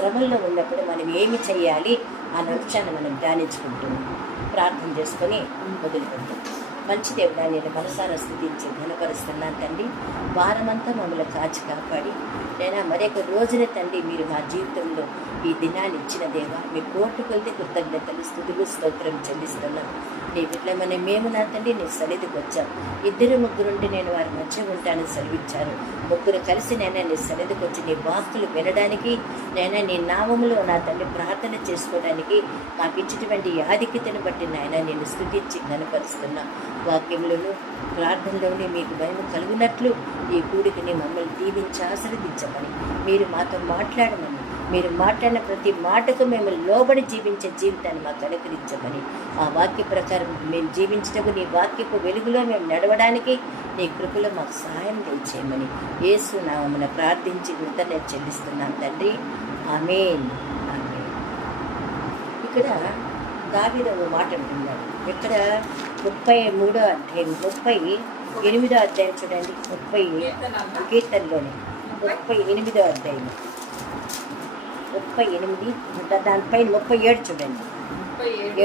శ్రమల్లో ఉన్నప్పుడు మనం ఏమి చేయాలి ఆ అంశాన్ని మనం ధ్యానించుకుంటున్నాం. ప్రార్థన చేసుకొని వదిలిపెట్టాం. మంచి దేవుడా, నేను మనసారా స్థుతించి ఘనపరుస్తున్నాను తండ్రి. వారమంతా మమ్మల్ని కాచి కాపాడి నేను మరొక రోజున తండ్రి మీరు మా జీవితంలో ఈ దినాన్ని ఇచ్చిన దేవా, మీ కోర్టు కొలితే కృతజ్ఞతలు స్థుతులు స్తోత్రం చెల్లిస్తున్నాం. నీ బిడ్డలమని మేము నా తండ్రి నీ సన్నిధికి వచ్చాం. 2-3 నేను వారి మధ్య ఉంటానని సెలవిచ్చారు. 3 కలిసి నేను నీ సన్నిధికి వచ్చి నీ వాక్కులు వినడానికి, నేను నీ నామములో నా తండ్రి ప్రార్థన చేసుకోవడానికి మాకు ఇచ్చినటువంటి ఆధిక్యతను బట్టి నాయన నేను స్తుతించి ఘనపరుస్తున్నా. వాక్యంలోను ప్రార్థనలోనే మీకు భయం కలుగునట్లు ఈ కూడికని మమ్మల్ని దీవించి ఆశీర్వదించమని, మీరు మాతో మాట్లాడమని, మీరు మాట్లాడిన ప్రతి మాటకు మేము లోబడి జీవించే జీవితాన్ని మాకు అనుగ్రహించమని, ఆ వాక్య ప్రకారం మేము జీవించటకు నీ వాక్యపు వెలుగులో మేము నడవడానికి నీ కృపలో మాకు సహాయం దయచేయమని యేసు నామమున ప్రార్థించి కృతజ్ఞత చెల్లిస్తున్నాం తండ్రి. ఆమేన్. ఆమేన్. ఇక్కడ దావీదు ఓ మాట అంటున్నాడు. ఇక్కడ 33వ అధ్యాయం 38వ అధ్యాయం చూడండి. 30 కీర్తనలోనే 38వ అధ్యాయం 38 దానిపై 37 చూడండి.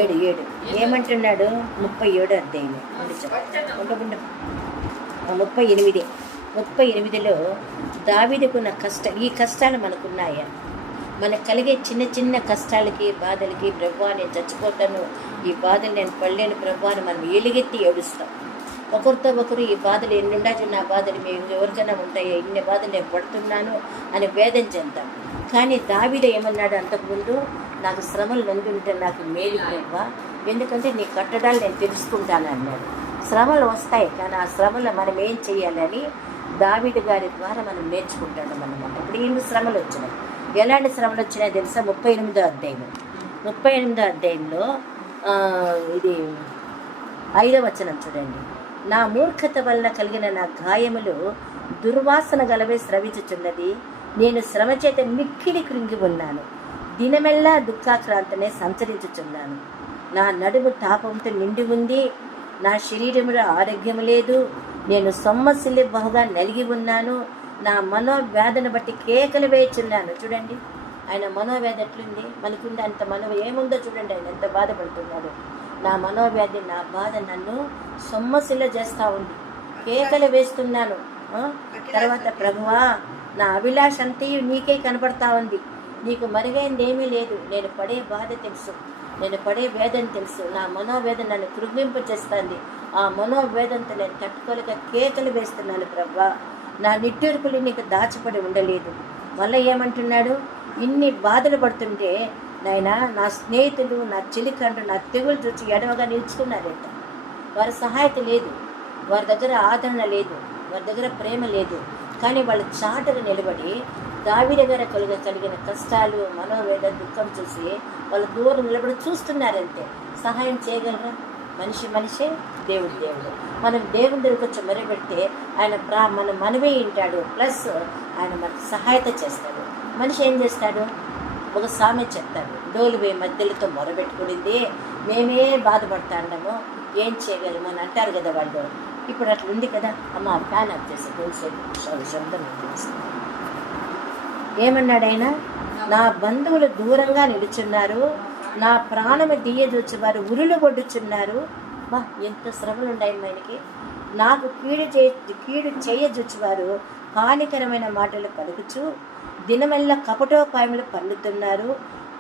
7 ఏమంటున్నాడు? 37 అధ్యాయం 38లో దావీదుకున్న ఈ కష్టాలు మనకున్నాయా? మనకు కలిగే చిన్న చిన్న కష్టాలకి బాధలకి, ప్రభువా నేను చచ్చిపోతాను, ఈ బాధలు నేను పడలేను ప్రభువా అని మనం ఎలుగెత్తి ఏడుస్తాం. ఒకరితో ఒకరు ఈ బాధలు ఎన్ని ఉండొచ్చు, నా బాధలు మేము ఎవరికైనా ఉంటాయో, ఇన్ని బాధలు నేను పడుతున్నాను అని వేదన చెందాం. కానీ దావీదు ఏమన్నాడు అంతకుముందు? నాకు శ్రమలు నందుంటే నాకు మేలు ప్రభువా, ఎందుకంటే నీ కట్టడాలు నేను తెలుసుకుంటాను అన్నాడు. శ్రమలు వస్తాయి, కానీ ఆ శ్రమలు మనం ఏం చేయాలని దావీదు గారి ద్వారా మనం నేర్చుకుంటాం అన్నమాట. ఇప్పుడు ఎన్ని శ్రమలు వచ్చినాయి, ఎలాంటి శ్రమలు వచ్చినాయో తెలుసా? 38వ అధ్యాయంలో ఇది 5వ వచనం చూడండి. నా మూర్ఖత వల్ల కలిగిన నా గాయములు దుర్వాసన గలవే స్రవించుచున్నది. నేను శ్రమ చేత మిక్కిలి కృంగి ఉన్నాను. దినమెల్లా దుఃఖాక్రాంతనే సంచరించుచున్నాను. నా నడుము తాపంతో నిండి ఉంది. నా శరీరములో ఆరోగ్యం లేదు. నేను సొమ్మసిల్లి బహుగా నలిగి ఉన్నాను. నా మనోవ్యాధిని బట్టి కేకలు వేయుచున్నాను. చూడండి ఆయన మనోవ్యాధి ఎట్లుంది, మనకుంది అంత ఏముందో చూడండి. ఆయన ఎంత బాధపడుతున్నాడు. నా మనోవ్యాధి, నా బాధ నన్ను సొమ్మసిల్ల చేస్తూ ఉంది, కేకలు వేస్తున్నాను. తర్వాత ప్రభువా, నా అభిలాష అంతయు నీకే కనపడతా ఉంది, నీకు మరుగైంది ఏమీ లేదు. నేను పడే బాధ తెలుసు, నేను పడే వేదన తెలుసు. నా మనోవేదన నన్ను కృంగింప చేస్తుంది. ఆ మనోవేదంతో నేను తట్టుకోలేక కేకలు వేస్తున్నాను ప్రభువా. నా నిట్టూర్పులు నీకు దాచిపడి ఉండలేదు. మళ్ళీ ఏమంటున్నాడు? ఇన్ని బాధలు పడుతుంటే నాయన, నా స్నేహితులు, నా చెలికండ్రు నా తెగులు చూసి ఎడవగా నిలుచుకున్నారంట. వారి సహాయత లేదు, వారి దగ్గర ఆదరణ లేదు, వారి దగ్గర ప్రేమ లేదు. కానీ వాళ్ళు చాటుగా నిలబడి దావీదు గారి కలిగిన కష్టాలు, మనోవేద, దుఃఖం చూసి వాళ్ళు దూరం నిలబడి చూస్తున్నారంతే. సహాయం చేయగలరా? మనిషే, దేవుడు. మనం దేవుని దగ్గరికి వచ్చి మొరపెడితే ఆయన మనమే వింటాడు, ప్లస్ ఆయన మనకు సహాయత చేస్తాడు. మనిషి ఏం చేస్తాడు? ఒక సామెత చెప్తాడు, డోలు వేయి మధ్యలతో మొరబెట్టుకునింది, మేమే బాధపడతాండము, ఏం చేయగలము అని అంటారు కదా వాళ్ళు. ఇప్పుడు అట్లా ఉంది కదా. అమ్మ ఫ్యాన్ ఆఫ్ చేసి కొంచెం శబ్దం తెలుస్తుంది. ఏమన్నాడు ఆయన? నా బంధువులు దూరంగా నిలుచున్నారు, నా ప్రాణము దీయదూచి వారు ఉరులు కొట్టుచున్నారు. బా, ఎంత శ్రమలు ఉన్నాయి ఆయనకి. నాకు కీడు చేయజుచ్చువారు హానికరమైన మాటలు పలుకుచు దినమెల్లా కపటోపాయములు పన్నుతున్నారు.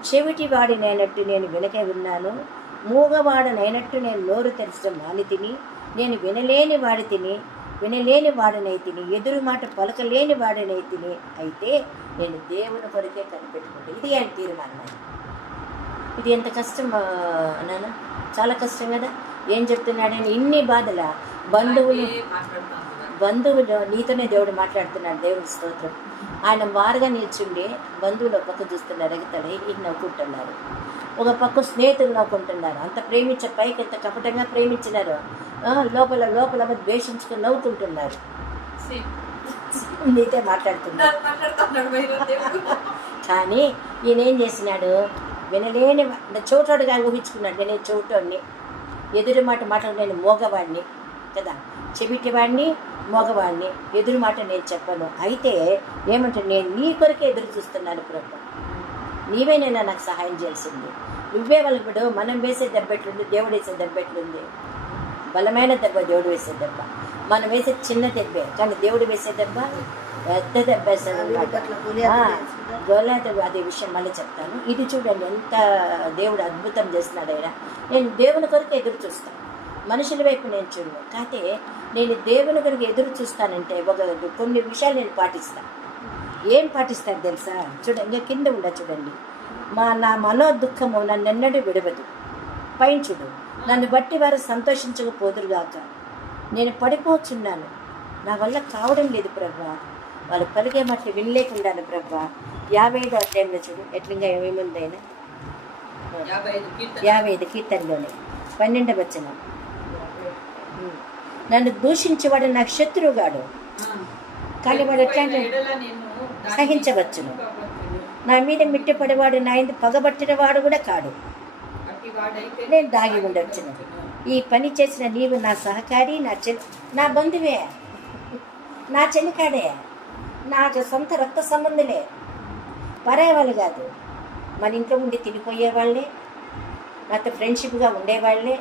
చెవిటి వాడినైనట్టు నేను వెనకే ఉన్నాను, మూగవాడనైనట్టు నేను నోరు తెరచడం మాని, నేను వినలేని వాడినై తిని, ఎదురు మాట పలకలేని వాడినై తిని, అయితే నేను దేవుని కొరకే కనిపెట్టుకుంటాను. ఇది ఆయన తీర్మానం. ఇది ఎంత కష్టం నాన్న, చాలా కష్టం కదా. ఏం చెప్తున్నాడు? ఇన్ని బాధల బంధువులు నీతోనే దేవుడు మాట్లాడుతున్నాడు. దేవుడి స్తోత్రం. ఆయన వారుగా నిల్చుండి బంధువులు ఒక పక్క చూస్తున్నారు, ఎగతలే ఇది నవ్వుకుంటున్నారు, ఒక పక్క స్నేహితులు నవ్వుకుంటున్నారు. అంత ప్రేమించే పైకి ఎంత కపటంగా ప్రేమించినారు, లోపల ద్వేషించుకుని నవ్వుకుంటున్నారు. నీతే మాట్లాడుతున్నారు. కానీ ఈయన ఏం చేసినాడు? వినలేని చోటోడుగా ఊహించుకున్నాడు. నేను చోటోడిని, ఎదురు మాట నేను మోగవాడిని కదా, చెవిటివాడిని, మోగవాడిని, ఎదురు మాట నేను చెప్పను. అయితే ఏమంటే నేను నీ కొరకే ఎదురు చూస్తున్నాను ప్రభు, నీవేనైనా నాకు సహాయం చేయాల్సింది. నువ్వే వాళ్ళకి ఇప్పుడు మనం వేసే దెబ్బ ఎట్లుంది, దేవుడు వేసే దెబ్బ ఎట్లుంది? బలమైన దెబ్బ దేవుడు వేసే దెబ్బ. మనం వేసే చిన్న దెబ్బే, కానీ దేవుడు వేసే దెబ్బ పెద్ద దెబ్బ వేసాడు. గొల్లాత అదే విషయం మళ్ళీ చెప్తాను. ఇది చూడండి ఎంత దేవుడు అద్భుతం చేస్తున్నాడు ఆయన. నేను దేవుని కొరకు ఎదురు చూస్తాను, మనుషుల వైపు నేను చూడను. కాకపోతే నేను దేవుని కొరకు ఎదురు చూస్తానంటే కొన్ని విషయాలు నేను పాటిస్తాను. ఏం పాటిస్తాను తెలుసా? చూడండి, ఇంకా కింద ఉండ చూడండి. నా మనో దుఃఖము నన్నెన్నడూ విడవదు. పైన చూడు, నన్ను బట్టి వారు సంతోషించకపోదురుగాక. నేను పడిపోతున్నాను, నా వల్ల కావడం లేదు ప్రభా. వాళ్ళు పలికే మాటలు వినలేకుండాను ప్రభా. 55వ అధ్యాయంలో చూడు ఎట్లంగా ఏమేముంది ఆయన. 55 కీర్తనలోనే 12వ వచనం. నన్ను దూషించేవాడు నాకు శత్రువుగాడు, కానీ వాడు ఎట్లా అంటే సహించవచ్చును. నా మీద మిట్టపడేవాడు నా ఇందు పగబట్టిన వాడు కూడా కాడు. నేను దాగి ఉండవచ్చును. ఈ పని చేసిన నీవు నా సహకారి, నా బంధువే, నా చెలికాడే, నాకు సొంత రక్త సంబంధులే, పరాయవాళ్ళు కాదు. మన ఇంట్లో ఉండి తినిపోయేవాళ్ళే, నాతో ఫ్రెండ్షిప్గా ఉండేవాళ్ళే,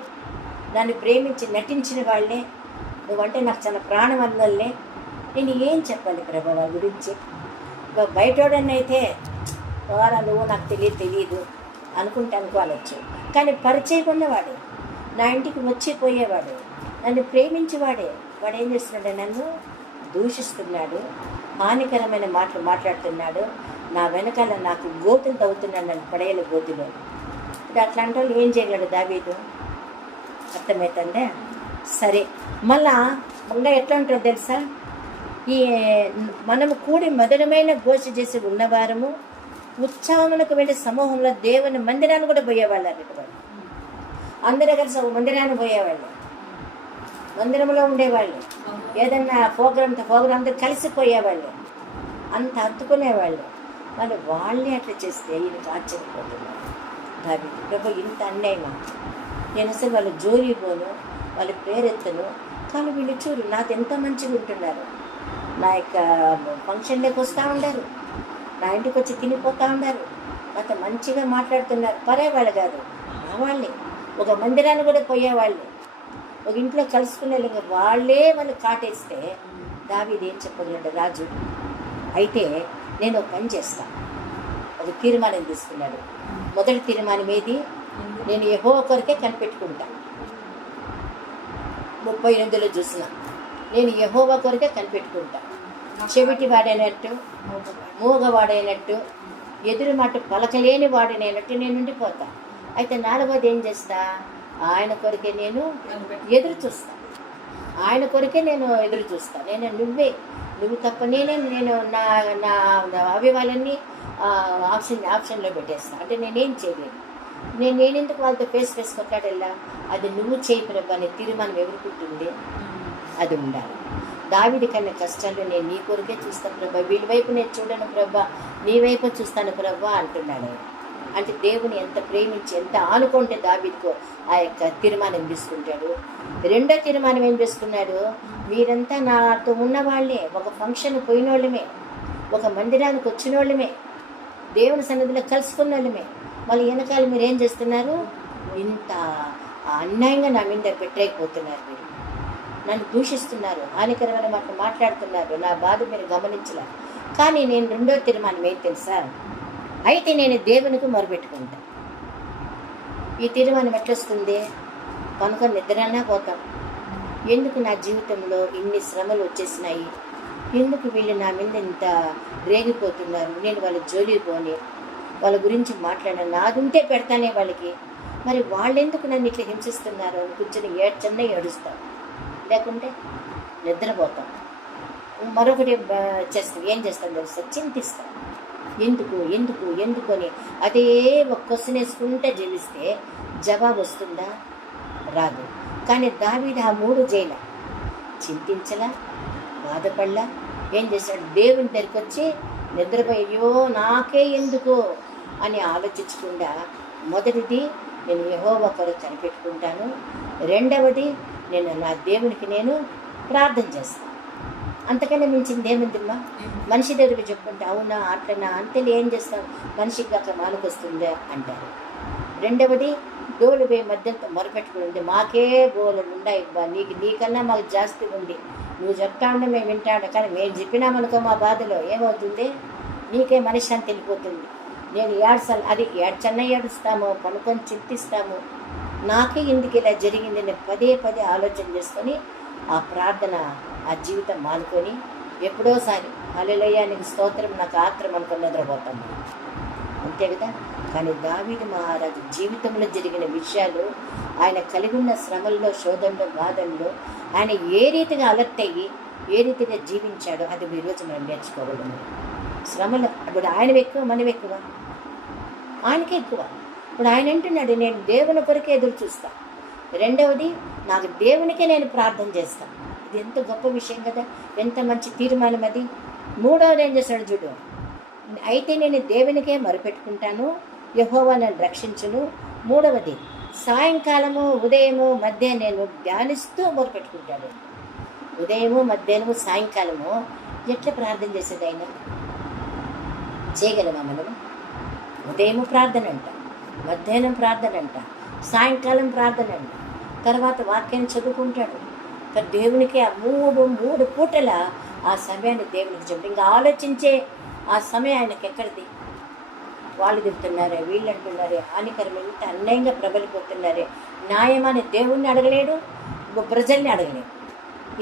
నన్ను ప్రేమించి నటించిన వాళ్ళే. నువ్వంటే నాకు చాలా ప్రాణం అన్నోళ్ళే. నేను ఏం చెప్పాలి ప్రభా వాళ్ళ గురించి? బయటోడన్నైతే వారా నువ్వు నాకు తెలియదు అనుకుంటే అనుకోవాలొచ్చు, కానీ పరిచయం ఉన్నవాడు, నా ఇంటికి వచ్చిపోయేవాడు, నన్ను ప్రేమించేవాడే. వాడు ఏం చేస్తున్నాడు? నన్ను దూషిస్తున్నాడు, హానికరమైన మాటలు మాట్లాడుతున్నాడు, నా వెనకాల నాకు గోతులు తవ్వుతున్నాడు, నన్ను పడేయాలి గోతులో. ఇప్పుడు అట్లాంటి వాళ్ళు ఏం చేయగలడు దావీదు? అర్థమవుతుందే. సరే, మళ్ళా ఇంకా ఎట్లా ఉంటుందో తెలుసా? ఈ మనము కూడి మధురమైన ఘోష చేసి ఉన్నవారము ఉత్సవములకు వెళ్ళి సమూహంలో దేవుని మందిరాన్ని కూడా పోయేవాళ్ళు. అన్నట్టు అందరూ కలిసి మందిరాన్ని పోయేవాళ్ళు, మందిరంలో ఉండేవాళ్ళు, ఏదన్నా ప్రోగ్రామ్తో కలిసిపోయేవాళ్ళు, అంత హత్తుకునేవాళ్ళు. వాళ్ళే అట్లా చేస్తే ఈయనకు ఆశ్చర్యపోతున్నారు. దావీదు ప్రభు ఇంత అన్యాయమా? నేను అసలు వాళ్ళ జోలి పోను, వాళ్ళ పేరెత్తను, కానీ వీళ్ళు చూడు నాతో ఎంత మంచిగా ఉంటున్నారు. నా యొక్క ఫంక్షన్లోకి వస్తూ ఉండారు, నా ఇంటికి వచ్చి తినిపోతూ ఉన్నారు, నాతో మంచిగా మాట్లాడుతున్నారు. పరేవాళ్ళు కాదు, నా వాళ్ళే. ఒక మందిరాన్ని కూడా పోయేవాళ్ళే, ఒక ఇంట్లో కలుసుకునే వాళ్ళే వాళ్ళు కాటేస్తే దావీదు ఏం చెప్పగలడు? రాజు అయితే నేను ఒక పని చేస్తాను. ఒక తీర్మానం తీసుకున్నాడు. మొదటి తీర్మానం ఏది? నేను యెహోవా కొరకే కనిపెట్టుకుంటా. 38లో చూసిన, నేను యెహోవా కొరకే కనిపెట్టుకుంటా. చెవిటి వాడైనట్టు, మూగవాడైనట్టు, ఎదురు మాట పలకలేని వాడినైనట్టు నేను ఉండిపోతా. అయితే 4వది ఏం చేస్తా? ఆయన కొరకే నేను ఎదురు చూస్తా. ఆయన కొరకే నేను ఎదురు చూస్తా. నువ్వు తప్ప నేను నా నా అవయవాలన్నీ ఆప్షన్లో పెట్టేస్తా. అంటే నేనేం చేయలేను. నేనెందుకు వాళ్ళతో ఫేస్ కొట్లాడెళ్ళా? అది నువ్వు చేయి ప్రభా అనే తీర్మానం ఎవరుకుంటుంది? అది ఉండాలి. దావీదు కన్నా కష్టాలు నేను నీ కొరకే చూస్తాను ప్రభా, వీళ్ళ వైపు నేను చూడను ప్రభా, నీ వైపు చూస్తాను ప్రభా అంటున్నాడు. అంటే దేవుని ఎంత ప్రేమించి ఎంత ఆనుకుంటే దావీదుకు ఆ యొక్క తీర్మానం తీసుకుంటాడు. రెండో తీర్మానం ఏం చేసుకున్నాడు? మీరంతా నాతో ఉన్నవాళ్ళే, ఒక ఫంక్షన్ పోయిన వాళ్ళమే, ఒక మందిరానికి వచ్చిన వాళ్ళమే, దేవుని సన్నిధిలో కలుసుకున్న వాళ్ళమే. మళ్ళీ వెనకాల మీరు ఏం చేస్తున్నారు? ఇంత అన్యాయంగా నా మీద పెట్టలేకపోతున్నారు. మీరు నన్ను దూషిస్తున్నారు, హానికరమైన మాటలు మాట్లాడుతున్నారు, నా బాధ మీరు గమనించలేరు. కానీ నేను రెండో తీర్మానం ఏం తెలుసా? అయితే నేను దేవునికి మొరపెట్టుకుంటా. ఈ తీర్మానం ఎట్లొస్తుంది? కనుక నిద్రన్నా పోతాం. ఎందుకు నా జీవితంలో ఇన్ని శ్రమలు వచ్చేసినాయి? ఎందుకు వీళ్ళు నా మీద ఇంత రేగిపోతున్నారు? నేను వాళ్ళ జోలికి పోని, వాళ్ళ గురించి మాట్లాడాను, నాదుంటే పెడతానే వాళ్ళకి. మరి వాళ్ళెందుకు నన్ను ఇట్లా హింసిస్తున్నారు అని కూర్చొని ఏడుస్తాను, లేకుంటే నిద్రపోతాం. మరొకటి చేస్తాం. ఏం చేస్తాను తెలుసా? చింతిస్తాం. ఎందుకు అని అదే ఒక క్వశ్చన్ వేసుకుంటే జీవిస్తే జవాబు వస్తుందా? రాదు. కానీ దావీదు ఆ 3 చేయలా, చింతించలా, బాధపడలా. ఏం చేశాడు? దేవుని దగ్గరికి వచ్చి నిద్రపోయో నాకే ఎందుకు అని ఆలోచించకుండా, మొదటిది నేను యెహోవా కొరకు కనిపెట్టుకుంటాను, రెండవది నేను నా దేవునికి నేను ప్రార్థన చేస్తాను. అంతకన్నా మించింది ఏముందమ్మా? మనిషి దగ్గరికి చెప్పుకుంటే అవునా అట్లనా అంతే ఏం చేస్తాం, మనిషికి అట్లా మానుకొస్తుందా అంటారు. రెండవది డోలు పోయి మధ్యంతో మొరపెట్టుకుని మాకే గోలు ఉన్నాయి, నీకన్నా మాకు జాస్తి ఉంది, నువ్వు చెప్తా ఉంటే మేము వింటా ఉంటాం, కానీ మేము చెప్పినామనుకో మా బాధలో ఏమవుతుంది, నీకే మనిషి అని తెలిపోతుంది. నేను ఏడ్చాలి, అది ఏడ్చన్న ఏడుస్తాము, పనుకొని చింతిస్తాము, నాకే ఇందుకు ఇలా జరిగింది నేను పదే పదే ఆలోచన చేసుకొని ఆ ప్రార్థన ఆ జీవితం మానుకొని ఎప్పుడోసారి హల్లెలూయా నీకు స్తోత్రం నాకు ఆత్రం అనుకుని నిద్రపోతాము, అంతే కదా. కానీ దావీదు మహారాజు జీవితంలో జరిగిన విషయాలు, ఆయన కలిగి ఉన్న శ్రమల్లో, శోధనలో, బాధల్లో ఆయన ఏ రీతిగా అలర్ట్ అయ్యి ఏ రీతిగా జీవించాడో అది ఈరోజు మనం నేర్చుకోగలము. శ్రమలు ఇప్పుడు ఆయన ఎక్కువ, మనం ఎక్కువ, ఆయనకే ఎక్కువ. ఇప్పుడు ఆయన అంటున్నాడు నేను దేవుని కొరకే ఎదురు చూస్తా. రెండవది నాకు దేవునికే నేను ప్రార్థన చేస్తాను. ఇది ఎంత గొప్ప విషయం కదా, ఎంత మంచి తీర్మానం అది. మూడవది ఏం చేస్తాడు చూడు, అయితే నేను దేవునికే మొరపెట్టుకుంటాను, యెహోవా నన్ను రక్షించును. మూడవది సాయంకాలము ఉదయము మధ్య నేను ధ్యానిస్తూ మొరపెట్టుకుంటాను. ఉదయము మధ్యాహ్నము సాయంకాలము ఎట్లా ప్రార్థన చేసేది ఆయన చేయగలమా మనము? ఉదయం ప్రార్థన అంట, మధ్యాహ్నం ప్రార్థన అంట, సాయంకాలం ప్రార్థన అంట, తర్వాత వాక్యాన్ని చదువుకుంటాడు. దేవునికి ఆ మూడు పూటల ఆ సమయాన్ని దేవునికి చెప్పి ఇంకా ఆలోచించే ఆ సమయం ఆయనకి ఎక్కడిది? వాళ్ళు తింటున్నారే, వీళ్ళు అంటున్నారే, హానికరం ఇంత అన్యాయంగా ప్రబలిపోతున్నారే, న్యాయమని దేవుణ్ణి అడగలేడు, ప్రజల్ని అడగలేడు,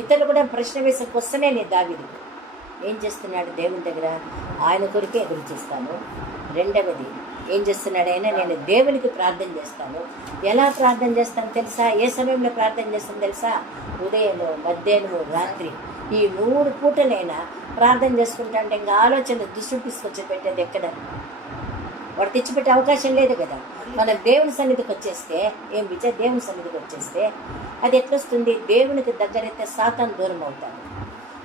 ఇతరులు కూడా ప్రశ్న వేసే క్వశ్చనే లేదు. దావీదు ఏం చేస్తున్నాడు దేవుని దగ్గర? ఆయన కొరికే ఎదురు చేస్తాను. రెండవది ఏం చేస్తున్నాడు ఆయన? నేను దేవునికి ప్రార్థన చేస్తాను. ఎలా ప్రార్థన చేస్తాను తెలుసా? ఏ సమయంలో ప్రార్థన చేస్తాను తెలుసా? ఉదయము, మధ్యాహ్నము, రాత్రి ఈ 3 పూటలైనా ప్రార్థన చేసుకుంటా అంటే ఇంకా ఆలోచన దుస్తులు తీసుకొచ్చి పెట్టేది ఎక్కడ? వాడు తెచ్చిపెట్టే అవకాశం లేదు కదా. మనం దేవుని సన్నిధికి వచ్చేస్తే ఏం విజయ్, దేవుని సన్నిధికి వచ్చేస్తే అది ఎట్లొస్తుంది? దేవునికి దగ్గరైతే సాతాను దూరం అవుతాడు,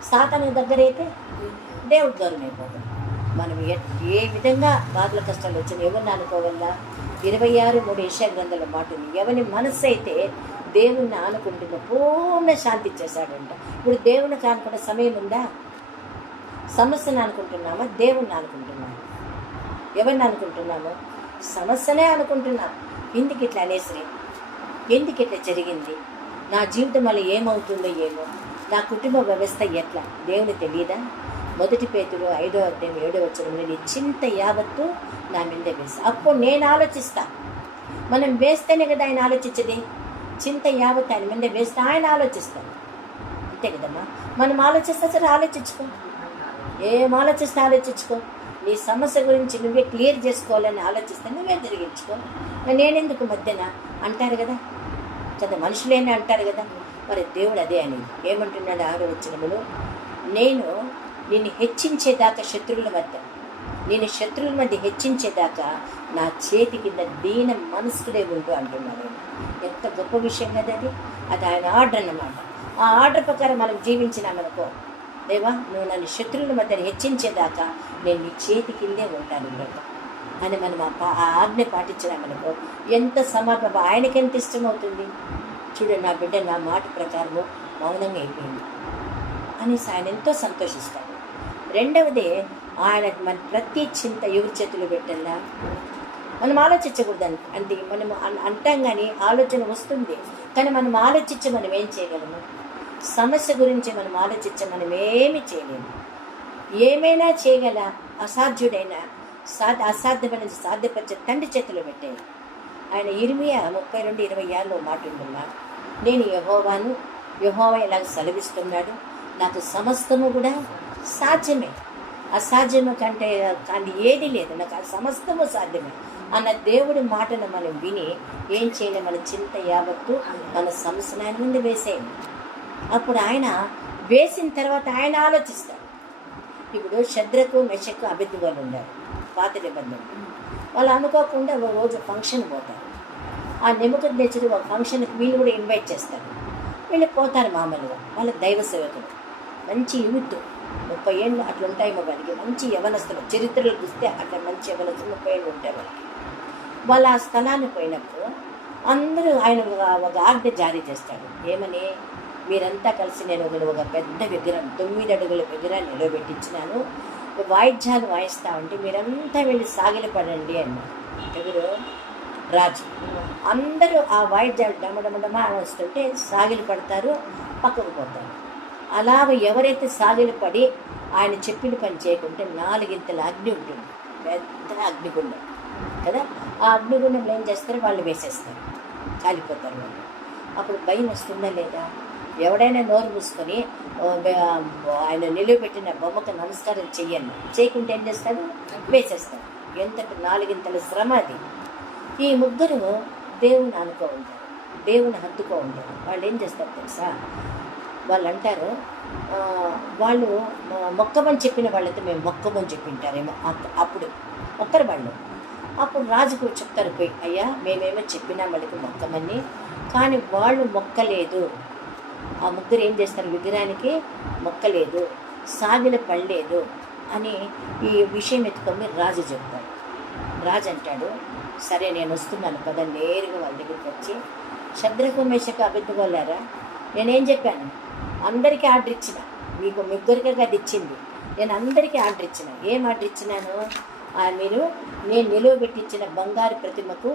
సాతాను దగ్గరైతే దేవుడు దూరం అయిపోతాడు. మనం ఏ విధంగా బాధల కష్టాలు వచ్చినా ఎవరిని అనుకోవాలా? 26:3 యెషయా గ్రంథంలో మాట ఉంది, ఎవరి మనస్సు అయితే దేవుణ్ణి ఆనుకుంటున్న పూర్ణ శాంతి ఇచ్చేశాడంట. ఇప్పుడు దేవునికి ఆనుకున్న సమయం ఉందా? సమస్యను అనుకుంటున్నామా? దేవుణ్ణి అనుకుంటున్నాము. ఎవరిని అనుకుంటున్నాము? సమస్యనే అనుకుంటున్నాం. ఎందుకు ఇట్లా అనేసరి, ఎందుకు ఇట్లా జరిగింది, నా జీవితం వల్ల ఏమవుతుందో ఏమో, నా కుటుంబ వ్యవస్థ ఎట్లా, దేవుని తెలియదా? 1 పేతురు 5:7 నేను చింత యావత్తు నా మీద వేస్తా. అప్పుడు నేను ఆలోచిస్తా. మనం వేస్తేనే కదా ఆయన ఆలోచించేది. చింత యావత్తు ఆయన మీద వేస్తే ఆయన ఆలోచిస్తాం, అంతే కదమ్మా. మనం ఆలోచిస్తే సరే ఆలోచించుకో, ఏం ఆలోచిస్తే ఆలోచించుకో. నీ సమస్య గురించి నువ్వే క్లియర్ చేసుకోవాలని ఆలోచిస్తే నువ్వే జరిగించుకో. నేనెందుకు మధ్యన అంటారు కదా, మనుషులేనే అంటారు కదా. మరి దేవుడు అదే అని ఏమంటున్నాడు 6వ వచనములో, నేను నిన్ను హెచ్చించేదాకా శత్రువుల మధ్య, నేను శత్రువుల మధ్య హెచ్చించేదాకా నా చేతి కింద దీన మనస్కుడే ఉంటూ అంటున్నాడు. ఎంత గొప్ప విషయం కదా అది. అది ఆయన ఆర్డర్ అన్నమాట. ఆ ఆర్డర్ ప్రకారం మనం జీవించినామనుకో, దేవా నువ్వు నన్ను శత్రువుల మధ్య హెచ్చించేదాకా నేను నీ చేతి కిందే ఉంటాను బ్రత అని మనం ఆ ఆజ్ఞ పాటించినామనుకో ఎంత సమర్పణ, ఆయనకెంత ఇష్టమవుతుంది. చూడు నా బిడ్డ నా మాట ప్రకారము మౌనంగా అయిపోయింది అనేసి ఆయన ఎంతో సంతోషిస్తాడు. రెండవది ఆయన మన ప్రతి చింత ఎవరి చేతులు పెట్టల్లా మనం ఆలోచించకూడదు. అంటే మనం అంటాం కానీ ఆలోచన వస్తుంది, కానీ మనం ఆలోచించి మనం ఏం చేయగలము? సమస్య గురించి మనం ఆలోచించి మనం ఏమి చేయలేము. ఏమైనా చేయగల అసాధ్యుడైన అసాధ్యమైన సాధ్యపరిచే తండ్రి చేతిలో పెట్టేది. ఆయన ఇర్మియా 32:26 మాట ఉంటున్నా, నేను యెహోవాను, యెహోవా ఇలాగ సెలవిస్తున్నాడు, నాకు సమస్తము కూడా సాధ్యమే, అసాధ్యము కంటే కానీ ఏది లేదు, నాకు ఆ సమస్తము సాధ్యమే అన్న దేవుడి మాటను మనం విని ఏం చేయలేము. మన చింత యావత్తు మన సమస్యను ఆయన ముందు వేసేయండి. అప్పుడు ఆయన వేసిన తర్వాత ఆయన ఆలోచిస్తారు. ఇప్పుడు శద్రకు, మెషకు, అబేద్నెగోలు ఉన్నారు పాత నిబంధనలు. వాళ్ళు అనుకోకుండా ఒక రోజు ఫంక్షన్ పోతారు. ఆ నెబుకద్నెజరు ఒక ఫంక్షన్కి వీళ్ళు కూడా ఇన్వైట్ చేస్తారు. వీళ్ళు పోతారు మామూలుగా. వాళ్ళ దైవ సేవకులు మంచి యూత్ 30 ఏళ్ళు అట్లా ఉంటాయేమో వాళ్ళకి, మంచి యవనస్తులు. చరిత్రలు చూస్తే అట్లా మంచి యవనస్తులు 30 ఏళ్ళు ఉంటారు వాళ్ళకి. వాళ్ళు ఆ స్థలానికి పోయినప్పుడు అందరూ ఆయన ఒక ఆజ్ఞ జారీ చేస్తాడు. ఏమని? మీరంతా కలిసి నేను ఒక పెద్ద విగ్రహం 9 అడుగుల విగ్రహాన్ని నిలబెట్టించినాను, వాయిద్యాలు వాయిస్తా ఉంటే మీరంతా వెళ్ళి సాగిలపడండి అన్నారు. ఎవరు? రాజు. అందరూ ఆ వాయిద్యాలు డమడమడమా అని వస్తుంటే సాగిలి పడతారు, పక్కకు పోతారు. అలాగ ఎవరైతే సాగిలి పడి ఆయన చెప్పిన పని చేయకుంటే 4 ఇంతల అగ్ని ఉంటుంది, పెద్ద అగ్నిగుండం కదా. ఆ అగ్నిగుండంలో ఏం చేస్తారు? వాళ్ళు వేసేస్తారు, కాలిపోతారు వాళ్ళు. అప్పుడు భయం వస్తుందా లేదా? ఎవడైనా నోరు మూసుకొని ఆయన నిలువబెట్టిన బొమ్మకు నమస్కారం చేయకుంటే ఏం చేస్తాడు? వేసేస్తాడు. ఎంతటి 4 ఇంతల శ్రమ అది. ఈ ముగ్గురు దేవుని అనుకో ఉంటారు, దేవుని హత్తుకో ఉంటారు. వాళ్ళు ఏం చేస్తారు తెలుసా? వాళ్ళు అంటారు, వాళ్ళు మొక్కమని చెప్పిన వాళ్ళతో మేము మొక్కమని చెప్పింటారేమో. అప్పుడు మొక్కరు వాళ్ళు. అప్పుడు రాజుకు చెప్తారు పోయి, అయ్యా మేమేమో చెప్పినా వాళ్ళకి మొక్కమని, కానీ వాళ్ళు మొక్కలేదు. ఆ ముగ్గురు ఏం చేస్తారు? విగ్రహానికి మొక్కలేదు, సాగిల పడలేదు అని ఈ విషయం ఎత్తుకొని రాజు చెప్తాడు. రాజు అంటాడు, సరే నేను వస్తున్నాను కదా. నేరుగా వాళ్ళ దగ్గరికి వచ్చి, శద్రకు మేషకు అబెద్దుకోలేరా? నేనేం చెప్పాను? అందరికీ ఆర్డర్ ఇచ్చిన, మీకు ముగ్గురికి అది ఇచ్చింది. నేను అందరికీ ఆర్డర్ ఇచ్చిన. ఏం ఆర్డర్ ఇచ్చినాను? మీరు నేను నిలువబెట్టించిన బంగారు ప్రతిమకు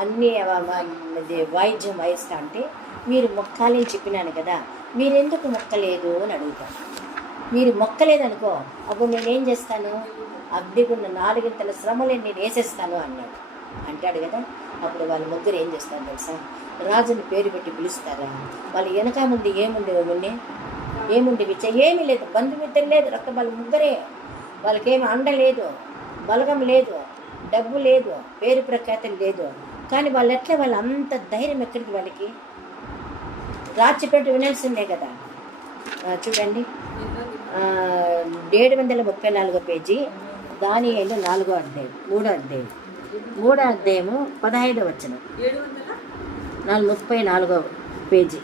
అన్ని వాయిద్యం వాయిస్తా అంటే మీరు మొక్కాలని చెప్పినాను కదా, మీరెందుకు మొక్కలేదు అని అడుగుతాను. మీరు మొక్కలేదనుకో, అప్పుడు నేనేం చేస్తాను? అగ్నిగున్న 4 ఇంతల శ్రమలు నేను వేసేస్తాను అన్నాడు. అంటాడు కదా. అప్పుడు వాళ్ళ ముగ్గురు ఏం చేస్తారు తెలుసా? రాజుని పేరు పెట్టి పిలుస్తారా? వాళ్ళు వెనక ముందు ఏముంది ఏమీ లేదు, బంధుమిత్రులు లేదు, రక్త వాళ్ళ ముగ్గురే. వాళ్ళకేమి అండ లేదు, బలగం లేదు, డబ్బు లేదు, పేరు ప్రఖ్యాతులు లేదు. కానీ వాళ్ళు ఎట్లా? వాళ్ళు అంత ధైర్యం ఎక్కడికి? వాళ్ళకి రాజ్యపేట వినాల్సిందే కదా. చూడండి, 734 పేజీ, దానియేలు 4వ అధ్యాయం 3వ అధ్యాయం 3వ అధ్యాయము 15వ వచనం, 34వ పేజీ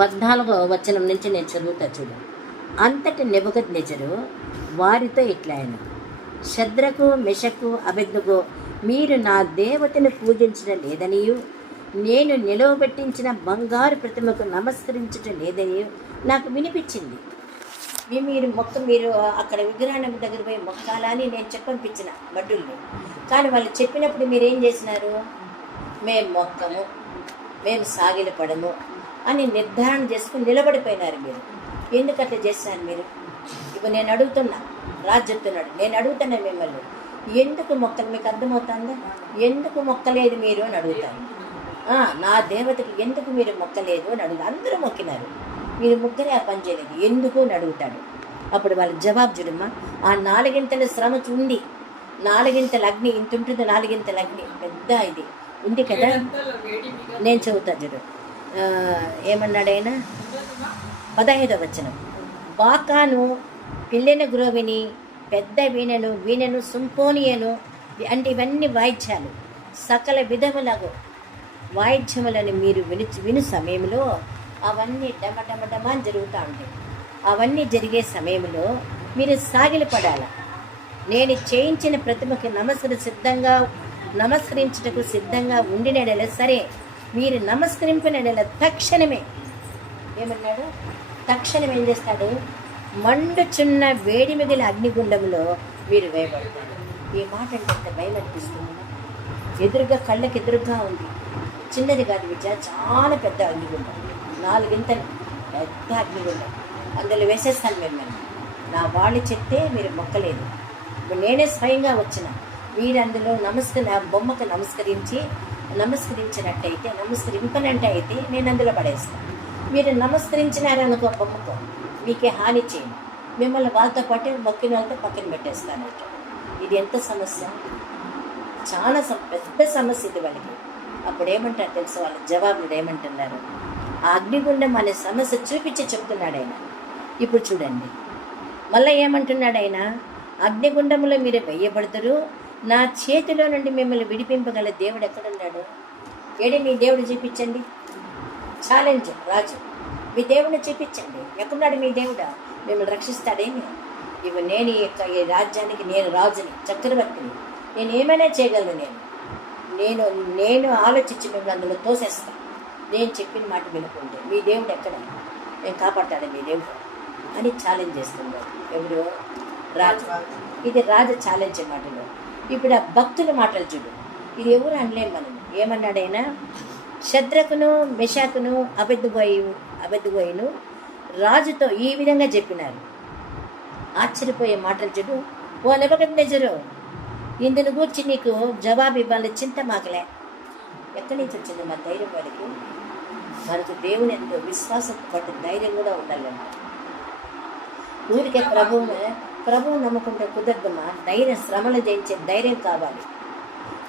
14వ వచనం నుంచి నేను చదువుతా చూడు. అంతటి నెబుకద్నెజరు వారితో ఇట్లా ఆయన, శద్రకు మెషకు అబెద్నెగో, మీరు నా దేవతను పూజించడం లేదనియు, నేను నిలవబెట్టించిన బంగారు ప్రతిమకు నమస్కరించడం లేదనియు నాకు వినిపించింది. మీరు అక్కడ విగ్రహాన్ని దగ్గర పోయి మొక్కాలని నేను చెప్పనిపించిన బడ్డుల్ని. కానీ వాళ్ళు చెప్పినప్పుడు మీరేం చేసినారు? మేము మొక్కము, మేము సాగిలపడము అని నిర్ధారణ చేసుకుని నిలబడిపోయినారు. మీరు ఎందుకు అట్లా చేశారు? మీరు ఇప్పుడు నేను అడుగుతున్నా, రాజు చెప్తున్నాడు, నేను అడుగుతున్నా మిమ్మల్ని, ఎందుకు మొక్కలు? మీకు అర్థమవుతుందా? ఎందుకు మొక్కలేదు మీరు అని అడుగుతాను. నా దేవతకి ఎందుకు మీరు మొక్కలేదు అని అడుగుతారు. అందరూ మొక్కినారు, మీరు ముగ్గురే ఆ పని చేయలేదు, ఎందుకు అని అడుగుతాడు. అప్పుడు వాళ్ళ జవాబు చూడమ్మా, ఆ 4 ఇంతల శ్రమ ఉంది, 4 ఇంతల అగ్ని ఇంత ఉంటుంది, 4 ఇంతల అగ్ని పెద్ద ఇది ఉంది కదా. నేను చెబుతా చూడు, ఏమన్నాడైనా 15వ వచనం, బాకాను, పిల్లెన గ్రోవిని, పెద్ద వీణను సింఫోనియను అంటే ఇవన్నీ వాయిద్యాలు, సకల విధములకు వాయిద్యములను మీరు విను సమయంలో అవన్నీ డమడమడమా జరుగుతూ ఉంటాయి. అవన్నీ జరిగే సమయంలో మీరు సాగిలపడాలి. నేను చేయించిన ప్రతిమకి నమస్కరించుటకు సిద్ధంగా ఉండినడల సరే, మీరు నమస్కరింపినడల తక్షణమే ఏమన్నాడు? తక్షణం ఏం చేస్తాడు? మండుచున్న వేడి మిగిలిన అగ్నిగుండంలో మీరు వేయబడతారు. ఈ మాట అంటే ఎంత భయం అనిపిస్తుంది. ఎదురుగా కళ్ళకి ఎదురుగా ఉంది, చిన్నది కాదు విద్య, చాలా పెద్ద అగ్నిగుండం, 4 ఇంతలు పెద్ద అగ్నిగుండం. అందులో వేసేస్తాను మిమ్మల్ని. నా వాళ్ళు చెప్తే మీరు మొక్కలేదు, ఇప్పుడు నేనే స్వయంగా వచ్చిన. మీరు అందులో బొమ్మకు నమస్కరించినట్టయితే, నమస్కరింపనంటే నేను అందులో పడేస్తాను. మీరు నమస్కరించినారనుకో బొమ్మకు, మీకే హాని చేయను, మిమ్మల్ని వాళ్ళతో పాటు మొక్కిన వాళ్ళతో పక్కన పెట్టేస్తాను. ఇది ఎంత సమస్య, చాలా పెద్ద సమస్య ఇది వాళ్ళకి. అప్పుడు ఏమంటారు తెలుసు? వాళ్ళ జవాబులు ఏమంటున్నారు? ఆ అగ్నిగుండం అనే సమస్య చూపించి చెప్తున్నాడు ఆయన. ఇప్పుడు చూడండి, మళ్ళీ ఏమంటున్నాడు ఆయన? అగ్నిగుండంలో మీరు వెయ్యబడతారు, నా చేతిలో నుండి మిమ్మల్ని విడిపింపగల దేవుడు ఎక్కడున్నాడు? మీ దేవుడు చూపించండి. ఛాలెంజ్ రాజు, మీ దేవుడిని చూపించండి. ఎక్కడున్నాడు మీ దేవుడా? మిమ్మల్ని రక్షిస్తాడేమి? ఇవి నేను ఈ రాజ్యానికి నేను రాజుని, చక్రవర్తిని, నేను ఏమైనా చేయగలను. నేను ఆలోచించి మిమ్మల్ని అందులో తోసేస్తాను. నేను చెప్పిన మాట వినుకుంటే మీ దేవుడు ఎక్కడ, నేను కాపాడతాడు మీ దేవుడు అని ఛాలెంజ్ చేస్తున్నారు. ఎవరు? రాజు. ఇది రాజు ఛాలెంజ్ మాటలు. ఇప్పుడు ఆ భక్తుల మాటలు చూడు. ఇది ఎవరు అనలేం మనం. ఏమన్నాడైనా శద్రకును మెషాకును అబెద్దుగోయును రాజుతో ఈ విధంగా చెప్పినారు. ఆశ్చర్యపోయే మాటలు చూడు. ఓ నెబుకద్నెజరు, ఇందును గూర్చి నీకు జవాబు ఇవ్వాలి చింత మాకలే. ఎక్కడి నుంచి వచ్చింది మా ధైర్యం? వారికి మనకు దేవుని ఎంతో విశ్వాసం పట్టు ధైర్యం కూడా ఉండాలంట. ఊరికే ప్రభువు నమ్ముకుంటే కుదరదమ్మా. ధైర్యం, శ్రమలు జయించే ధైర్యం కావాలి,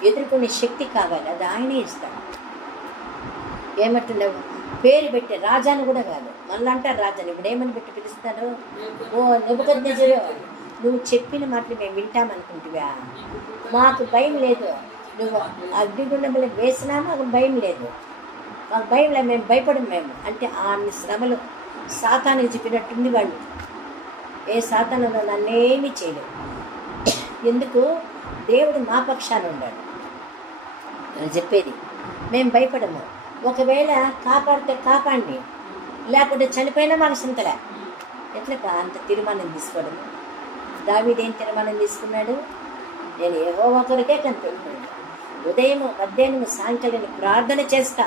ఎదుర్కొనే శక్తి కావాలి. అది ఆయనే ఇస్తాడు. ఏమంటున్నావు? పేరు పెట్టే రాజాని కూడా కాదు, మళ్ళీ అంటారు రాజాని. ఇప్పుడు ఏమని పెట్టి పిలుస్తారు? ఓ నెబుకద్నెజరు, నువ్వు చెప్పిన మాటలు మేము వింటామనుకుంటువా? మాకు భయం లేదు. నువ్వు అగ్నిగుండంలో వేసినా మాకు భయం లేదు. మాకు భయం లేదు, మేము భయపడం. మేము అంటే ఆమె శ్రమలు సాతానికి చెప్పినట్టుంది. వాళ్ళు ఏ సాతానులో నన్నేమీ చేయలేదు. ఎందుకు? దేవుడు మా పక్షాన ఉన్నాడు అని చెప్పేది. మేము భయపడము. ఒకవేళ కాపాడితే కాపాడి, లేకుంటే చనిపోయినా మాకు చింతలే. ఎట్లా అంత తీర్మానం తీసుకోవడము? దావీదు ఏం తీర్మానం తీసుకున్నాడు? నేను యెహోవా కొరకే కనిపెట్టుకున్నాను. ఉదయం మధ్యాహ్నం సాయంకాలం ప్రార్థన చేస్తా,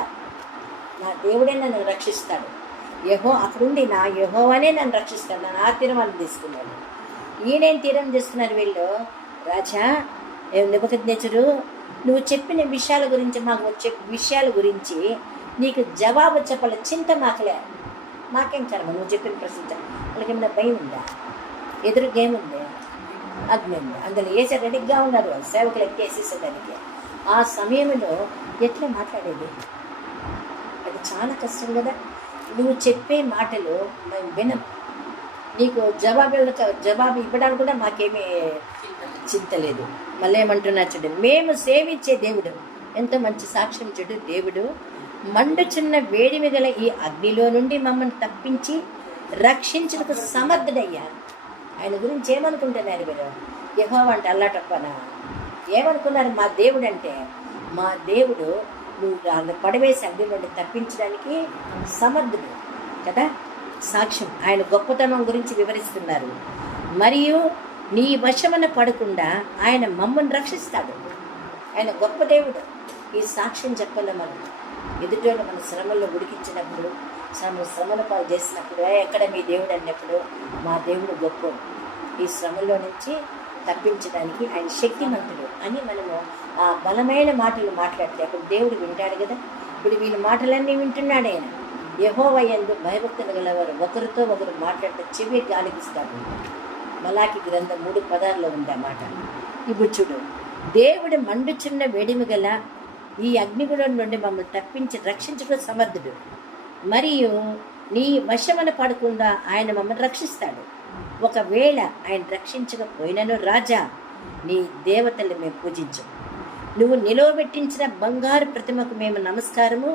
నా దేవుడే నన్ను రక్షిస్తాడు. అక్కడుండి నా యెహోవానే నన్ను రక్షిస్తాడు. నన్ను ఆ తీర్మానం తీసుకున్నాడు. ఈయనేం తీర్మానం చేసుకున్నారు వీళ్ళు? రాజా నెబుకద్నెజరు, నువ్వు చెప్పిన విషయాల గురించి, మాకు వచ్చే విషయాల గురించి నీకు జవాబు చెప్పాలి చింత మాకలే. మాకేం కర్మ నువ్వు చెప్పిన ప్రశ్న. వాళ్ళకి ఏమైనా భయం ఉందా? ఎదురుగేముంది? అగ్ని ఉంది. అందులో వేసే రెడీగా ఉన్నారు సేవకులు ఎక్కేసేసేదానికి. ఆ సమయంలో ఎట్లా మాట్లాడేది? అది చాలా కష్టం కదా. నువ్వు చెప్పే మాటలు మేము వినం. నీకు జవాబు ఇవ్వడానికి కూడా మాకేమీ చింత లేదు. మళ్ళీ ఏమంటున్నా చూడండి, మేము సేవించే దేవుడు ఎంతో మంచి సాక్ష్యం చూడు. దేవుడు మండుచున్న వేడిమి గల ఈ అగ్నిలో నుండి మమ్మల్ని తప్పించి రక్షించుటకు సమర్థుడయ్యా. ఆయన గురించి ఏమనుకుంటున్నారు మీరు? యెహోవా అంటే అల్లాటప్పనా? ఏమనుకున్నారు? మా దేవుడు అంటే, మా దేవుడు నువ్వు పడవేసి అగ్ని నుండి తప్పించడానికి సమర్థుడు కదా. సాక్ష్యం ఆయన గొప్పతనం గురించి వివరిస్తున్నారు. మరియు నీ వశమున పడకుండా ఆయన మమ్మల్ని రక్షిస్తాడు. ఆయన గొప్ప దేవుడు. ఈ సాక్ష్యం చెప్పాలి మనం. ఎదుటోళ్ళు మన శ్రమల్లో ఉడికించినప్పుడు, శ్రమల పాలు చేసినప్పుడు, ఎక్కడ మీ దేవుడు అన్నప్పుడు, మా దేవుడు గొప్ప. ఈ శ్రమలో నుంచి తప్పించడానికి ఆయన శక్తిమంతుడు అని మనము ఆ బలమైన మాటలు మాట్లాడితే అప్పుడు దేవుడు వింటాడు కదా. ఇప్పుడు వీళ్ళ మాటలన్నీ వింటున్నాడు ఆయన. యెహోవా యందు భయభక్తులు గలవారు ఒకరితో ఒకరు మాట్లాడితే చెవి గాలికిస్తాడు. మలాకి గ్రంథం 3:16 ఉంది ఆ మాట. ఇప్పుడు చూడు, దేవుడు మండుచున్న వేడిమి గల ఈ అగ్నిగుణం నుండి మమ్మల్ని తప్పించి రక్షించడం సమర్థుడు. మరియు నీ వశమున పడకుండా ఆయన మమ్మల్ని రక్షిస్తాడు. ఒకవేళ ఆయన రక్షించకపోయినను రాజా, నీ దేవతల్ని మేము పూజించం. నువ్వు నిలవబెట్టించిన బంగారు ప్రతిమకు మేము నమస్కారము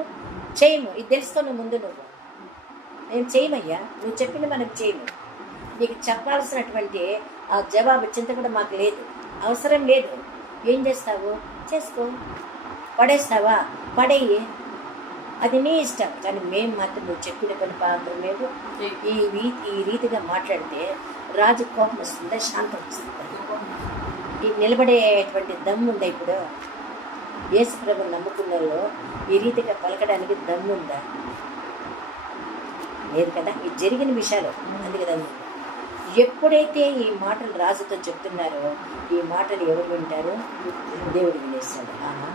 చేయము. ఇది తెలుసుకోను ముందు నువ్వు. మేము చేయమయ్యా, నువ్వు చెప్పిన మనం చేయము. నీకు చెప్పాల్సినటువంటి ఆ జవాబు చింత కూడా మాకు లేదు, అవసరం లేదు. ఏం చేస్తావు చేసుకో, పడేస్తావా పడేయి, అది నీ ఇష్టం. కానీ మేము మాత్రం నువ్వు చెప్పిన పని మాత్రం మేము ఈ రీతిగా మాట్లాడితే రాజు కోపం వస్తుందా, శాంతం వస్తుందా? ఈ నిలబడేటువంటి దమ్ము ఉందా? ఇప్పుడు యేసుప్రభుని నమ్ముకున్న ఈ రీతిగా పలకడానికి దమ్ము ఉందా? లేదు కదా. ఇది జరిగిన విషయాలు అందుకే దమ్ము. ఎప్పుడైతే ఈ మాటలు రాజుతో చెప్తున్నారో ఈ మాటలు ఎవరు వింటారో దేవుడు వినేస్తాడు. ఆహా,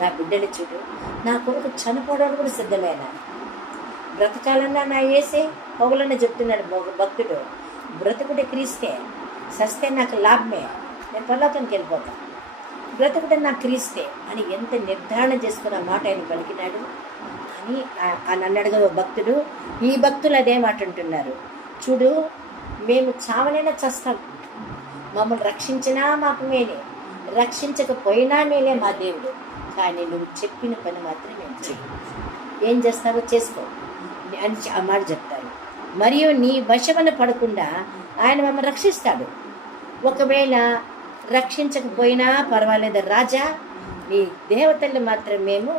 నా బిడ్డలు చూడు, నా కొడుకు చనిపోవడానికి కూడా సిద్ధమేనా, బ్రతకాలన్నా నా యేసే పొగలన్నా చెప్తున్నాడు భక్తుడు. బ్రతుకుడే క్రీస్తే, సస్తే నాకు లాభమే, నేను పరలోకానికి వెళ్ళిపోతాను. బ్రతుకుడే నాకు క్రీస్తే అని ఎంత నిర్ధారణ చేసుకున్న మాట ఆయన పలికినాడు అని అన్నాడుగా భక్తుడు. ఈ భక్తులు అదే మాట అంటున్నారు. చూడు, మేము చావనైనా చస్తాం, మమ్మల్ని రక్షించినా మాకు మేలే, రక్షించకపోయినా మేలే మా దేవుడు. కానీ నువ్వు చెప్పిన పని మాత్రం మేము చెయ్యి. ఏం చేస్తావో చేసుకో అని ఆ మాట చెప్తారు. మరియు నీ వశమున పడకుండా ఆయన మమ్మల్ని రక్షిస్తాడు. ఒకవేళ రక్షించకపోయినా పర్వాలేదు రాజా, నీ దేవతల్ని మాత్రం మేము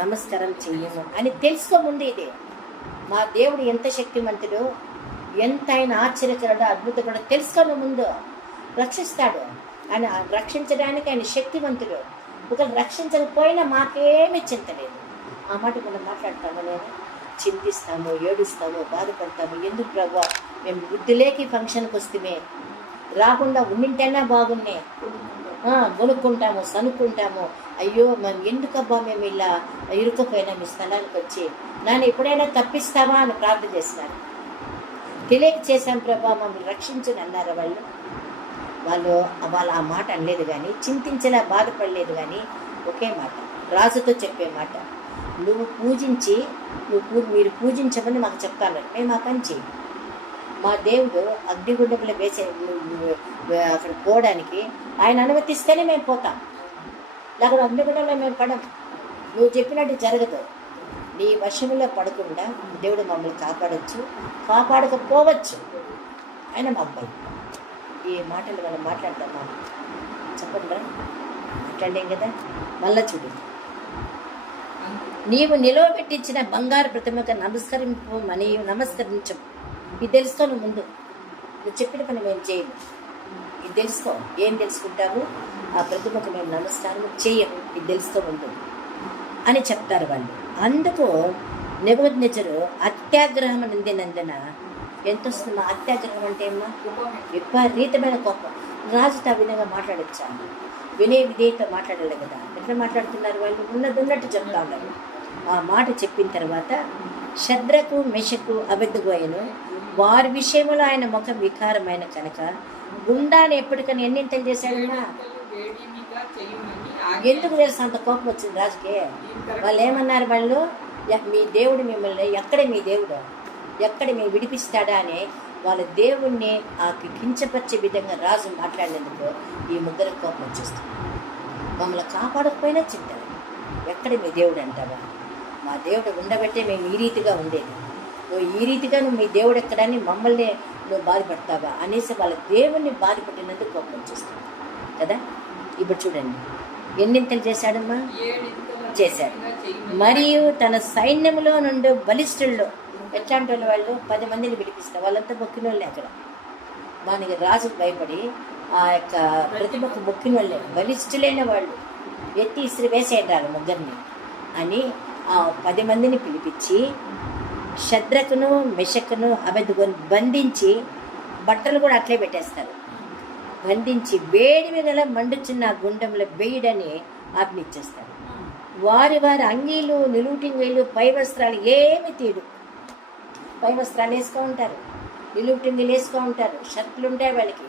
నమస్కారం చెయ్యము అని తెలుసుకోముందు ఇది మా దేవుడు ఎంత శక్తిమంతుడు, ఎంత ఆయన ఆశ్చర్యకరుడు, అద్భుతకరుడు తెలుసుకున్న ముందు రక్షిస్తాడు. ఆయన రక్షించడానికి ఆయన శక్తివంతుడు. ఒకరు రక్షించకపోయినా మాకేమీ చింతలేదు. ఆ మాట మనం మాట్లాడతాము, నేను చింతిస్తాము, ఏడుస్తాము, బాధపడతాము. ఎందుకు ప్రభువా మేము బుద్ధి లేక ఫంక్షన్కి వస్తే రాకుండా ఉండింటేనా బాగున్నాయి, కొనుక్కుంటాము, సనుక్కుంటాము. అయ్యో మనం ఎందుకబ్బా మేము ఇలా ఇరుక్కుపోయినా మీ స్థలానికి వచ్చి నన్ను ఎప్పుడైనా తప్పిస్తావా అని ప్రార్థన చేస్తున్నారు. తెలియక చేశాం ప్రభా మమ్మల్ని రక్షించని అన్నారు వాళ్ళు ఆ మాట అనలేదు, కానీ చింతించేలా బాధపడలేదు. కానీ ఒకే మాట, రాజుతో చెప్పే మాట, మీరు పూజించమని మాకు చెప్తాను, మేము ఆ పని చేయి. మా దేవుడు అగ్నిగుండంలో వేసే అక్కడ పోవడానికి ఆయన అనుమతిస్తేనే మేము పోతాం, లేకపోతే అగ్నిగుండంలో మేము పడం. నువ్వు చెప్పినట్టు జరగదు. నీ వశంలో పడకుండా దేవుడు మమ్మల్ని కాపాడవచ్చు, కాపాడకపోవచ్చు. ఆయన మా అబ్బాయి ఈ మాటలు మనం మాట్లాడతామా? చెప్పండి రా, మాట్లాడలేం కదా. మళ్ళా చూడు, నీవు నిలవబెట్టించిన బంగారు ప్రతిమకు నమస్కరించు. ఇది తెలుసుకోను ముందు, నువ్వు చెప్పిన పని మేము చేయము. ఇది తెలుసుకో. ఏం తెలుసుకుంటావు? ఆ ప్రతిమకు మేము నమస్కారం చెయ్యము, ఇది తెలుసుకో ముందు అని చెప్తారు వాళ్ళు. అందుకు నెబుకద్నెజరు అత్యాగ్రహం నిందినందున ఎంత వస్తుంది? అత్యాగ్రహం అంటే ఏమో విపరీతమైన కోపం. రాజుతో ఆ విధంగా మాట్లాడొచ్చా? వినయ విధేయతో మాట్లాడాలి కదా. ఎట్లా మాట్లాడుతున్నారు వాళ్ళు? ఉన్నట్టు చెప్తా ఉన్నారు. ఆ మాట చెప్పిన తర్వాత షద్రకు మెషకు అబెద్దుగోయను వారి విషయంలో ఆయన ముఖం వికారమైన కనుక గుండాన్ని ఎప్పటికని ఎన్నింతలు చేశాడన్నా? ఎందుకు తెలుసు అంత కోపం వచ్చింది రాజుకి? వాళ్ళు ఏమన్నారు? వాళ్ళు మీ దేవుడు మిమ్మల్ని మీ దేవుడు ఎక్కడ మీ విడిపిస్తాడా అని వాళ్ళ దేవుణ్ణి ఆ కించపరిచే విధంగా రాజు మాట్లాడినందుకు ఈ ముగ్గురు కోపం వచ్చేస్తుంది. మమ్మల్ని కాపాడకపోయినా చింతలు, ఎక్కడ మీ దేవుడు అంటావా? మా దేవుడు ఉండబట్టే మేము ఈ రీతిగా ఉండేది. నువ్వు ఈ రీతిగా మీ దేవుడు ఎక్కడని మమ్మల్ని నువ్వు బాధపడతావా అనేసి వాళ్ళ దేవుణ్ణి బాధపడినందుకు కోపం వచ్చేస్తుంది కదా. ఇప్పుడు చూడండి, ఎన్నింతలు చేశాడమ్మా? చేశాడు. మరియు తన సైన్యంలో నుండి బలిష్ఠుల్లో ఎట్లాంటి వాళ్ళు 10 మందిని పిలిపిస్తారు. వాళ్ళంతా మొక్కిన వాళ్ళే. అక్కడ మనకి రాజుకు భయపడి ఆ యొక్క ప్రతిమకు మొక్కిన వాళ్ళే, బలిష్ఠులైన వాళ్ళు. ఎత్తి ఇస్త్రీ వేసేయాలి ముగ్గురిని అని ఆ 10 మందిని పిలిపించి షద్రకును మెషకును అబెద్దుగోను బంధించి, బట్టలు కూడా అట్లే పెట్టేస్తారు, బంధించి వేడిమి గల మండుచున్న గుండంలో వేయడని ఆజ్ఞిచ్చేస్తారు. వారి అంగీలు, నిలువుటింగీలు, పై వస్త్రాలు ఏమి తీడు. పై వస్త్రాలు వేసుకో ఉంటారు, నిలువుటింగీలు వేసుకో ఉంటారు, షర్ట్లు ఉంటాయి వాళ్ళకి.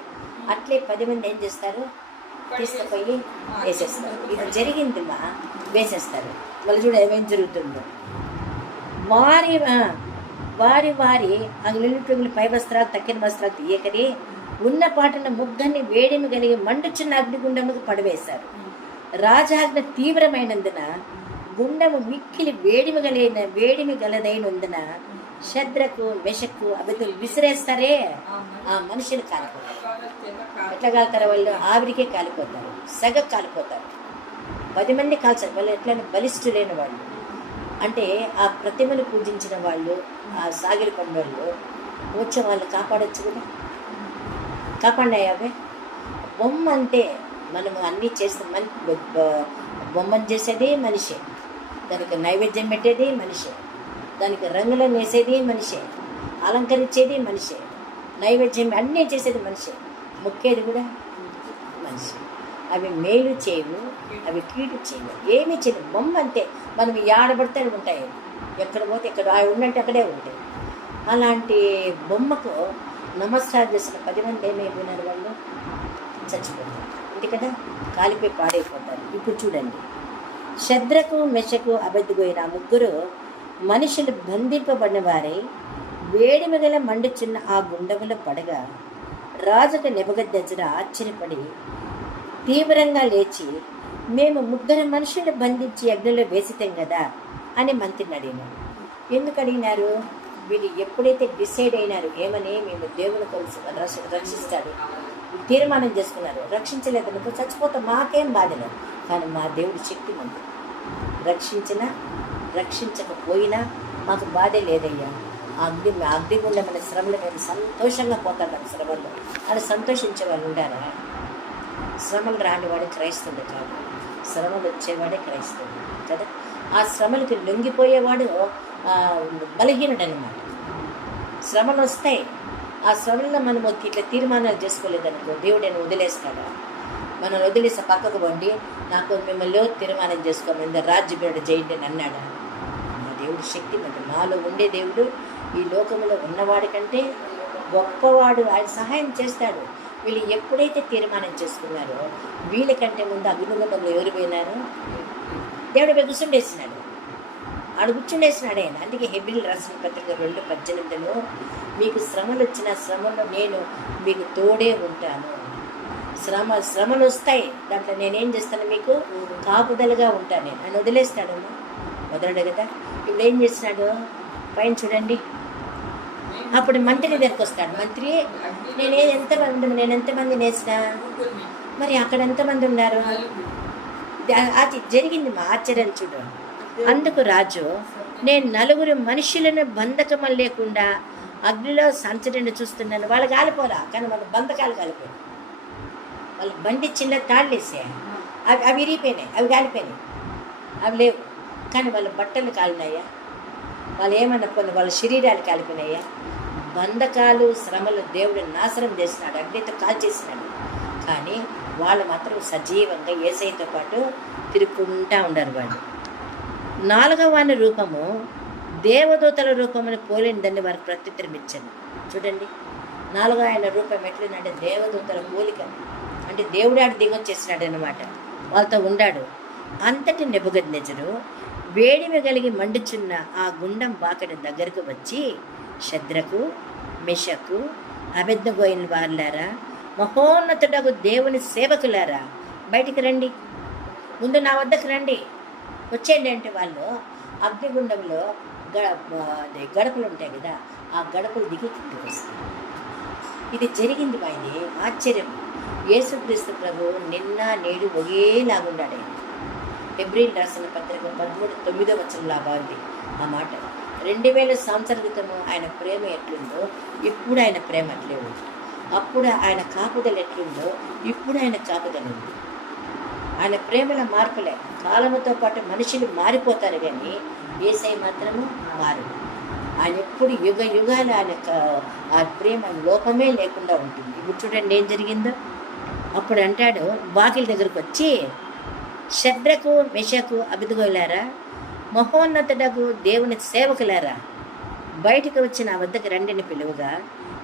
అట్లే 10 మంది ఏం చేస్తారు? తీసుకుపోయి వేసేస్తారు. ఇది జరిగింది మా వేసేస్తారు. మళ్ళీ చూడ ఏమేం జరుగుతుందో. వారి నిలువుటింగులు, పై వస్త్రాలు, తక్కిన వస్త్రాలు తీయకని ఉన్న పాటన ముగ్గురిని వేడిమి కలిగి మండుచున్న అగ్నిగుండముకు పడవేశారు. రాజాజ్ఞ తీవ్రమైనందున గుండము మిక్కిలి వేడిమి గలదైనందున షద్రకు మెషకు అబెద్దులు విసిరేస్తారే, ఆ మనిషిని కాలిపోతారు. ఎట్లా కాలుతారు వాళ్ళు? ఆవిరికే కాలిపోతారు, సగ కాలిపోతారు. 10 మంది కాల్చారు. వాళ్ళు ఎట్లా? బలిష్ఠులైన వాళ్ళు. అంటే ఆ ప్రతిమను పూజించిన వాళ్ళు, ఆ సాగిలి పండు వాళ్ళు వచ్చే వాళ్ళు కాపాడచ్చు కదా. కాపాడినాయావే. బొమ్మ అంటే మనము అన్నీ చేస్తాం. బొమ్మను చేసేది మనిషే, దానికి నైవేద్యం పెట్టేది మనిషే, దానికి రంగులను వేసేది మనిషే, అలంకరించేది మనిషే, నైవేద్యం అన్నీ చేసేది మనిషే, మొక్కేది కూడా మనిషి. అవి మేలు చేయవు, అవి కీడు చేయవు, ఏమీ చేయవు. బొమ్మ అంతే. మనం ఆడబడితే ఉంటాయి, ఎక్కడ పోతే ఎక్కడ ఉండంటే అక్కడే ఉంటాయి. అలాంటి బొమ్మకు నమస్కారం చేసిన 10 మంది ఏమైపోయినారు? వాళ్ళు చచ్చిపోతారు. ఇంటి కదా, కాలిపోయి పాడైపోతారు. ఇప్పుడు చూడండి, షద్రకు మెషకు అబెద్దుగోయిన ముగ్గురు మనుషులు బంధింపబడిన వారై వేడిమి గల మండుచున్న ఆ గుండములో పడగా రాజుకు నెబుకద్నెజరు ఆశ్చర్యపడి తీవ్రంగా లేచి, మేము 3 మనుషులు బంధించి అగ్నిలో వేసితాం కదా అని మంత్రిని అడిగినారు. ఎందుకు అడిగినారు? వీళ్ళు ఎప్పుడైతే డిసైడ్ అయినారు ఏమని, మేము దేవుని కలిసి రక్షిస్తాడు తీర్మానం చేసుకున్నారు, రక్షించలేదనుకో చచ్చిపోతాం, మాకేం బాధ లేదు. కానీ మా దేవుడి శక్తి ఉంది. రక్షించకపోయినా మాకు బాధే లేదయ్యా. అగ్నిగుండమైన శ్రమలు మేము సంతోషంగా పోతాం శ్రమల్లో అని సంతోషించే వాళ్ళు ఉండారా? శ్రమలు రానివాడే క్రైస్తవుడు కాదు, శ్రమలు వచ్చేవాడే క్రైస్తవుడు కదా. ఆ శ్రమలకి లొంగిపోయేవాడు బలహీనుడు అనమాట. శ్రమలు వస్తాయి, ఆ శ్రమల్లో మనం ఇట్లా తీర్మానాలు చేసుకోలేదనుకో దేవుడు నేను వదిలేస్తాడా? మనం వదిలేసి పక్కకు పండి నాకు మిమ్మల్ని తీర్మానం చేసుకోమని రాజ్యపేట చేయండి అని అన్నాడా? మా దేవుడు శక్తి మరి నాలో ఉండే దేవుడు ఈ లోకంలో ఉన్నవాడి కంటే గొప్పవాడు, ఆయన సహాయం చేస్తాడు. వీళ్ళు ఎప్పుడైతే తీర్మానం చేసుకున్నారో వీళ్ళకంటే ముందు అగ్నిగుండంలో ఎవరు పోయినారో దేవుడు పోయి కూర్చుండేసినాడు, ఆడు కూర్చుండేసినాడు ఆయన. అందుకే హెబ్రీయులకు రాసిన పత్రిక 2:18 మీకు శ్రమలు వచ్చిన శ్రమలో నేను మీకు తోడే ఉంటాను. శ్రమలు వస్తాయి, దాంట్లో నేనేం చేస్తాను? మీకు కాపుదలుగా ఉంటాను నేను. ఆయన వదిలేస్తాడు, వదలడు కదా. ఇప్పుడు ఏం చేసినాడు? పైన చూడండి, అప్పుడు మంత్రి దగ్గరికి వస్తాడు. మంత్రి నేను ఎంతమంది నేసిన, మరి అక్కడ ఎంతమంది ఉన్నారు? అది జరిగింది మా ఆశ్చర్యం చూడు. అందుకు రాజు నేను 4 మనుషులను బంధకం లేకుండా అగ్నిలో సంచడిని చూస్తున్నాను. వాళ్ళు కాలిపోరా, కానీ వాళ్ళ బంధకాలు కాలిపోయాయి. వాళ్ళ బండి చిన్న తాళ్ళు వేసాయి, అవి విరిగిపోయినాయి, అవి కాలిపోయినాయి, అవి లేవు. కానీ వాళ్ళ బట్టలు కాలినాయా? వాళ్ళు ఏమన్నా వాళ్ళ శరీరాలు కాలిపోయినాయా? బంధకాలు శ్రమలు దేవుడు నాశనం చేసినాడు, అగ్నితో కాల్చేసినాడు. కానీ వాళ్ళు మాత్రం సజీవంగా యేసయ్యతో పాటు తిరుగుకుంటూ ఉన్నారు. వాళ్ళు 4వ రూపము దేవదూతల రూపమని పోలిందని వారికి ప్రత్యుత్తరం ఇచ్చాను. చూడండి, 4వ రూపం ఎట్లుందంటే దేవదూతల పోలిక, అంటే దేవుడు ఆడు దిగొచ్చేసినాడు అనమాట, వాళ్ళతో ఉండాడు. అంతటి నెబుకద్నెజరు వేడిమి కలిగి మండుచున్న ఆ గుండం బాకడి దగ్గరకు వచ్చి షద్రకు మెషకు అబేద్నెగోయిన వారులారా, మహోన్నతుడగు దేవుని సేవకులారా, బయటికి రండి, ముందు నా వద్దకు రండి, వచ్చేయండి అంటే వాళ్ళు అగ్నిగుండంలో గడపలు ఉంటాయి కదా, ఆ గడపలు దిగి కిందకి వస్తాయి. ఇది జరిగింది వాయిని ఆశ్చర్యం. యేసుక్రీస్తు ప్రభు నిన్న నేడు ఒకేలాగున్నాడు. ఆయన హెబ్రీయులకు రాసిన పత్రిక 13:9 బాగుంది ఆ మాట. 2000 సంవత్సరాల క్రితము ఆయన ప్రేమ ఎట్లుందో ఇప్పుడు ఆయన ప్రేమ అట్లే ఉంది. అప్పుడు ఆయన కాపుదల ఎట్లుందో ఇప్పుడు ఆయన కాపుదల ఉంది. ఆయన ప్రేమల మార్పులే. కాలముతో పాటు మనుషులు మారిపోతారు కానీ యేసయ్య మాత్రము మారడు. ఆయన ఎప్పుడు యుగ యుగాలు ఆయన ఆ ప్రేమ లోపమే లేకుండా ఉంటుంది. ఇప్పుడు చూడండి ఏం జరిగిందో. అప్పుడు అంటాడు వాకిలి దగ్గరకు వచ్చి, షద్రకు మెషకు అబేద్నెగోలారా, మహోన్నతుడగు దేవుని సేవకులారా, బయటకు వచ్చి నా వద్దకు రండిని పిలువగా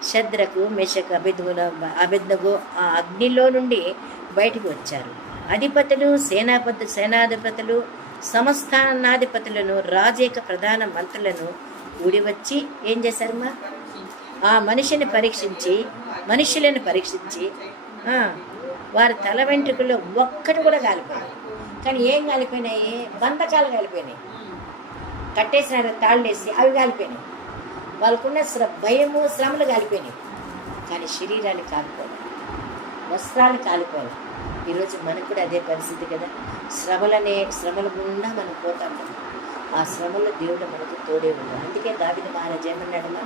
షద్రకు మెషకు అబేద్నెగో ఆ అగ్నిలో నుండి బయటకు వచ్చారు. అధిపతులు సేనాధిపతులు సంస్థానాధిపతులను రాజేక ప్రధాన మంత్రులను కూడి వచ్చి ఏం చేశారమ్మా? ఆ మనుషులను పరీక్షించి వారి తల వెంట్రుకలు ఒక్కటి కూడా కాలిపోయాయి. కానీ ఏం కాలిపోయినాయి? బంధకాలు కాలిపోయినాయి. కట్టేసిన తాళ్ళు వేసి అవి కాలిపోయినాయి. వాళ్ళకున్న భయము శ్రమలు కాలిపోయినాయి. కానీ శరీరాలు కాలిపోయాయి, వస్త్రాలు కాలిపోయాయి. ఈరోజు మనకు కూడా అదే పరిస్థితి కదా. శ్రమల గుండా మనం పోతాం. ఆ శ్రమలో దేవుడు మనకు తోడే ఉన్నాడు. అందుకే దావీదు మహారాజు ఏమన్నాడమ్మా?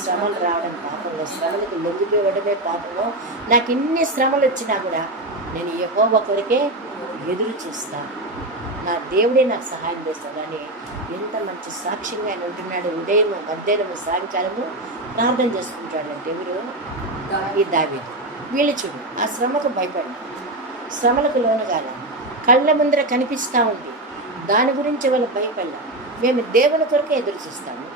శ్రమలు రావడం పాపంలో, శ్రమలకు లొంగిపోవడమే పాపంలో. నాకు ఇన్ని శ్రమలు వచ్చినా కూడా నేను యెహోవా కొరకే ఎదురు చూస్తాను, నా దేవుడే నాకు సహాయం చేస్తాడు అని ఎంత మంచి సాక్ష్యంగా ఆయన ఉంటున్నాడు. ఉదయం మధ్యాహ్నము సాయంకాలము ప్రార్థన చేసుకుంటాడు. అంటే ఎవరు? ఈ దావీదు. వీళ్ళు చూడు, ఆ శ్రమకు భయపడి శ్రమలకు లోనుగాల కళ్ళ ముందర కనిపిస్తూ ఉంది, దాని గురించి వాళ్ళు భయపడలా. మేము దేవుని కొరకే ఎదురు చూస్తాము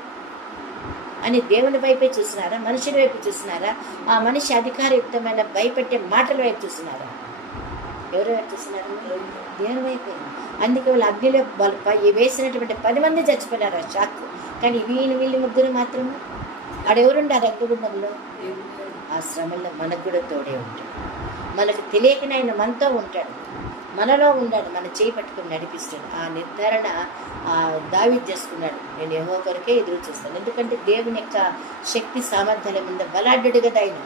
అని దేవుని వైపే చూస్తున్నారా? మనుషుల వైపు చూస్తున్నారా? ఆ మనిషి అధికారయుక్తమైన భయపెట్టే మాటల వైపు చూస్తున్నారా? ఎవరి వైపు చూస్తున్నారు? దేవుని వైపే. అందుకే వాళ్ళు అగ్నిలో వాళ్ళు వేసినటువంటి 10 మంది చచ్చిపోయినారు ఆ షాక్. కానీ వీళ్ళు ముగ్గురు మాత్రం ఆడెవరుండారు అగ్నిగుండంలో? ఆ శ్రమల్లో మనకు కూడా తోడే ఉంటాడు. మనకు తెలియకనే ఆయన మనతో ఉంటాడు, మనలో ఉన్నాడు, మన చేయి పట్టుకుని నడిపిస్తాడు. ఆ నిర్ధారణ దావీదు చేసుకున్నాడు. నేను యెహోవా కొరకే ఎదురు చూస్తాను. ఎందుకంటే దేవుని యొక్క శక్తి సామర్థ్యాల మీద బలాఢ్యుడు కదా ఆయన.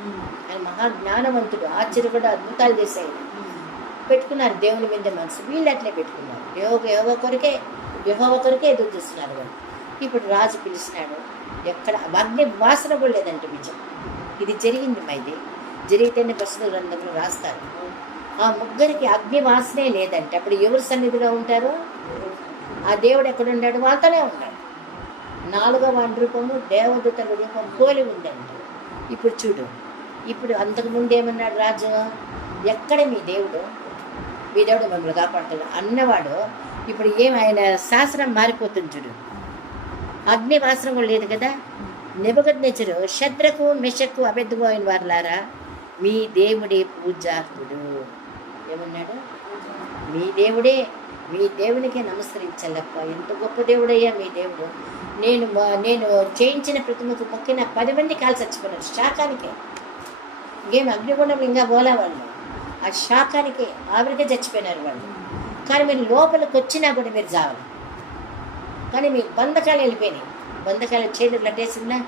ఆయన మహాజ్ఞానవంతుడు, ఆశ్చర్యపడు అద్భుతాలు చేశాడు. పెట్టుకున్నారు దేవుని మీద మనసు. వీళ్ళు అట్లే పెట్టుకున్నారు. యెహోవా కొరకే ఎదురు చూస్తున్నారు వాళ్ళు. ఇప్పుడు రాజు పిలిచినాడు. ఎక్కడ అగ్ని వాసన కూడా లేదంటే విజయం. ఇది జరిగింది మా ఇది జరిగితేనే పరిశుద్ధ గ్రంథంలో రాస్తారు. ఆ ముగ్గురికి అగ్ని వాసనే లేదంటే అప్పుడు ఎవరు సన్నిధిగా ఉంటారో ఆ దేవుడు ఎక్కడున్నాడు? వాళ్ళతోనే ఉన్నాడు. 4వ రూపము దేవదూతల రూపం పోలి ఉందంట. ఇప్పుడు చూడు, ఇప్పుడు అంతకుముందు ఏమన్నాడు రాజు? ఎక్కడ మీ దేవుడు మమ్మల్ని కాపాడుతాడు అన్నవాడు. ఇప్పుడు ఆయన శాసనం మారిపోతుంది చూడు. అగ్ని వాసన కూడా లేదు కదా. నెబుకద్నెజరు శద్రకు మెషకు అబెద్దుగో అయిన వారులారా, మీ దేవుడే పూజార్హుడు. ఏమన్నాడు? మీ దేవునికే నమస్కరించాలప్ప. ఎంత గొప్ప దేవుడయ్యా మీ దేవుడు. నేను చేయించిన ప్రతిమకు మొక్కిన 10 మంది కాలు చచ్చిపోయినారు. శాకానికే. ఇంకేం అగ్నిగుండం ఇంకా పోలే వాళ్ళు. ఆ శాకానికే ఆవిరికే చచ్చిపోయినారు వాళ్ళు. కానీ మీరు లోపలికి వచ్చినా కూడా మీరు చావాలి. కానీ మీ బంధకాలు వెళ్ళిపోయినాయి. బంధకాలు చేతులు కట్టేసిందా?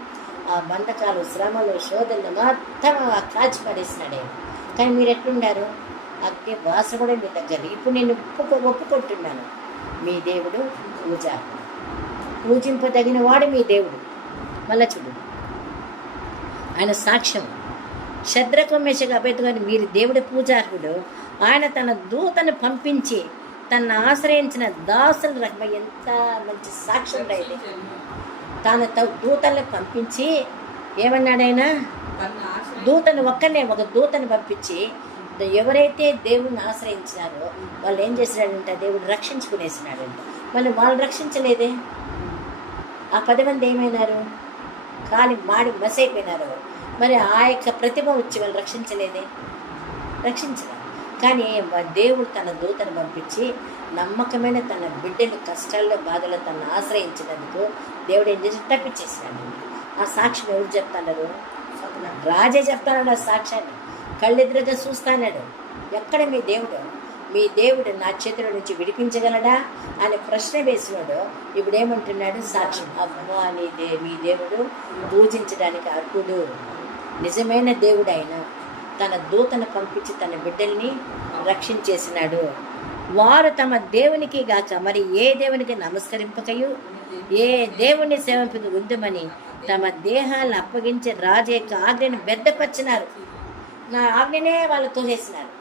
ఆ బంధకాలు, శ్రమలు, శోధనలు మొత్తం కాల్చి పడేసినాడే. కానీ మీరు ఎట్లుండారు? అగ్ని వాసన కూడా మీ దగ్గర. ఇప్పుడు నేను ఒప్పుకుంటున్నాను, మీ దేవుడు పూజింపదగిన వాడు మీ దేవుడు. మళ్ళా చూడు, ఆయన సాక్ష్యం. శద్రకు మెషకు అబెద్దుగోని మీరు దేవుడి పూజార్హుడు. ఆయన తన దూతను పంపించి తను ఆశ్రయించిన దాసుల రకమ. ఎంత మంచి సాక్ష్యం రైతే. తన దూతల్ని పంపించి ఏమన్నాడైనా? దూతను ఒక దూతను పంపించి ఎవరైతే దేవుడిని ఆశ్రయించినారో వాళ్ళు ఏం చేసినాడంట? దేవుడు రక్షించుకునేసినాడంట. మళ్ళీ వాళ్ళు రక్షించలేదే. ఆ 10 మంది ఏమైనారు? కాలి మాడి మసైపోయినారు. మరి ఆ యొక్క ప్రతిభ వచ్చి వాళ్ళు రక్షించలేదే. రక్షించలేదు. కానీ దేవుడు తన దూతను పంపించి నమ్మకమైన తన బిడ్డలు కష్టాల్లో బాధలో తను ఆశ్రయించినందుకు దేవుడు ఏం చేసి తప్పించేసినాడు. ఆ సాక్ష్యం ఎవరు చెప్తున్నారు? రాజే చెప్తాడు ఆ సాక్ష్యాన్ని. కళ్ళెదురుగా చూస్తాడు. ఎక్కడ మీ దేవుడు నా చేతుల నుంచి విడిపించగలడా అని ప్రశ్న వేసినాడు. ఇప్పుడు ఏమంటున్నాడు? సాక్ష్యం. అబ్బా, మీ దేవుడు పూజించడానికి అర్హుడు. నిజమైన దేవుడు ఆయన తన దూతను పంపించి తన బిడ్డల్ని రక్షించేసినాడు. వారు తమ దేవునికి గాక మరి ఏ దేవునికి నమస్కరింపకయు ఏ దేవుని సేవింపక ఉందమని తమ దేహాలను అప్పగించి రాజు యొక్క ఆజ్ఞను బెద్దపరిచినారు. నా ఆజ్ఞనే వాళ్ళు తోసేసినారు.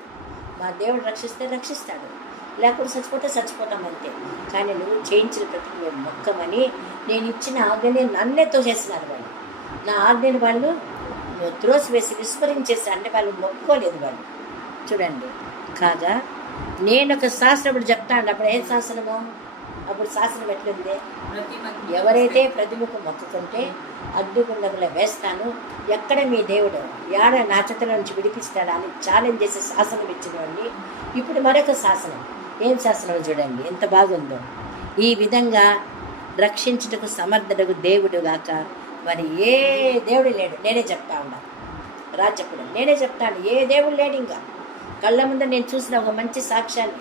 మా దేవుడు రక్షిస్తే రక్షిస్తాడు, లేకపోతే చచ్చిపోతే చచ్చిపోతాం అంతే. కానీ నువ్వు చేయించిన ప్రతి మొక్కమని నేను ఇచ్చిన ఆజ్ఞని నన్నే తోసేసినారు వాళ్ళు. నా ఆజ్ఞని వాళ్ళు త్రోసివేసి విస్మరించేసి అంటే వాళ్ళు మొక్కోలేదు వాళ్ళు. చూడండి, కాగా నేను ఒక శాస్త్రం ఇప్పుడు చెప్తాను. అప్పుడు ఏం శాసనము? అప్పుడు శాసనం ఎట్లుంది? ఎవరైతే ప్రతిమకు మొక్కుకుంటే అగ్నిగుండంలో వేస్తాను, ఎక్కడ మీ దేవుడు యాడ నా చేతుల నుంచి విడిపిస్తాడా అని ఛాలెంజ్ చేసి శాసనం ఇచ్చినవాడిని. ఇప్పుడు మరొక శాసనం. ఏం శాసనం చూడండి ఎంత బాగుందో. ఈ విధంగా రక్షించుటకు సమర్థుడకు దేవుడు గాక మరి ఏ దేవుడు లేడు. నేనే చెప్తా ఉన్నా, రాజప్పుడు నేనే చెప్తాను. ఏ దేవుడు లేడు. ఇంకా కళ్ళ ముందు నేను చూసిన ఒక మంచి సాక్ష్యాన్ని.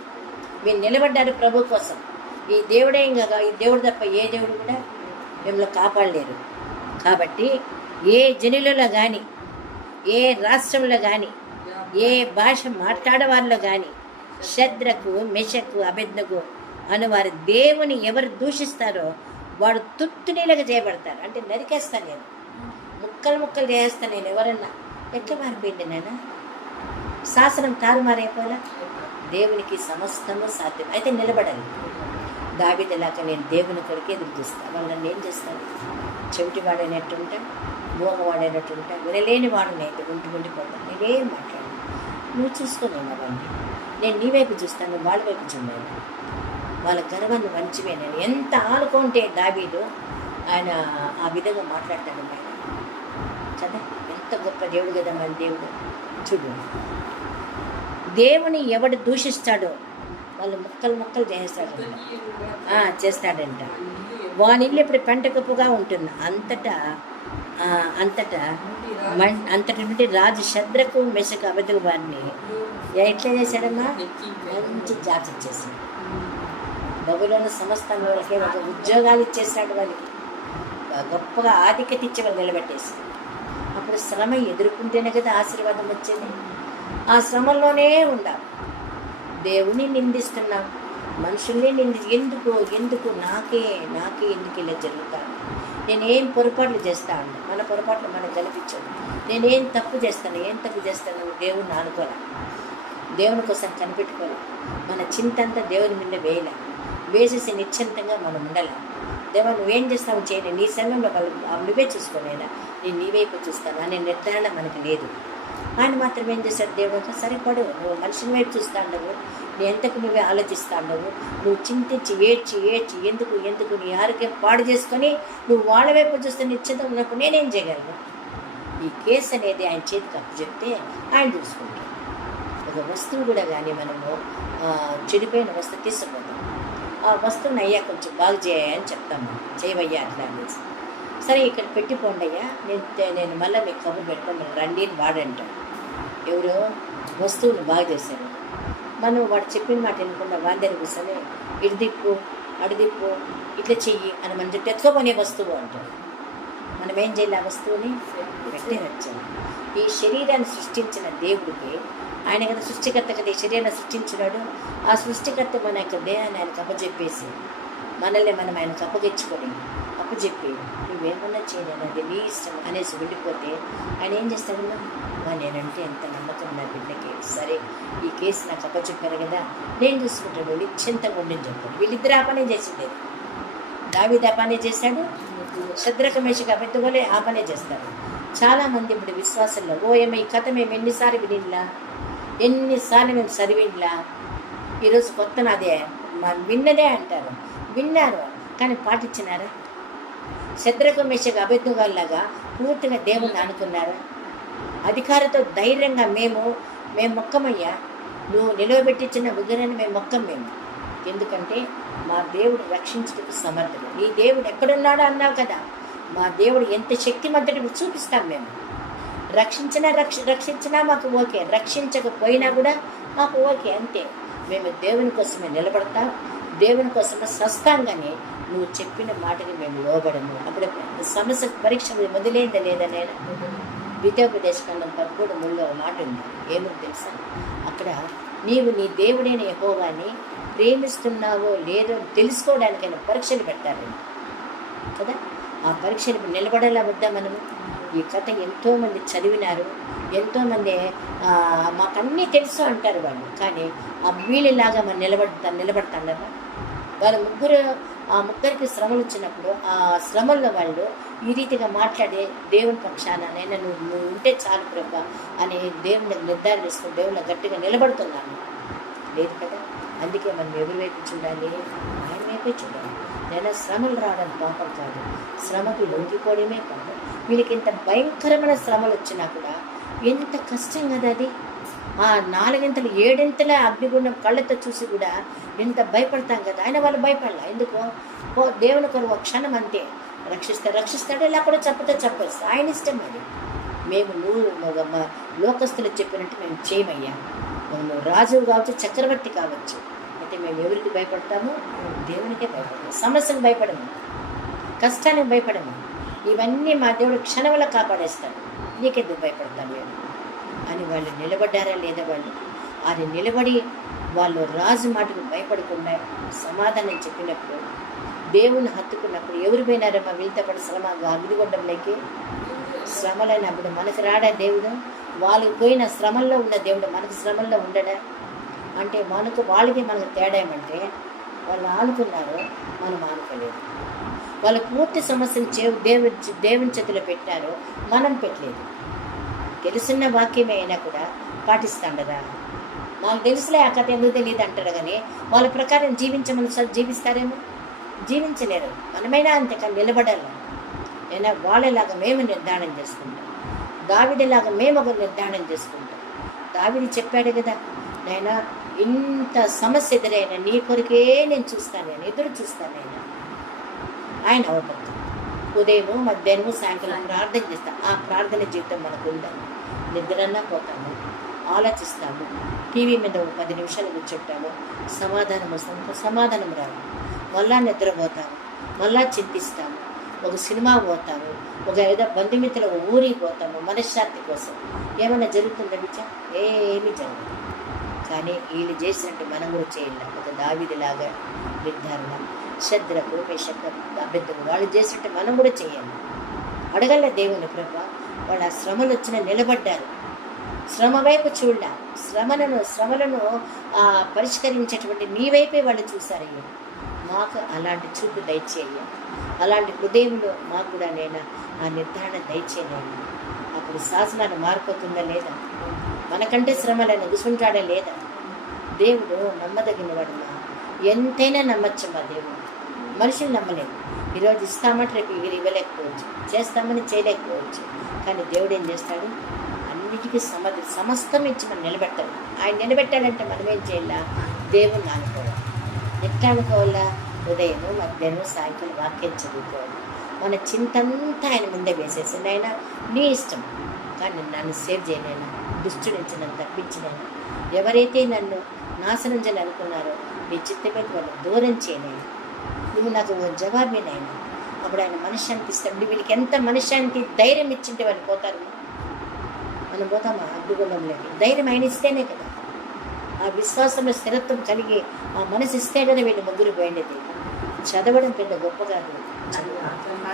మీరు నిలబడ్డారు ప్రభు కోసం. ఈ దేవుడే ఇంకా, ఈ దేవుడు తప్ప ఏ దేవుడు కూడా మిమ్మల్ని కాపాడలేరు. కాబట్టి ఏ జనులలో కానీ, ఏ రాష్ట్రంలో కానీ, ఏ భాష మాట్లాడేవారిలో కానీ శద్రకు మెషకు అబెద్నెగో అనువారు దేవుని ఎవరు దూషిస్తారో వాడు తుత్తునీలుగా చేయబడతారు. అంటే నరికేస్తాను నేను, ముక్కలు చేస్తాను నేను. ఎవరన్నా ఎట్లా మారిపోయింది నాన్న? శాసనం తారుమారైపోలా. దేవునికి సమస్తము సాధ్యం. అయితే నిలబడాలి. దావీదులాగా నేను దేవుని కొరకే ఎదురు చూస్తాను. వాళ్ళు నన్ను ఏం చేస్తాను? చెవిటి వాడైనట్టుంటా, మోగవాడైనట్టుంటా, వినలేని వాడినైతే ఉండిపోతాను. నేనేం మాట్లాడు, నువ్వు చూసుకున్నాను అవన్నీ. నేను నీ వైపు చూస్తాను, వాళ్ళ వైపు చూడాను. వాళ్ళ గర్వాన్ని వంచిపోయినాను. ఎంత ఆనుకుంటే దావీదు ఆయన ఆ విధంగా మాట్లాడతాడు ఆయన కదా. ఎంత గొప్ప దేవుడు కదా మన దేవుడు. చూడు, దేవుని ఎవడు దూషిస్తాడో వాళ్ళు ముక్కలు చేస్తాడంట. వాని ఇల్లు ఇప్పుడు పెంటకప్పుగా ఉంటుంది. అంతటి నుండి రాజు శద్రకు మెషకు అబెద్నెగో వారిని ఎట్లా చేశాడమ్మా? మంచి జాబ్స్ ఇచ్చేసాడు. బబులోను సమస్తం వాళ్ళకి ఒక ఉద్యోగాలు ఇచ్చేసాడు. వాళ్ళకి గొప్పగా ఆధిక్యత ఇచ్చి వాళ్ళు నిలబెట్టేసి. అప్పుడు శ్రమ ఎదుర్కొంటేనే కదా ఆశీర్వాదం వచ్చేది. ఆ శ్రమల్లోనే ఉండాలి. దేవుని నిందిస్తున్నాం, మనుషుల్ని ఎందుకు ఎందుకు నాకే నాకే ఎందుకు ఇలా జరుగుతాను? నేనేం పొరపాట్లు చేస్తా అన్నా, మన పొరపాట్లు మనకు కనిపించదు. నేనేం తప్పు చేస్తాను దేవుడిని అనుకోలే, దేవుని కోసం కనిపెట్టుకోలే, మన చింతంతా దేవుని మీద వేసేసి నిశ్చింతంగా మనం ఉండాలి. దేవా నువ్వేం చేస్తావు చేయని, నీ సమయంలో వాళ్ళు నువ్వే చూసుకోలేదా, నేను నీ వైపు చూస్తాను అనే నిర్ధారణ మనకు లేదు. ఆయన మాత్రం ఏం చేశాడు, దేవుడు సరిపడు, నువ్వు మనిషిని వైపు చూస్తా ఉండవు, నీ ఎంతకు నువ్వే ఆలోచిస్తా ఉండవు, నువ్వు చింతించి ఏడ్చి ఎందుకు నీ ఆరోగ్యం పాడు చేసుకొని నువ్వు వాళ్ళ వైపు చూస్తే నిశ్చింత ఉన్నప్పుడు నేనేం చేయగలను? ఈ కేసు అనేది ఆయన చేతికి అప్పు చెప్తే ఆయన చూసుకుంటాడు. ఒక వస్తువు కూడా కానీ మనము చెడిపోయిన వస్తువు తీసుకుపోతాం, ఆ వస్తువుని అయ్యా కొంచెం బాగు చేయని చెప్తాము, చేయవయ్యా అట్లా అనేసి. సరే ఇక్కడ పెట్టిపోండి అయ్యా, నేను మళ్ళీ మీకు కబురు పెట్టుకొని రండి అని వాడంటాడు. ఎవరో వస్తువుని బాగు చేశారు, మనం వాడు చెప్పిన మాట వినకుండా వాడి దగ్గర కూర్చొని ఇడిదిప్పు అడిదిప్పు ఇట్లా చెయ్యి అని మనం చెప్పి ఎత్తుకోపోనే వస్తువు అంటాడు. మనం ఏం చేయాలి? ఆ వస్తువుని పెట్టే వచ్చాము. ఈ శరీరాన్ని సృష్టించిన దేవుడికి, ఆయన కదా సృష్టికర్త కదా ఈ శరీరాన్ని సృష్టించినాడు, ఆ సృష్టికర్త మన యొక్క దేహాన్ని ఆయనకు అప్పచెప్పేసి మనల్ని మనం ఆయనకు అప్పచెప్పి నువ్వేమన్నా చేయలేనండి నీ ఇష్టం అనేసి వెళ్ళిపోతే ఆయన ఏం చేస్తాడు? నేనంటే ఎంత నమ్మకం నా బిడ్డకి, సరే ఈ కేసు నాకు అప్పచెప్పారు కదా నేను చూసుకుంటాను, నిశ్చింతగా ఉండని చెప్పాడు. వీళ్ళిద్దరు ఆ పనే చేసిండేది. దావీదు ఆ పనే చేశాడు, శద్రక మేషకు అబెద్దుగోలే ఆ పనే చేస్తారు. చాలామంది ఇప్పుడు విశ్వాసంలో ఈ కథ మేము ఎన్నిసార్లు మేము చదివిండ్లా, ఈరోజు కొత్త నాదే విన్నదే అంటారు, విన్నారు కానీ పాటించినారా? శద్రక మేషకు అబెద్దుగోలాగా పూర్తిగా దేవుణ్ణి అనుకున్నారా? అధికారితో ధైర్యంగా మేము మొక్కమయ్యా, నువ్వు నిలవబెట్టించిన విగ్రహాన్ని మేము ఎందుకంటే మా దేవుడు రక్షించడానికి సమర్థుడు. నీ దేవుడు ఎక్కడున్నాడో అన్నావు కదా, మా దేవుడు ఎంత శక్తిమంతుడు చూపిస్తాం. మేము రక్షించినా మాకు ఓకే, రక్షించకపోయినా కూడా మాకు ఓకే, అంతే. మేము దేవుని కోసమే నిలబడతాం, దేవుని కోసమే సస్తాం, కానీ నువ్వు చెప్పిన మాటకి మేము లోబడము. అప్పుడు సమస్య పరీక్ష మొదలైందా లేదా? నేను ద్వితీయోపదేశకాండం 13:3 మాట ఉంది, ఏమో తెలుసా? అక్కడ నీవు నీ దేవుడైన యెహోవాని ప్రేమిస్తున్నావో లేదో తెలుసుకోవడానికైనా పరీక్షలు పెట్టారు కదా. ఆ పరీక్షలు నిలబడేలా వద్దా మనము? ఈ కథ ఎంతోమంది చదివినారు, ఎంతోమంది మాకన్నీ తెలుసు అంటారు వాళ్ళు, కానీ ఆ వీళ్ళలాగా మనం నిలబడతారు. ఆ ముగ్గురికి శ్రమలు వచ్చినప్పుడు ఆ శ్రమల్లో వాళ్ళు ఈ రీతిగా మాట్లాడే దేవుని పక్షాన నేను నువ్వు ఉంటే చాలు ప్రభా అని దేవుని నిర్ధారణ చేసుకుని దేవుని గట్టిగా నిలబడుతున్నాను లేదు కదా. అందుకే మనం ఎవరి వైపు చూడాలి? ఆయన వైపే చూడాలి. నేను శ్రమలు రావడం పాపం కాదు, శ్రమకు లొంగిపోవడమే కాదు. వీళ్ళకి ఇంత భయంకరమైన శ్రమలు వచ్చినా కూడా ఎంత కష్టం కదా అది. ఆ 4 7 అగ్నిగుండం కళ్ళతో చూసి కూడా ఎంత భయపడతాం కదా. ఆయన వాళ్ళు భయపడాల ఎందుకు? దేవుని కొరకు ఒక క్షణం అంతే, రక్షిస్తాడు లేకపోతే చెప్పచ్చు, ఆయన ఇష్టం. అది మేము లోకస్తులు చెప్పినట్టు మేము చేయమయ్యా. మేము రాజువు కావచ్చు, చక్రవర్తి కావచ్చు, అయితే మేము ఎవరికి భయపడతాము? దేవునికే భయపడతాము. సమస్యకు భయపడము, కష్టానికి భయపడము. ఇవన్నీ మా దేవుడు క్షణంలో కాపాడేస్తాడు, నీకెందుకు భయపడతాను మేము అని వాళ్ళు నిలబడ్డారా లేదా? వాళ్ళు అది నిలబడి వాళ్ళు రాజు మాటకు భయపడకుండా సమాధానం చెప్పినప్పుడు, దేవుని హత్తుకున్నప్పుడు ఎవరు పోయినారమ్మా వీళ్ళతో పాటు అగ్నిగుండంలోకి? శ్రమలైనప్పుడు మనకు రాడా దేవుడు? వాళ్ళకి పోయిన శ్రమల్లో ఉన్న దేవుడు మనకు శ్రమల్లో ఉండడా? అంటే వాళ్ళకి మనకు తేడా ఏమంటే, వాళ్ళు ఆనుకున్నారు, మనం ఆనుకోలేదు. వాళ్ళు పూర్తి సమస్యలు దేవుని చేతిలో పెట్టారు, మనం పెట్టలేదు. తెలుసున్న వాక్యమే అయినా కూడా పాటిస్తాం కదా. నాకు తెలుసులే ఆ కథ ఎందుకు తెలియదు అంటారు, కానీ వాళ్ళ ప్రకారం జీవించమని జీవిస్తారేమో, జీవించలేరు. మనమైనా అంతే, కానీ నిలబడాలి. అయినా వాళ్ళలాగా మేము నిర్ధారణ చేసుకుంటాం, దావీదులాగా మేము ఒక నిర్ధారణ చేసుకుంటాం. దావీదు చెప్పాడు కదా, నైనా ఇంత సమస్య ఎదురైనా నీ కొరికే నేను చూస్తాను, నేను ఎదురు చూస్తాను. ఆయన అవపడతాం. ఉదయము మధ్యాహ్నము సాయంకాలం ప్రార్థన చేస్తాం. ఆ ప్రార్థన జీవితం మనకు ఉండాలి. నిద్రన్నా పోతాము, ఆలోచిస్తాము, టీవీ మీద 10 నిమిషాలు కూర్చుంటాము, సమాధానం వస్తాము, సమాధానం రాదు, మళ్ళా నిద్రపోతాము, మళ్ళా చింతిస్తాము, ఒక సినిమా పోతాము, ఏదో బంధుమిత్రుల ఊరికి పోతాము మనశ్శాంతి కోసం. ఏమైనా జరుగుతుందా బిడ్డ? ఏమీ జరగదు. కానీ వీళ్ళు చేసినట్టు మనం కూడా చేయాలి. ఒక దావీదులాగా నిర్ధారణ, శద్రకు మేషకు అబేద్నెగో వాళ్ళు చేసినట్టు మనం కూడా చేయాలి. అడగల దేవుని ప్రభా, వాళ్ళ శ్రమలు వచ్చిన నిలబడ్డారు, శ్రమ వైపు చూడ, శ్రమలను పరిష్కరించేటువంటి నీ వైపే వాళ్ళు చూశారయ్యా. మాకు అలాంటి చూపు దయచేయ, అలాంటి హృదయంలో మాకు కూడా నేను ఆ నిర్ధారణ దయచేయలేను. అప్పుడు శాసనాన్ని మారిపోతుందా లేదా, మనకంటే శ్రమలను ఎదుసుంటాడా లేదా. దేవుడు నమ్మదగిన వాడు, ఎంతైనా నమ్మచ్చమ్మా దేవుడు. మనుషులు నమ్మలేదు. ఈరోజు ఇస్తామంటే రేపు ఇవ్వలేకపోవచ్చు, చేస్తామని చేయలేకపోవచ్చు. కానీ దేవుడు ఏం చేస్తాడు, అన్నిటికీ సమస్తం ఇచ్చి మనం నిలబెట్టాలి. ఆయన నిలబెట్టాలంటే మనం ఏం చేయాలా, దేవుణ్ణి అనుకోవాలి. ఎట్లా అనుకోవాలా, ఉదయం మధ్యాహ్నం సాయంత్రం వాక్యం చదువుకోవాలి. మన చింతంతా ఆయన ముందే వేసేసింది. ఆయన నీ ఇష్టం, కానీ నన్ను సేవ్ చేయలేను, దుష్టు నుంచి నన్ను తప్పించినాను. ఎవరైతే నన్ను నాశనం చేయాలి అనుకున్నారో నీ చిత్తపైకి వాళ్ళు దూరం చేయలేను. నువ్వు నాకు జవాబేనైనా. అప్పుడు ఆయన మనశ్శాంతి ఇస్తాడు. వీళ్ళకి ఎంత మనశ్శాంతి ధైర్యం ఇచ్చింటే వాళ్ళు పోతారు. మనం పోతామా అడ్డుగొండంలోకి? ధైర్యం ఆయన ఇస్తేనే కదా, ఆ విశ్వాసంలో స్థిరత్వం కలిగి ఆ మనసు ఇస్తే కదా వీళ్ళు ముగ్గురు పోయిండేది. చదవడం పెద్ద గొప్ప కాదు,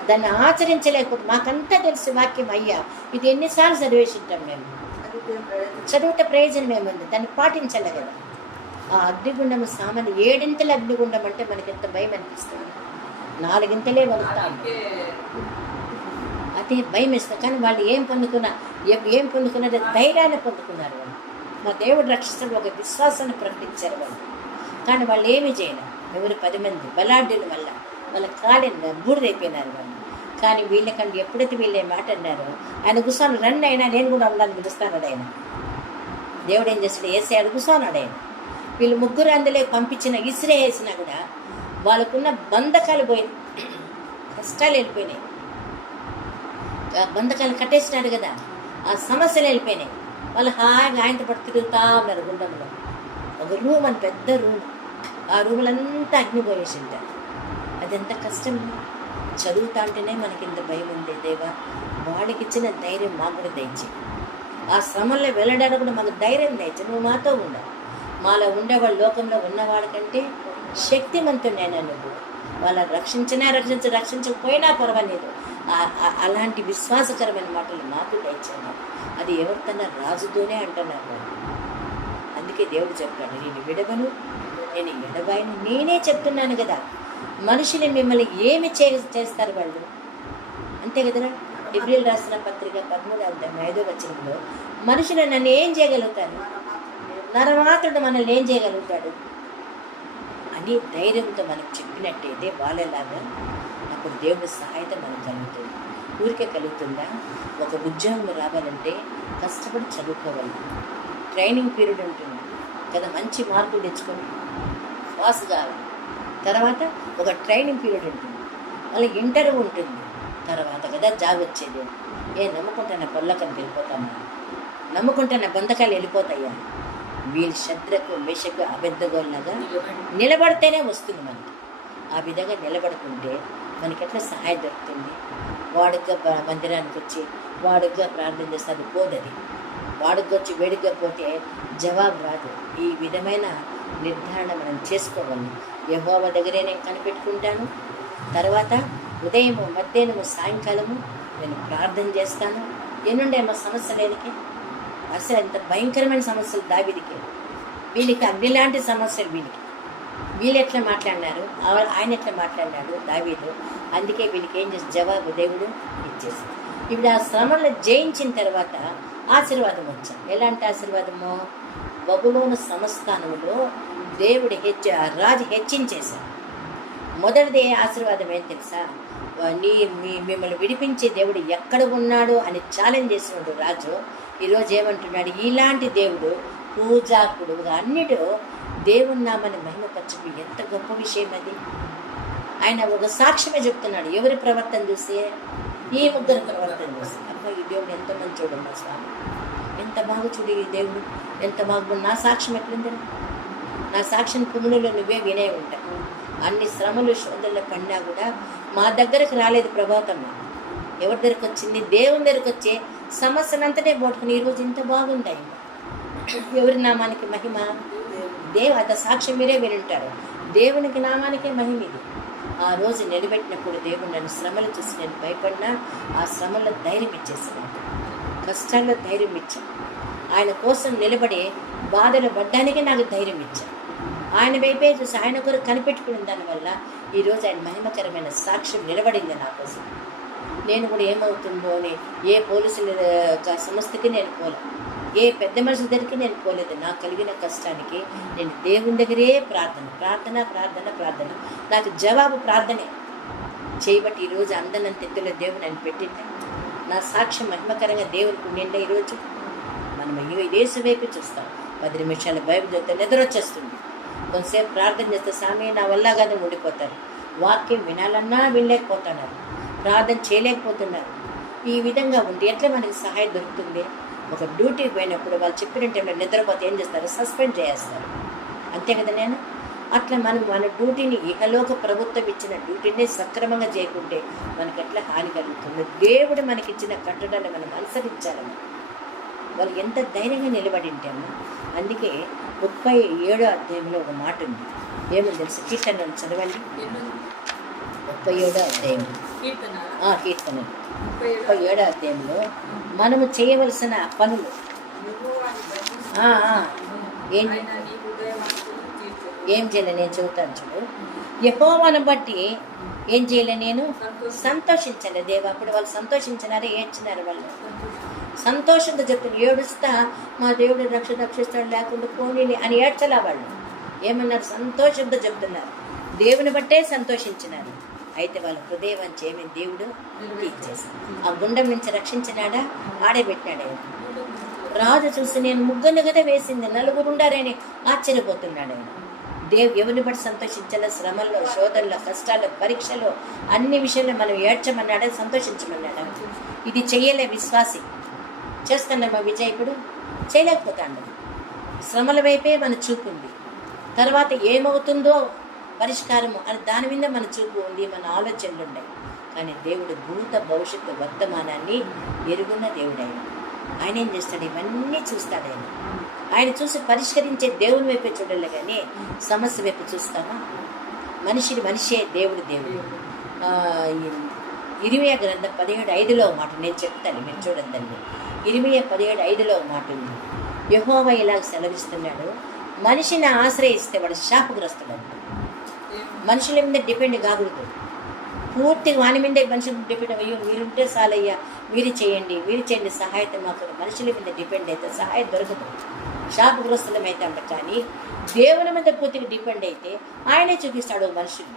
దాన్ని ఆచరించలేకపోతే. మాకంతా తెలిసి వాక్యం అయ్యా, ఇది ఎన్నిసార్లు చదివేసి ఉంటాం మేము. చదివితే ప్రయోజనం ఏముంది, దాన్ని పాటించాలి కదా. ఆ అగ్నిగుండం సామాన్య 7 అగ్నిగుండం అంటే మనకి ఎంత భయం అనిపిస్తుంది. 4 వలుతాం, అదే భయం ఇస్తాం. కానీ వాళ్ళు ఏం పొందుకున్నారు, ధైర్యాన్ని పొందుకున్నారు. వాళ్ళు మా దేవుడు రక్షిస్తున్న ఒక విశ్వాసాన్ని ప్రకటించారు వాళ్ళు. కానీ వాళ్ళు ఏమి చేయలేరు. ఎవరు 10 మంది బలాఢ్యుల వల్ల వాళ్ళ కాలిన బూడిదైపోయినారు వాళ్ళు. కానీ వీళ్ళకంటే ఎప్పుడైతే వీళ్ళు మాట అన్నారో, ఆయన గుసాను రండి అయినా నేను కూడా ఉండాలని పిలుస్తాడు ఆయన. దేవుడు ఏం చేస్తాడు, వేసే అడుగుసానాడు ఆయన. వీళ్ళు ముగ్గురు అందులో పంపించిన ఇసిరే వేసినా కూడా వాళ్ళకున్న బంధకాలు పోయినాయి, కష్టాలు వెళ్ళిపోయినాయి. బంధకాలు కట్టేసినాడు కదా, ఆ సమస్యలు వెళ్ళిపోయినాయి. వాళ్ళు హాయిగా ఆయనతో పట్టు తిరుగుతూ ఉన్నారు గుండంలో. ఒక రూమ్ అని పెద్ద రూమ్, ఆ రూములంతా అగ్నిపోయేసి ఉంటారు. అదెంత కష్టం. చదువుతా అంటేనే మనకి ఇంత భయం ఉంది. దేవా, వాళ్ళకి ఇచ్చిన ధైర్యం మాకు కూడా దయచి, ఆ శ్రమంలో వెళ్ళడానికి కూడా మాకు ధైర్యం దయచి. నువ్వు మాతో ఉండాలి. మాలో ఉండేవాళ్ళు లోకంలో ఉన్నవాళ్ళకంటే శక్తిమంతుడైనా నువ్వు. వాళ్ళని రక్షించకపోయినా పర్వాలేదు. అలాంటి విశ్వాసకరమైన మాటలు మాకు దయచేయను. అది ఎవరికన్నా రాజుతోనే అంటున్నారు. అందుకే దేవుడు చెప్పాడు, నేను విడవను, నేను ఎడబాయను. నేనే చెప్తున్నాను కదా. మనుషులు మిమ్మల్ని ఏమి చేస్తారు వాళ్ళు, అంతే కదరా. హెబ్రీయులకు రాసిన పత్రిక 13:5 మనుషులు నన్ను ఏం చేయగలుగుతారు, నరమాత్రుడు మనల్ని ఏం చేయగలుగుతాడు అని ధైర్యంతో మనకు చెప్పినట్టయితే వాళ్ళలాగా అప్పుడు దేవుడి సహాయత మనకు కలుగుతుంది. ఊరికే కలుగుతుందా? ఒక ఉద్యోగం రావాలంటే కష్టపడి చదువుకోవాలి. ట్రైనింగ్ పీరియడ్ ఉంటుంది కదా, మంచి మార్కులు తెచ్చుకొని పాస్ కావాలి. తర్వాత ఒక ట్రైనింగ్ పీరియడ్ ఉంటుంది, మళ్ళీ ఇంటర్వ్యూ ఉంటుంది. తర్వాత కదా జాబ్ వచ్చేది. నమ్ముకుంటున్న పొల్లకని వెళ్ళిపోతామా? నమ్ముకుంటున్న బంధకాలు వెళ్ళిపోతాయా? వీళ్ళు శద్రకు మేషకు అబేద్నెగోలాగా నిలబడితేనే వస్తుంది మనకి. ఆ విధంగా నిలబడుకుంటే మనకి ఎట్లా సహాయం దొరుకుతుంది? వాడుగ్గా మందిరానికి వచ్చి వాడుగ్గా ప్రార్థన చేస్తే అది పోదది. వాడుగ్గా వచ్చి వేడిగ్గా పోతే జవాబు రాదు. ఈ విధమైన నిర్ధారణ మనం చేసుకోవాలి. యెహోవా దగ్గరే నేను కనిపెట్టుకుంటాను. తర్వాత ఉదయము మధ్యాహ్నము సాయంకాలము నేను ప్రార్థన చేస్తాను. ఎన్నుండేమో సమస్య లేనికి, అసలు ఎంత భయంకరమైన సమస్యలు దావీదుకి. వీళ్ళకి అగ్ని లాంటి సమస్యలు వీళ్ళు ఎట్లా మాట్లాడినారు, ఆయన ఎట్లా మాట్లాడినాడు దావీదు. అందుకే వీళ్ళకి ఏం చేసి జవాబు దేవుడు ఇచ్చేసి. ఇప్పుడు ఆ శ్రమను జయించిన తర్వాత ఆశీర్వాదం వచ్చాం. ఎలాంటి ఆశీర్వాదము? బబులోను సంస్థానంలో దేవుడు రాజు హెచ్చించేశాడు. మొదటిది ఆశీర్వాదం ఏం తెలుసా? మిమ్మల్ని విడిపించే దేవుడు ఎక్కడ ఉన్నాడు అని ఛాలెంజ్ చేసినాడు రాజు. ఈరోజు ఏమంటున్నాడు? ఇలాంటి దేవుడు పూజాకుడు అన్నిటో దేవుని నామని మహిమపరచడం ఎంత గొప్ప విషయం అది. ఆయన ఒక సాక్ష్యమే చెప్తున్నాడు. ఎవరి ప్రవర్తన చూసి? ఈ ముగ్గురు ప్రవర్తన చూసి. అబ్బా, ఈ దేవుడు ఎంత మంచోడు మా స్వామి, ఎంత బాగా చూడు ఈ దేవుడు, ఎంత బాగా. నా సాక్ష్యం ఎట్లుంది? నా సాక్ష్యం పుణ్యులు నువ్వే వినే ఉంటావు. అన్ని శ్రమలు శోధనలు పడినా కూడా మా దగ్గరకు రాలేదు ప్రభాతం. ఎవరి దగ్గరకు వచ్చింది? దేవుని దగ్గరకు వచ్చే సమస్యనంతనే పోట్టుకుని ఈరోజు ఇంత బాగుంటాయి. ఎవరి నామానికి మహిమ? అంత సాక్ష్యం మీరే వింటారు. దేవునికి నామానికే మహిమ ఇది. ఆ రోజు నిలబెట్టినప్పుడు దేవుడు నన్ను శ్రమలు చూసి నేను భయపడినా ఆ శ్రమల్లో ధైర్యం ఇచ్చేసాను, కష్టాల్లో ధైర్యం ఇచ్చాను. ఆయన కోసం నిలబడి బాధలు పడ్డానికే నాకు ధైర్యం ఇచ్చాను. ఆయన వైపే చూసి ఆయన కొరకు కనిపెట్టుకున్న దానివల్ల ఈరోజు ఆయన మహిమకరమైన సాక్ష్యం నిలబడింది నా కోసం. నేను కూడా ఏమవుతుందో అని ఏ పోలీసుల సంస్థకి నేను పోలేదు, ఏ పెద్ద మనుషుల దగ్గరికి నేను పోలేదు. నాకు కలిగిన కష్టానికి నేను దేవుని దగ్గరే ప్రార్థన ప్రార్థన ప్రార్థన ప్రార్థన నాకు జవాబు ప్రార్థనే చేయబట్టి ఈరోజు అందనంత ఎత్తులో దేవుడు నన్ను పెట్టింటాను. నా సాక్ష్యం మహిమకరంగా దేవుడికి నిండా. ఈరోజు మనం యేసు వైపు చూస్తాం. 10 నిమిషాలు బైబిల్ చదివితే నిద్ర వచ్చేస్తుంది. కొంతసేపు ప్రార్థన చేస్తే స్వామి నా వల్ల కాదని ఉండిపోతారు. వాక్యం వినాలన్నా వినలేకపోతున్నారు, ప్రార్థన చేయలేకపోతున్నారు. ఈ విధంగా ఉండి ఎట్లా మనకి సహాయం దొరుకుతుంది? ఒక డ్యూటీకి పోయినప్పుడు వాళ్ళు చెప్పిన టైంలో నిద్రపోతే ఏం చేస్తారు? సస్పెండ్ చేస్తారు. అంతే కదా నేను అట్లా మనం మన డ్యూటీని ఇహలోక ప్రభుత్వం ఇచ్చిన డ్యూటీని సక్రమంగా చేయకుంటే మనకి ఎట్లా హాని కలుగుతుంది? దేవుడు మనకిచ్చిన కట్టడాన్ని మనం అనుసరించాలని వాళ్ళు ఎంత ధైర్యంగా నిలబడి ఉంటాము. అందుకే 37వ అధ్యాయంలో ఒక మాట ఉంది. ఏమని తెలుసు? కీర్తనలు చదవండి. 37వ అధ్యాయం కీర్తనలు 37వ అధ్యాయంలో మనము చేయవలసిన పనులు ఏం చేయాలి నేను చెబుతాను చూడు. యెహోవాను బట్టి ఏం చేయలే? నేను సంతోషించాలి. దేవా అప్పుడు వాళ్ళు సంతోషించినారు, ఏడ్చినారు. వాళ్ళు సంతోషంతో చెప్తున్నారు. ఏడుస్తా మా దేవుడు రక్షిస్తాడు లేకుండా పోనీ అని ఏడ్చలా. వాళ్ళు ఏమన్నారు? సంతోషంతో చెప్తున్నారు. దేవుని బట్టే సంతోషించినారు. అయితే వాళ్ళ హృదయవాంఛ ఏమేమి దేవుడు తీర్చేశాడు. ఆ గుండం నుంచి రక్షించినాడా? ఆడబెట్టినాడే. రాజు చూసి నేను ముగ్గురు కదా వేసింది, 4 ఉండారని ఆశ్చర్యపోతున్నాడు. ఎవరిని బట్టి సంతోషించాలో? శ్రమల్లో, శోధనలో, కష్టాల్లో, పరీక్షలో, అన్ని విషయాల్లో మనం ఏడ్చమన్నాడా? సంతోషించమన్నాడా? ఇది చెయ్యలే విశ్వాసి. చేస్తున్నామా విజయ్? ఇప్పుడు చేయలేకపోతాడు. శ్రమల వైపే మన చూపు ఉంది. తర్వాత ఏమవుతుందో పరిష్కారము అని దాని మీద మన చూపు ఉంది, మన ఆలోచనలు ఉన్నాయి. కానీ దేవుడు భూత భవిష్యత్తు వర్తమానాన్ని ఎరుగున్న దేవుడు. ఆయన ఏం చేస్తాడు? ఇవన్నీ చూస్తాడు. ఆయన చూసి పరిష్కరించే దేవుని వైపే చూడాలి, కానీ సమస్య వైపు చూస్తామా? మనిషే దేవుడు. ఇర్మీయా గ్రంథం 17:5లో మాట నేను చెప్తాను, మీరు చూడండి. ఇర్మీయా 17:5లో మాట ఉంది. యెహోవా ఇలా సెలవిస్తున్నాడు, మనిషిని ఆశ్రయిస్తే వాడు శాపగ్రస్తుడు. మనుషుల మీద డిపెండ్ కాకూడదు. పూర్తిగా వాని మీద మనుషుల డిపెండ్ అయ్యో మీరుంటే చాలయ్యా, మీరు చేయండి సహాయత మాకు. మనుషుల మీద డిపెండ్ అయితే సహాయం దొరకదు, శాపగ్రస్తులమైతే అంట. కానీ దేవుని మీద పూర్తిగా డిపెండ్ అయితే ఆయనే చూపిస్తాడు. మనుషులు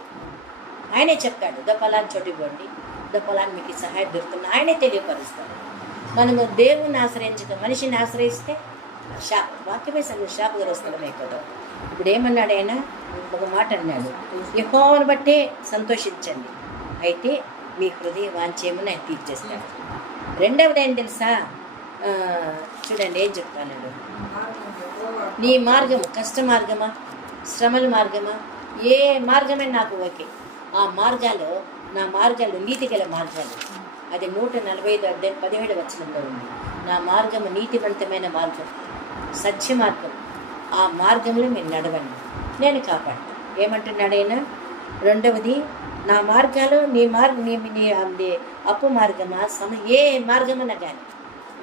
ఆయనే చెప్తాడు, దొప్పలాన్ని చోటిపోండి, దొప్పలాన్ని మీకు సహాయం దొరుకుతుంది. ఆయనే తెలియపరుస్తాడు. మనము దేవుని ఆశ్రయించక మనిషిని ఆశ్రయిస్తే వాక్యమే శాపగ్రస్తులమైపోతాం. ఇప్పుడు ఏమన్నాడు ఆయన? ఒక మాట అన్నాడు, యెహోవాను బట్టే సంతోషించండి, అయితే మీ హృదయ వాంఛేమని ఆయన తీర్చేస్తాడు. రెండవది ఏం తెలుసా? చూడండి ఏం చెప్తాను. నీ మార్గము కష్ట మార్గమా, శ్రమల మార్గమా, ఏ మార్గమే నాకు ఓకే. ఆ మార్గాలు నా మార్గాలు నీతిగల మార్గాలు. అది 145 అధ్యాయం 17 వచనంలో ఉంది. నా మార్గము నీతివంతమైన మార్గం, సత్య మార్గం. ఆ మార్గంలో మీరు నడవండి, నేను కాపాడు. ఏమంటున్నాడు ఆయన? రెండవది, నా మార్గాలు నీ అప్పు మార్గమా, ఏ మార్గమన్నా కానీ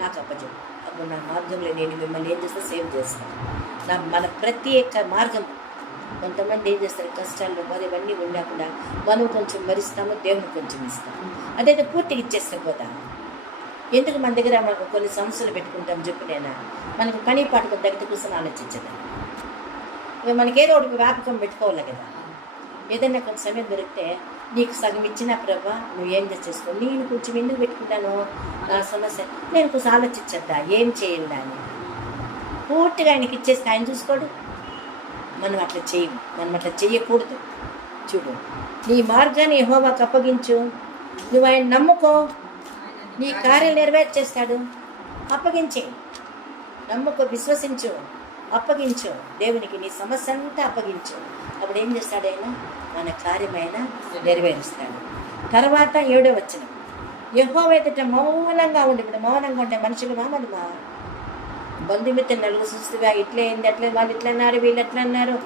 నాకు అప్పచెప్పు. అప్పుడు నా మార్గంలో నేను మిమ్మల్ని ఏం చేస్తా? సేవ్ చేస్తాను. మన ప్రత్యేక మార్గం. కొంతమంది ఏం చేస్తారు? కష్టాల్లో ఇవన్నీ ఉండకుండా మనం కొంచెం మరిస్తాము, దేవుని కొంచెం ఇస్తాము. అదైతే పూర్తిగా ఇచ్చేస్తే పోతాము. ఎందుకు మన దగ్గర మనకు కొన్ని సమస్యలు పెట్టుకుంటాం చెప్పు. నేను మనకు పని పాటుకు దగ్గర కూర్చొని ఆలోచించదాన్ని. మనకేదో ఒకటి వ్యాపకం పెట్టుకోవాలి కదా. ఏదైనా కొంచెం సమయం దొరికితే నీకు సగం ఇచ్చిన ప్రభా నువ్వు ఏం చేసుకో, నేను కొంచెం ఎందుకు పెట్టుకుంటాను నా సమస్య, నేను కొంచెం ఆలోచించద్దా ఏం చేయాలి అని. పూర్తిగా ఆయనకి ఇచ్చేస్తే ఆయన చూసుకోడు. మనం అట్లా చేయము, మనం అట్లా చేయకూడదు. చూడు, నీ మార్గాన్ని యెహోవాకు అప్పగించు, నువ్వు ఆయన నమ్ముకో, నీ కార్యాలు నెరవేర్చేస్తాడు. అప్పగించే, నమ్ముకో, విశ్వసించు, అప్పగించు దేవునికి. నీ సమస్య అంతా అప్పగించు. అప్పుడు ఏం చేస్తాడు? ఆయన మన కార్యమైన నెరవేరుస్తాడు. తర్వాత 7వ వచనం, యెహోవా ఎదుట మౌనంగా ఉండి. ఇప్పుడు మౌనంగా ఉంటే మనుషులు మనమా? బంధుమిత్రులు నలుగురు చూస్తుగా ఇట్లా ఏంది అట్లా వాళ్ళు ఇట్లా అన్నారు వీళ్ళు ఎట్లా అన్నారు,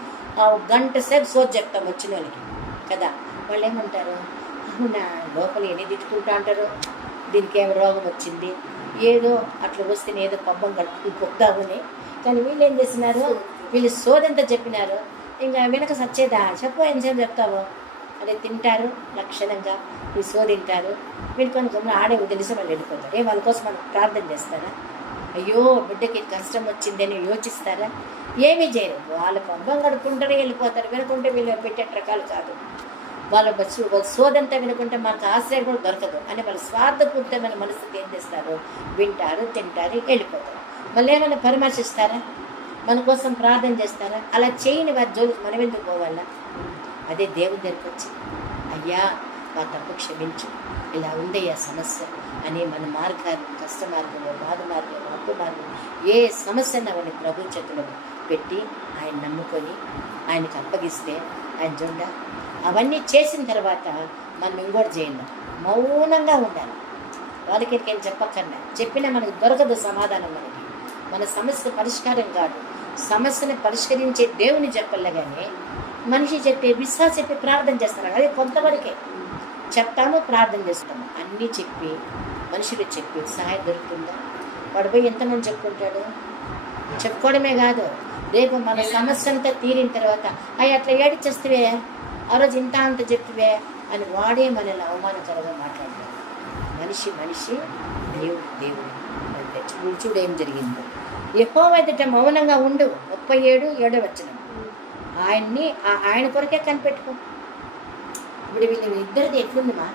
గంట సేపు సోది చెప్తాం వచ్చిన వాళ్ళకి కదా. వాళ్ళు ఏమంటారు, అవునా లోపల ఎన్ని తిట్టుకుంటా అంటారు, దీనికి ఏమి రోగం వచ్చింది, ఏదో అట్లా వస్తే ఏదో పబ్బం గడుపుకుని పొద్దామని. కానీ వీళ్ళు ఏం చేస్తున్నారు, వీళ్ళు సోదంతా చెప్పినారు, ఇంకా వెనక సచ్చేదా చెప్పు ఎంతసేపు చెప్తావో అదే తింటారు లక్షణంగా, ఈ తింటారు, వీళ్ళు కొన్ని ఆడే వదిలేసి వాళ్ళు వెళ్ళిపోతారు. వాళ్ళ కోసం మనం ప్రార్థన చేస్తారా, అయ్యో బిడ్డకి కష్టం వచ్చిందని యోచిస్తారా, ఏమీ చేయరు. వాళ్ళ పబ్బం గడుపుకుంటారు వెళ్ళిపోతారు. వినుకుంటే వీళ్ళు పెట్టే రకాలు కాదు. వాళ్ళ సోదంతా వినుకుంటే మనకు ఆశ్రయం కూడా దొరకదు అని వాళ్ళ స్వార్థపూరితమైన మనసుకి ఏం చేస్తారు, వింటారు తింటారు వెళ్ళిపోతారు. మళ్ళీ ఏమైనా పరామర్శిస్తారా, మన కోసం ప్రార్థన చేస్తారా? అలా చేయని వారి జోలికి మనం ఎందుకు పోవాలా? అదే దేవుని దగ్గరికి వచ్చి, అయ్యా మా తప్పు క్షమించు, ఇలా ఉందయ్యా సమస్య అని మన మార్గాలు, కష్ట మార్గంలో, బాధ మార్గంలో, అప్పు మార్గం, ఏ సమస్యను అవన్నీ ప్రభు చేతిలో పెట్టి ఆయన నమ్ముకొని ఆయనకు అప్పగిస్తే ఆయన చూడ అవన్నీ చేసిన తర్వాత మనం ఇంకోటి చేయండి, మౌనంగా ఉండాలి. వాళ్ళకి ఏం చెప్పక్కర్లే, చెప్పినా మనకు దొరకదు సమాధానం. మన సమస్య పరిష్కారం కాదు, సమస్యను పరిష్కరించే దేవుని చెప్పలే. కానీ మనిషి చెప్పే విశ్వాసం చెప్పి ప్రార్థన చేస్తారు, అదే కొంతవరకే చెప్తాము, ప్రార్థన చేస్తాము. అన్నీ చెప్పి మనుషులు చెప్పి సహాయం దొరుకుతుందా? వాడు పోయి ఎంతమంది చెప్పుకుంటాడు? చెప్పుకోవడమే కాదు, రేపు మన సమస్య అంతా తీరిన తర్వాత అవి అట్లా ఏడిచేస్తే ఆ రోజు ఇంత అంత చెప్పివే అని వాడే మనల్ని అవమానకరంగా మాట్లాడతాడు. మనిషి దేవుడు అంటే చూడు ఏం జరిగిందో. యెహోవా ఎదుట మౌనంగా ఉండు, 37:7 ఆయన కొరకే కనిపెట్టుకో. ఇప్పుడు వీళ్ళు ఇద్దరిది ఎట్లుంది మా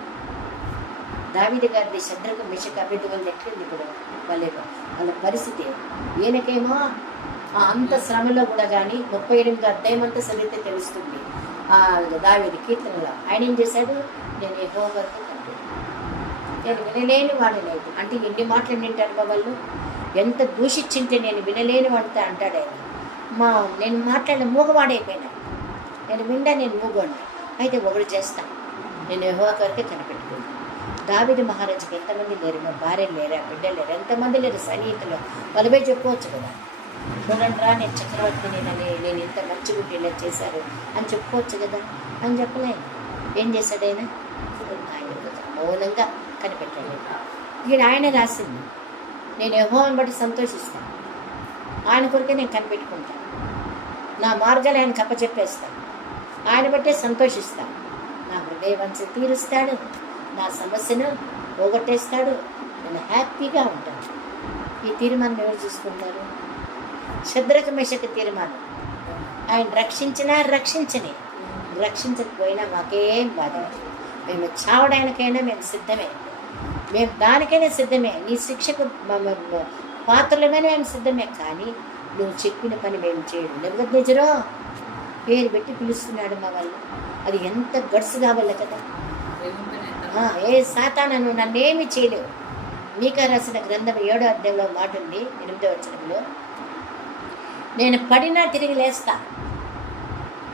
దావీదు గారిది, శద్రకు మెషకు అబేద్నెగోలది ఎట్లుంది ఇప్పుడు వాళ్ళ పరిస్థితి? ఈయనకేమో అంత శ్రమలో కూడా కానీ 38 అధ్యాయమంతా చదివితే తెలుస్తుంది. దావీదు కీర్తనలో ఆయన ఏం చేశాడు, నేను యెహోవా వరకు నేను వినలేని వాడు లేదు అంటే ఎన్ని మాటలు వింటారు వాళ్ళు, ఎంత దూషించింటే నేను వినలేని వాడితే అంటాడు ఆయన. నేను మాట్లాడిన మూగవాడైపోయినా, నేను మూగోడిని. అయితే ఒకటి చేస్తాను, నేను యెహోవా వరకే కనిపెట్టుకున్నాను. దావీదు మహారాజుకి ఎంతమంది లేరు, మా భార్య లేరా, బిడ్డలు లేరు, ఎంతమంది లేరు సన్నిహితులు, వాళ్ళపై చెప్పుకోవచ్చు కదా. చూడండి రా, నేను చక్రవర్తిని, నేను ఇంత మంచి గుడ్డి ఇలా చేశారు అని చెప్పుకోవచ్చు కదా. అని చెప్పలే. ఏం చేశాడు ఆయన మౌనంగా కనిపెట్టాడు. ఈయన ఆయనే రాసింది, నేను యెహోవాను బట్టి సంతోషిస్తాను, ఆయన కొరికే నేను కనిపెట్టుకుంటాను, నా మార్గాలు ఆయనకు అప్పచెప్పేస్తాను, ఆయన బట్టే సంతోషిస్తాను, నా హృదయవంశం తీరుస్తాడు, నా సమస్యను పోగొట్టేస్తాడు, నేను హ్యాపీగా ఉంటాను. ఈ తీర్మానం ఎవరు చూసుకుంటారు? శద్రకు మెషకు తీర్మానం. ఆయన రక్షించకపోయినా మాకేం బాధ, మేము చావడానికైనా మేము సిద్ధమే, మేము దానికైనా సిద్ధమే, నీ శిక్షకు పాత్రలమైనా మేము సిద్ధమే. కానీ నువ్వు చెప్పిన పని మేము చేయడం నెబుకద్నెజరో పేరు పెట్టి పిలుస్తున్నాడు మా వాళ్ళు. అది ఎంత గడుసు కావాలి కదా. ఏ సాతాను నన్నేమి చేయలేవు. మీకా రాసిన గ్రంథం 7వ అధ్యాయంలో మాట ఉంది, 8వ వచనంలో, నేను పడినా తిరిగి లేస్తా,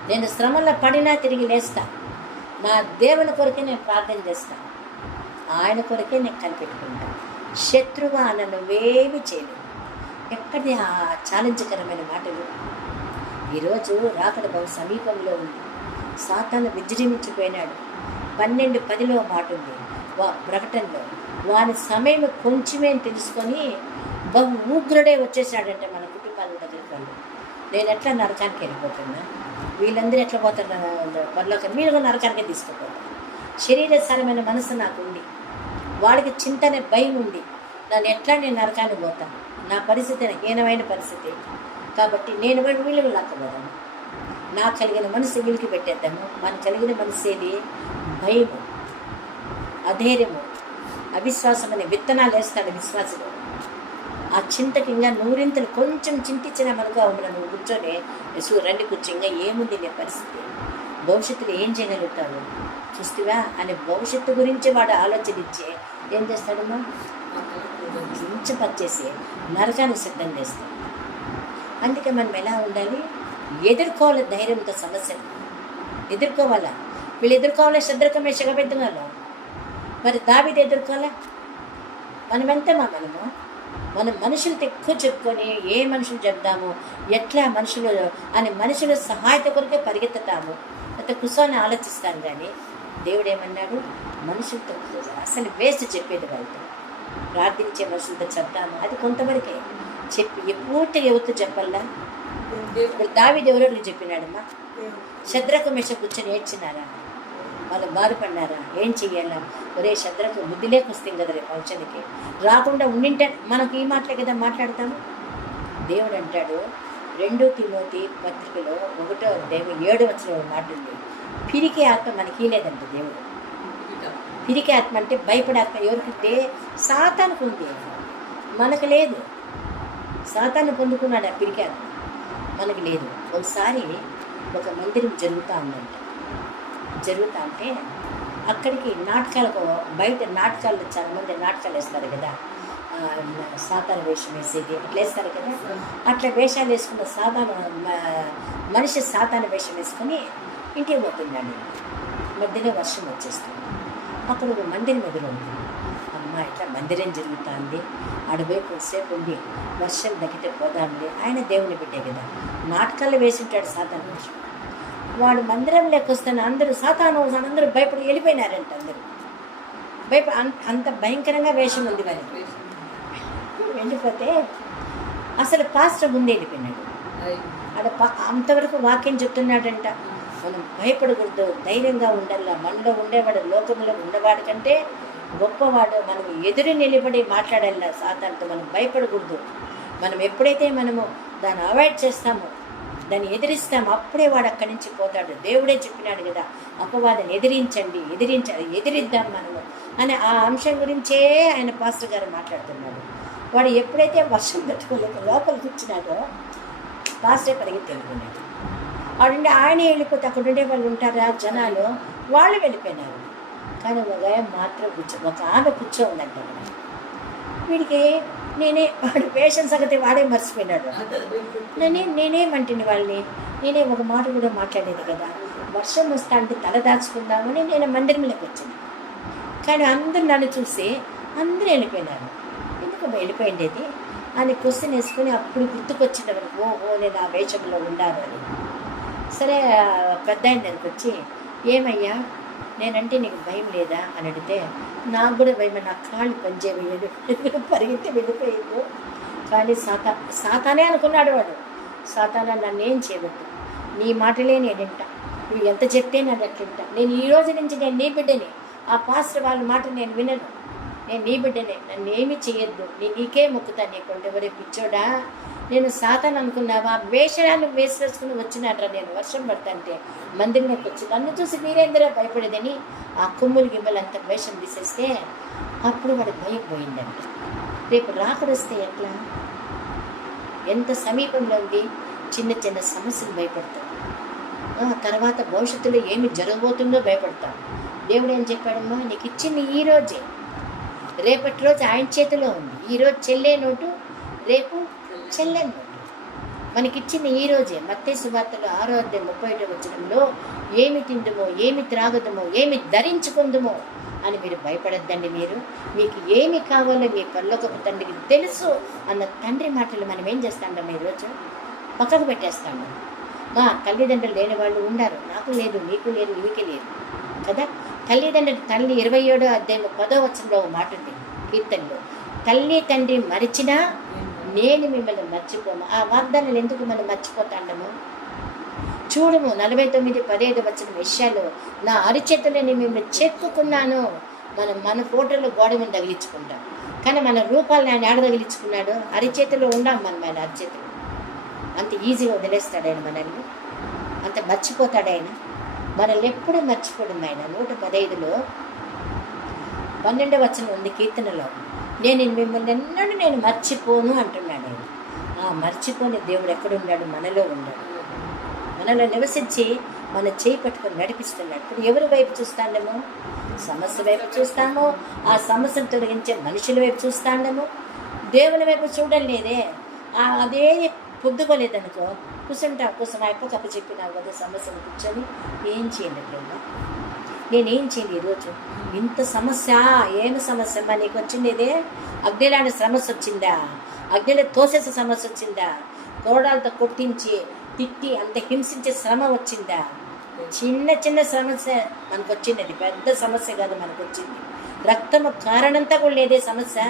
నేను శ్రమలో పడినా తిరిగి లేస్తా, నా దేవుని కొరకే నేను ప్రార్థన చేస్తాను, ఆయన కొరకే నేను కనిపెట్టుకుంటాను, శత్రువా నన్నువేమి చేయలేదు. ఎక్కడి ఆ ఛాలెంజ్కరమైన మాటలు. ఈరోజు రాకడ బహు సమీపంలో ఉంది. సాతాను విజృంభించిపోయినాడు. 12:10 మాట ఉంది ప్రకటనలో, వాని సమయం కొంచెమే తెలుసుకొని బహు ఉగ్రుడే వచ్చేసాడంటే మన కుటుంబాల దగ్గరికి వాళ్ళు. నేను ఎట్లా నరకానికి వెళ్ళిపోతున్నా, వీళ్ళందరూ ఎట్లా పోతున్నారు పరలోకానికి, వీళ్ళు నరకానికి తీసుకుపోతారు. శరీరసారమైన మనసు నాకు ఉంది, వాడికి చింతనే భయం ఉంది, నేను నరకానికి పోతాను, నా పరిస్థితి హీనమైన పరిస్థితి. కాబట్టి నేను వీళ్ళు లాక్కపోదాను, నాకు కలిగిన మనసు వీళ్ళకి పెట్టేద్దాము. మనకు కలిగిన మనసు ఏది? భయము, అధైర్యము, అవిశ్వాసం అనే విత్తనాలు వేస్తాడు విశ్వాసము. ఆ చింతకి ఇంకా 100 కొంచెం చింతించినా మనకు నువ్వు కూర్చొని రండి కూర్చో, ఇంకా ఏముంది నీ పరిస్థితి, భవిష్యత్తులో ఏం చేయగలుగుతావు చూస్తువా అని భవిష్యత్తు గురించి వాడు ఆలోచన ఇచ్చే ఏం చేస్తాడమ్మా, కించపరిచేసి నరకానికి సిద్ధం చేస్తాడు. అందుకే మనం ఎలా ఉండాలి, ఎదుర్కోవాలి ధైర్యంతో, సమస్యను ఎదుర్కోవాలా. వీళ్ళు ఎదుర్కోవాలి, శద్రకు మెషకు అబేద్నెగోలు. మరి దావీదు ఎదుర్కోవాలా? మనము మనం మనుషులతో ఎక్కువ చెప్పుకొని ఏ మనుషులు చెప్దాము, ఎట్లా మనుషులు అని మనుషుల సహాయత కొరకే పరిగెత్తుతాము, అయితే కుసాన్ని ఆలోచిస్తాం. కానీ దేవుడు ఏమన్నాడు, మనుషులతో అసలు వేస్ట్ చెప్పేది వాళ్ళతో. ప్రార్థించే మనుషులతో చెప్తాము, అది కొంతవరకే చెప్పి పూర్తిగా ఎవరితో చెప్పాలా. దావీదు ఎవరెవరికి చెప్పినాడమ్మా? శద్రకు మెష కూర్చొని ఏడ్చినారా? వాళ్ళు బాధపడినారా? ఏం చెయ్యాలా? ఒరే శద్రకు బుద్ధి లేకొస్తాం కదా రేపు ఫంక్షన్కి, రాకుండా ఉండింటే మనకు ఈ మాటలే కదా మాట్లాడతాము. దేవుడు అంటాడు 2 తిమోతి పత్రికలో 1:7 మాట ఉంది, పిరికి ఆత్మ మనకి లేదంట దేవుడు. పిరికి ఆత్మ అంటే భయపడే ఆత్మ ఎవరికంటే సాతానుకు ఉంది, మనకు లేదు. సాతాను పొందుకున్నాడు ఆ పిరికి ఆత్మ, మనకు లేదు. ఒకసారి ఒక మందిరం జరుగుతూ అంటే అక్కడికి నాటకాలకు బయట నాటకాలు చాలా మంది నాటకాలు వేస్తారు కదా, సాతాను వేషం వేసేది అట్లా వేస్తారు కదా. అట్లా వేషాలు వేసుకున్న మనిషి సాతాను వేషం వేసుకొని ఇంటికి పోతున్నాడు. మధ్యలో వర్షం వచ్చేస్తుంది. అక్కడ ఒక మందిరం ఎదురుంది. అమ్మ ఇట్లా మందిరం జరుగుతుంది, అడవైపు కొద్దిసేపు ఉండి వర్షం తగ్గితే పోదాంలే. ఆయన దేవుని బిడ్డే కదా, నాటకాలు వేసింటాడు సాతాను వేషం. వాడు మందిరంలోకి వస్తాను అందరూ సాతాను అందరూ భయపడి వెళ్ళిపోయినారంట. అందరూ అంత భయంకరంగా వేషం ఉంది వారికి. వెళ్ళిపోతే అసలు పాస్టర్ ముందే వెళ్ళిపోయినాడు. అంతవరకు వాక్యం చెప్తున్నాడంట, మనం భయపడకూడదు, ధైర్యంగా ఉండాల. మనలో ఉండేవాడు లోకంలో ఉన్నవాడి కంటే గొప్పవాడు. మనం ఎదురు నిలబడి మాట్లాడాల సాతానుతో. మనం భయపడకూడదు. మనం ఎప్పుడైతే మనము దాన్ని అవాయిడ్ చేస్తామో, దాన్ని ఎదిరిస్తాము, అప్పుడే వాడు అక్కడి నుంచి పోతాడు. దేవుడే చెప్పినాడు కదా, అపవాదాన్ని ఎదిరిద్దాం మనము అని. ఆ అంశం గురించే ఆయన పాస్టర్ గారు మాట్లాడుతున్నాడు. వాడు ఎప్పుడైతే వర్షం తట్టుకోలేక లోపలికి వచ్చినాడో పాస్టర్ పరిగెత్తి వెళ్ళిపోయినాడు. వాడుండి ఆయనే వెళ్ళిపోతే అక్కడ ఉండే వాళ్ళు ఉంటారా జనాలు, వాళ్ళు వెళ్ళిపోయినారు. కానీ ఒక మాత్రం ఒక ఆమె కూర్చో ఉందంట. వీడికి వాడి పేషెంట్ సంగతి వాడే మర్చిపోయినాడు. నేనేమంటుంది వాళ్ళని, నేనే ఒక మాట కూడా మాట్లాడేది కదా, వర్షం వస్తా అంటే తల దాచుకుందామని నేను మందిరంలోకి వచ్చాను. కానీ అందరూ నన్ను చూసి అందరూ వెళ్ళిపోయినారు. ఎందుకు వెళ్ళిపోయిండేది అని క్వశ్చన్ వేసుకొని అప్పుడు గుర్తుకొచ్చింది మనకు, ఓహో నేను ఆ వేషంలో ఉండాను అని. సరే పెద్ద ఆయన దగ్గరికి వచ్చి, ఏమయ్యా నేనంటే నీకు భయం లేదా అని అడిగితే, నాకు కూడా భయం, నా కాళ్ళు పనిచేయలేదు, పరిగెత్తి వెళ్ళిపోయింది. కానీ సాతానే అనుకున్నాడు వాడు. సాతానా నన్ను ఏం చేయవద్దు, నీ మాటలే నేను వింటా, నువ్వు ఎంత చెప్తే నేను అట్లుంటా. నేను ఈ రోజు నుంచి నేను నీ బిడ్డని, ఆ పాస్టర్ వాళ్ళ మాట నేను వినను, నేను నీ బిడ్డనే, నన్ను ఏమీ చేయొద్దు, నీకే మొక్కుతాను. నీకుంటే ఎవరే పిచ్చోడా, నేను సాతాను అనుకున్నావా? వేషాలను వేసుకుని వచ్చినాడ్రా నేను వర్షం పడతాంటే మందిరంలోకి వచ్చి నన్ను చూసి మీరేందరూ భయపడేదని ఆ కొమ్ములు గిమ్మలంతా వేషం తీసేస్తే అప్పుడు వాడు భయం పోయిందండి. రేపు రాకడొస్తే ఎట్లా? ఎంత సమీపంలో ఉంది, చిన్న చిన్న సమస్యలు భయపడతాం, తర్వాత భవిష్యత్తులో ఏమి జరగబోతుందో భయపడతాం. దేవుడు ఏం చెప్పాడమ్మా, నీకు ఇచ్చింది ఈ రోజే, రేపటి రోజు ఆయన చేతిలో ఉంది. ఈరోజు చెల్లే నోటు, రేపు చెల్లె నోటు. మనకిచ్చింది ఈ రోజే. మత్తయి సువార్తలో 6:31 ఏమి తిందుమో, ఏమి త్రాగుదమో, ఏమి ధరించుకుందుమో అని మీరు భయపడద్దండి. మీకు ఏమి కావాలో మీ పరలోకపు తండ్రికి తెలుసు అన్న తండ్రి మాటలు మనం ఏం చేస్తాం ఈరోజు పక్కకు పెట్టేస్తాము. మా తల్లిదండ్రులు లేని వాళ్ళు ఉన్నారు, నాకు లేదు, నీకు లేదు, నీకే లేదు కదా. తల్లిదండ్రులు తల్లి 27:10 మాట ఉంది కీర్తనలో, తల్లి తండ్రి మరిచినా నేను మిమ్మల్ని మర్చిపోము. ఆ వాగ్దానాలు ఎందుకు మనం మర్చిపోతాండము? చూడము 49:15 విషయాలు, నా అరిచేతులని మిమ్మల్ని చెక్కుకున్నాను. మన ఫోటోలు గోడ మీద తగిలించుకుంటాం, కానీ మన రూపాలను ఆయన ఆడ తగిలించుకున్నాడు. అరిచేతులు ఉండాం మనం ఆయన అరిచేతులు. అంత ఈజీగా వదిలేస్తాడు ఆయన మనల్ని, అంత మర్చిపోతాడు ఆయన మనల్ని, ఎప్పుడూ మర్చిపోడు ఆయన. 115 12 ఉంది కీర్తనలో, నేను మిమ్మల్ని ఎన్నడూ నేను మర్చిపోను అంటున్నాడు ఆయన. మర్చిపోని దేవుడు ఎక్కడున్నాడు? మనలో ఉన్నాడు. మనలో నివసించి మన చేయి పట్టుకొని నడిపిస్తున్నాడు. ఇప్పుడు ఎవరి వైపు చూస్తాండము? సమస్య వైపు చూస్తాము, ఆ సమస్యను తొలగించే మనుషుల వైపు చూస్తాండము. దేవుని వైపు చూడలేదే, అదే పొద్దుకోలేదనుకో, కూర్చుంటా కోసం అయిపోయి చెప్పినావు కదా సమస్యను కూర్చొని ఏం చేయండి. నేనేం చేయను ఈరోజు ఇంత సమస్య, ఏమి సమస్య అమ్మా నీకు వచ్చింది? అగ్నిలాంటి సమస్య వచ్చిందా? అగ్నిలో తోసేసే సమస్య వచ్చిందా? కోడాలతో కొట్టించి తిట్టి అంత హింసించే శ్రమ వచ్చిందా? చిన్న చిన్న సమస్య మనకు వచ్చింది, పెద్ద సమస్య కాదు మనకు వచ్చింది. రక్తము కారణంతా కూడా లేదే సమస్య.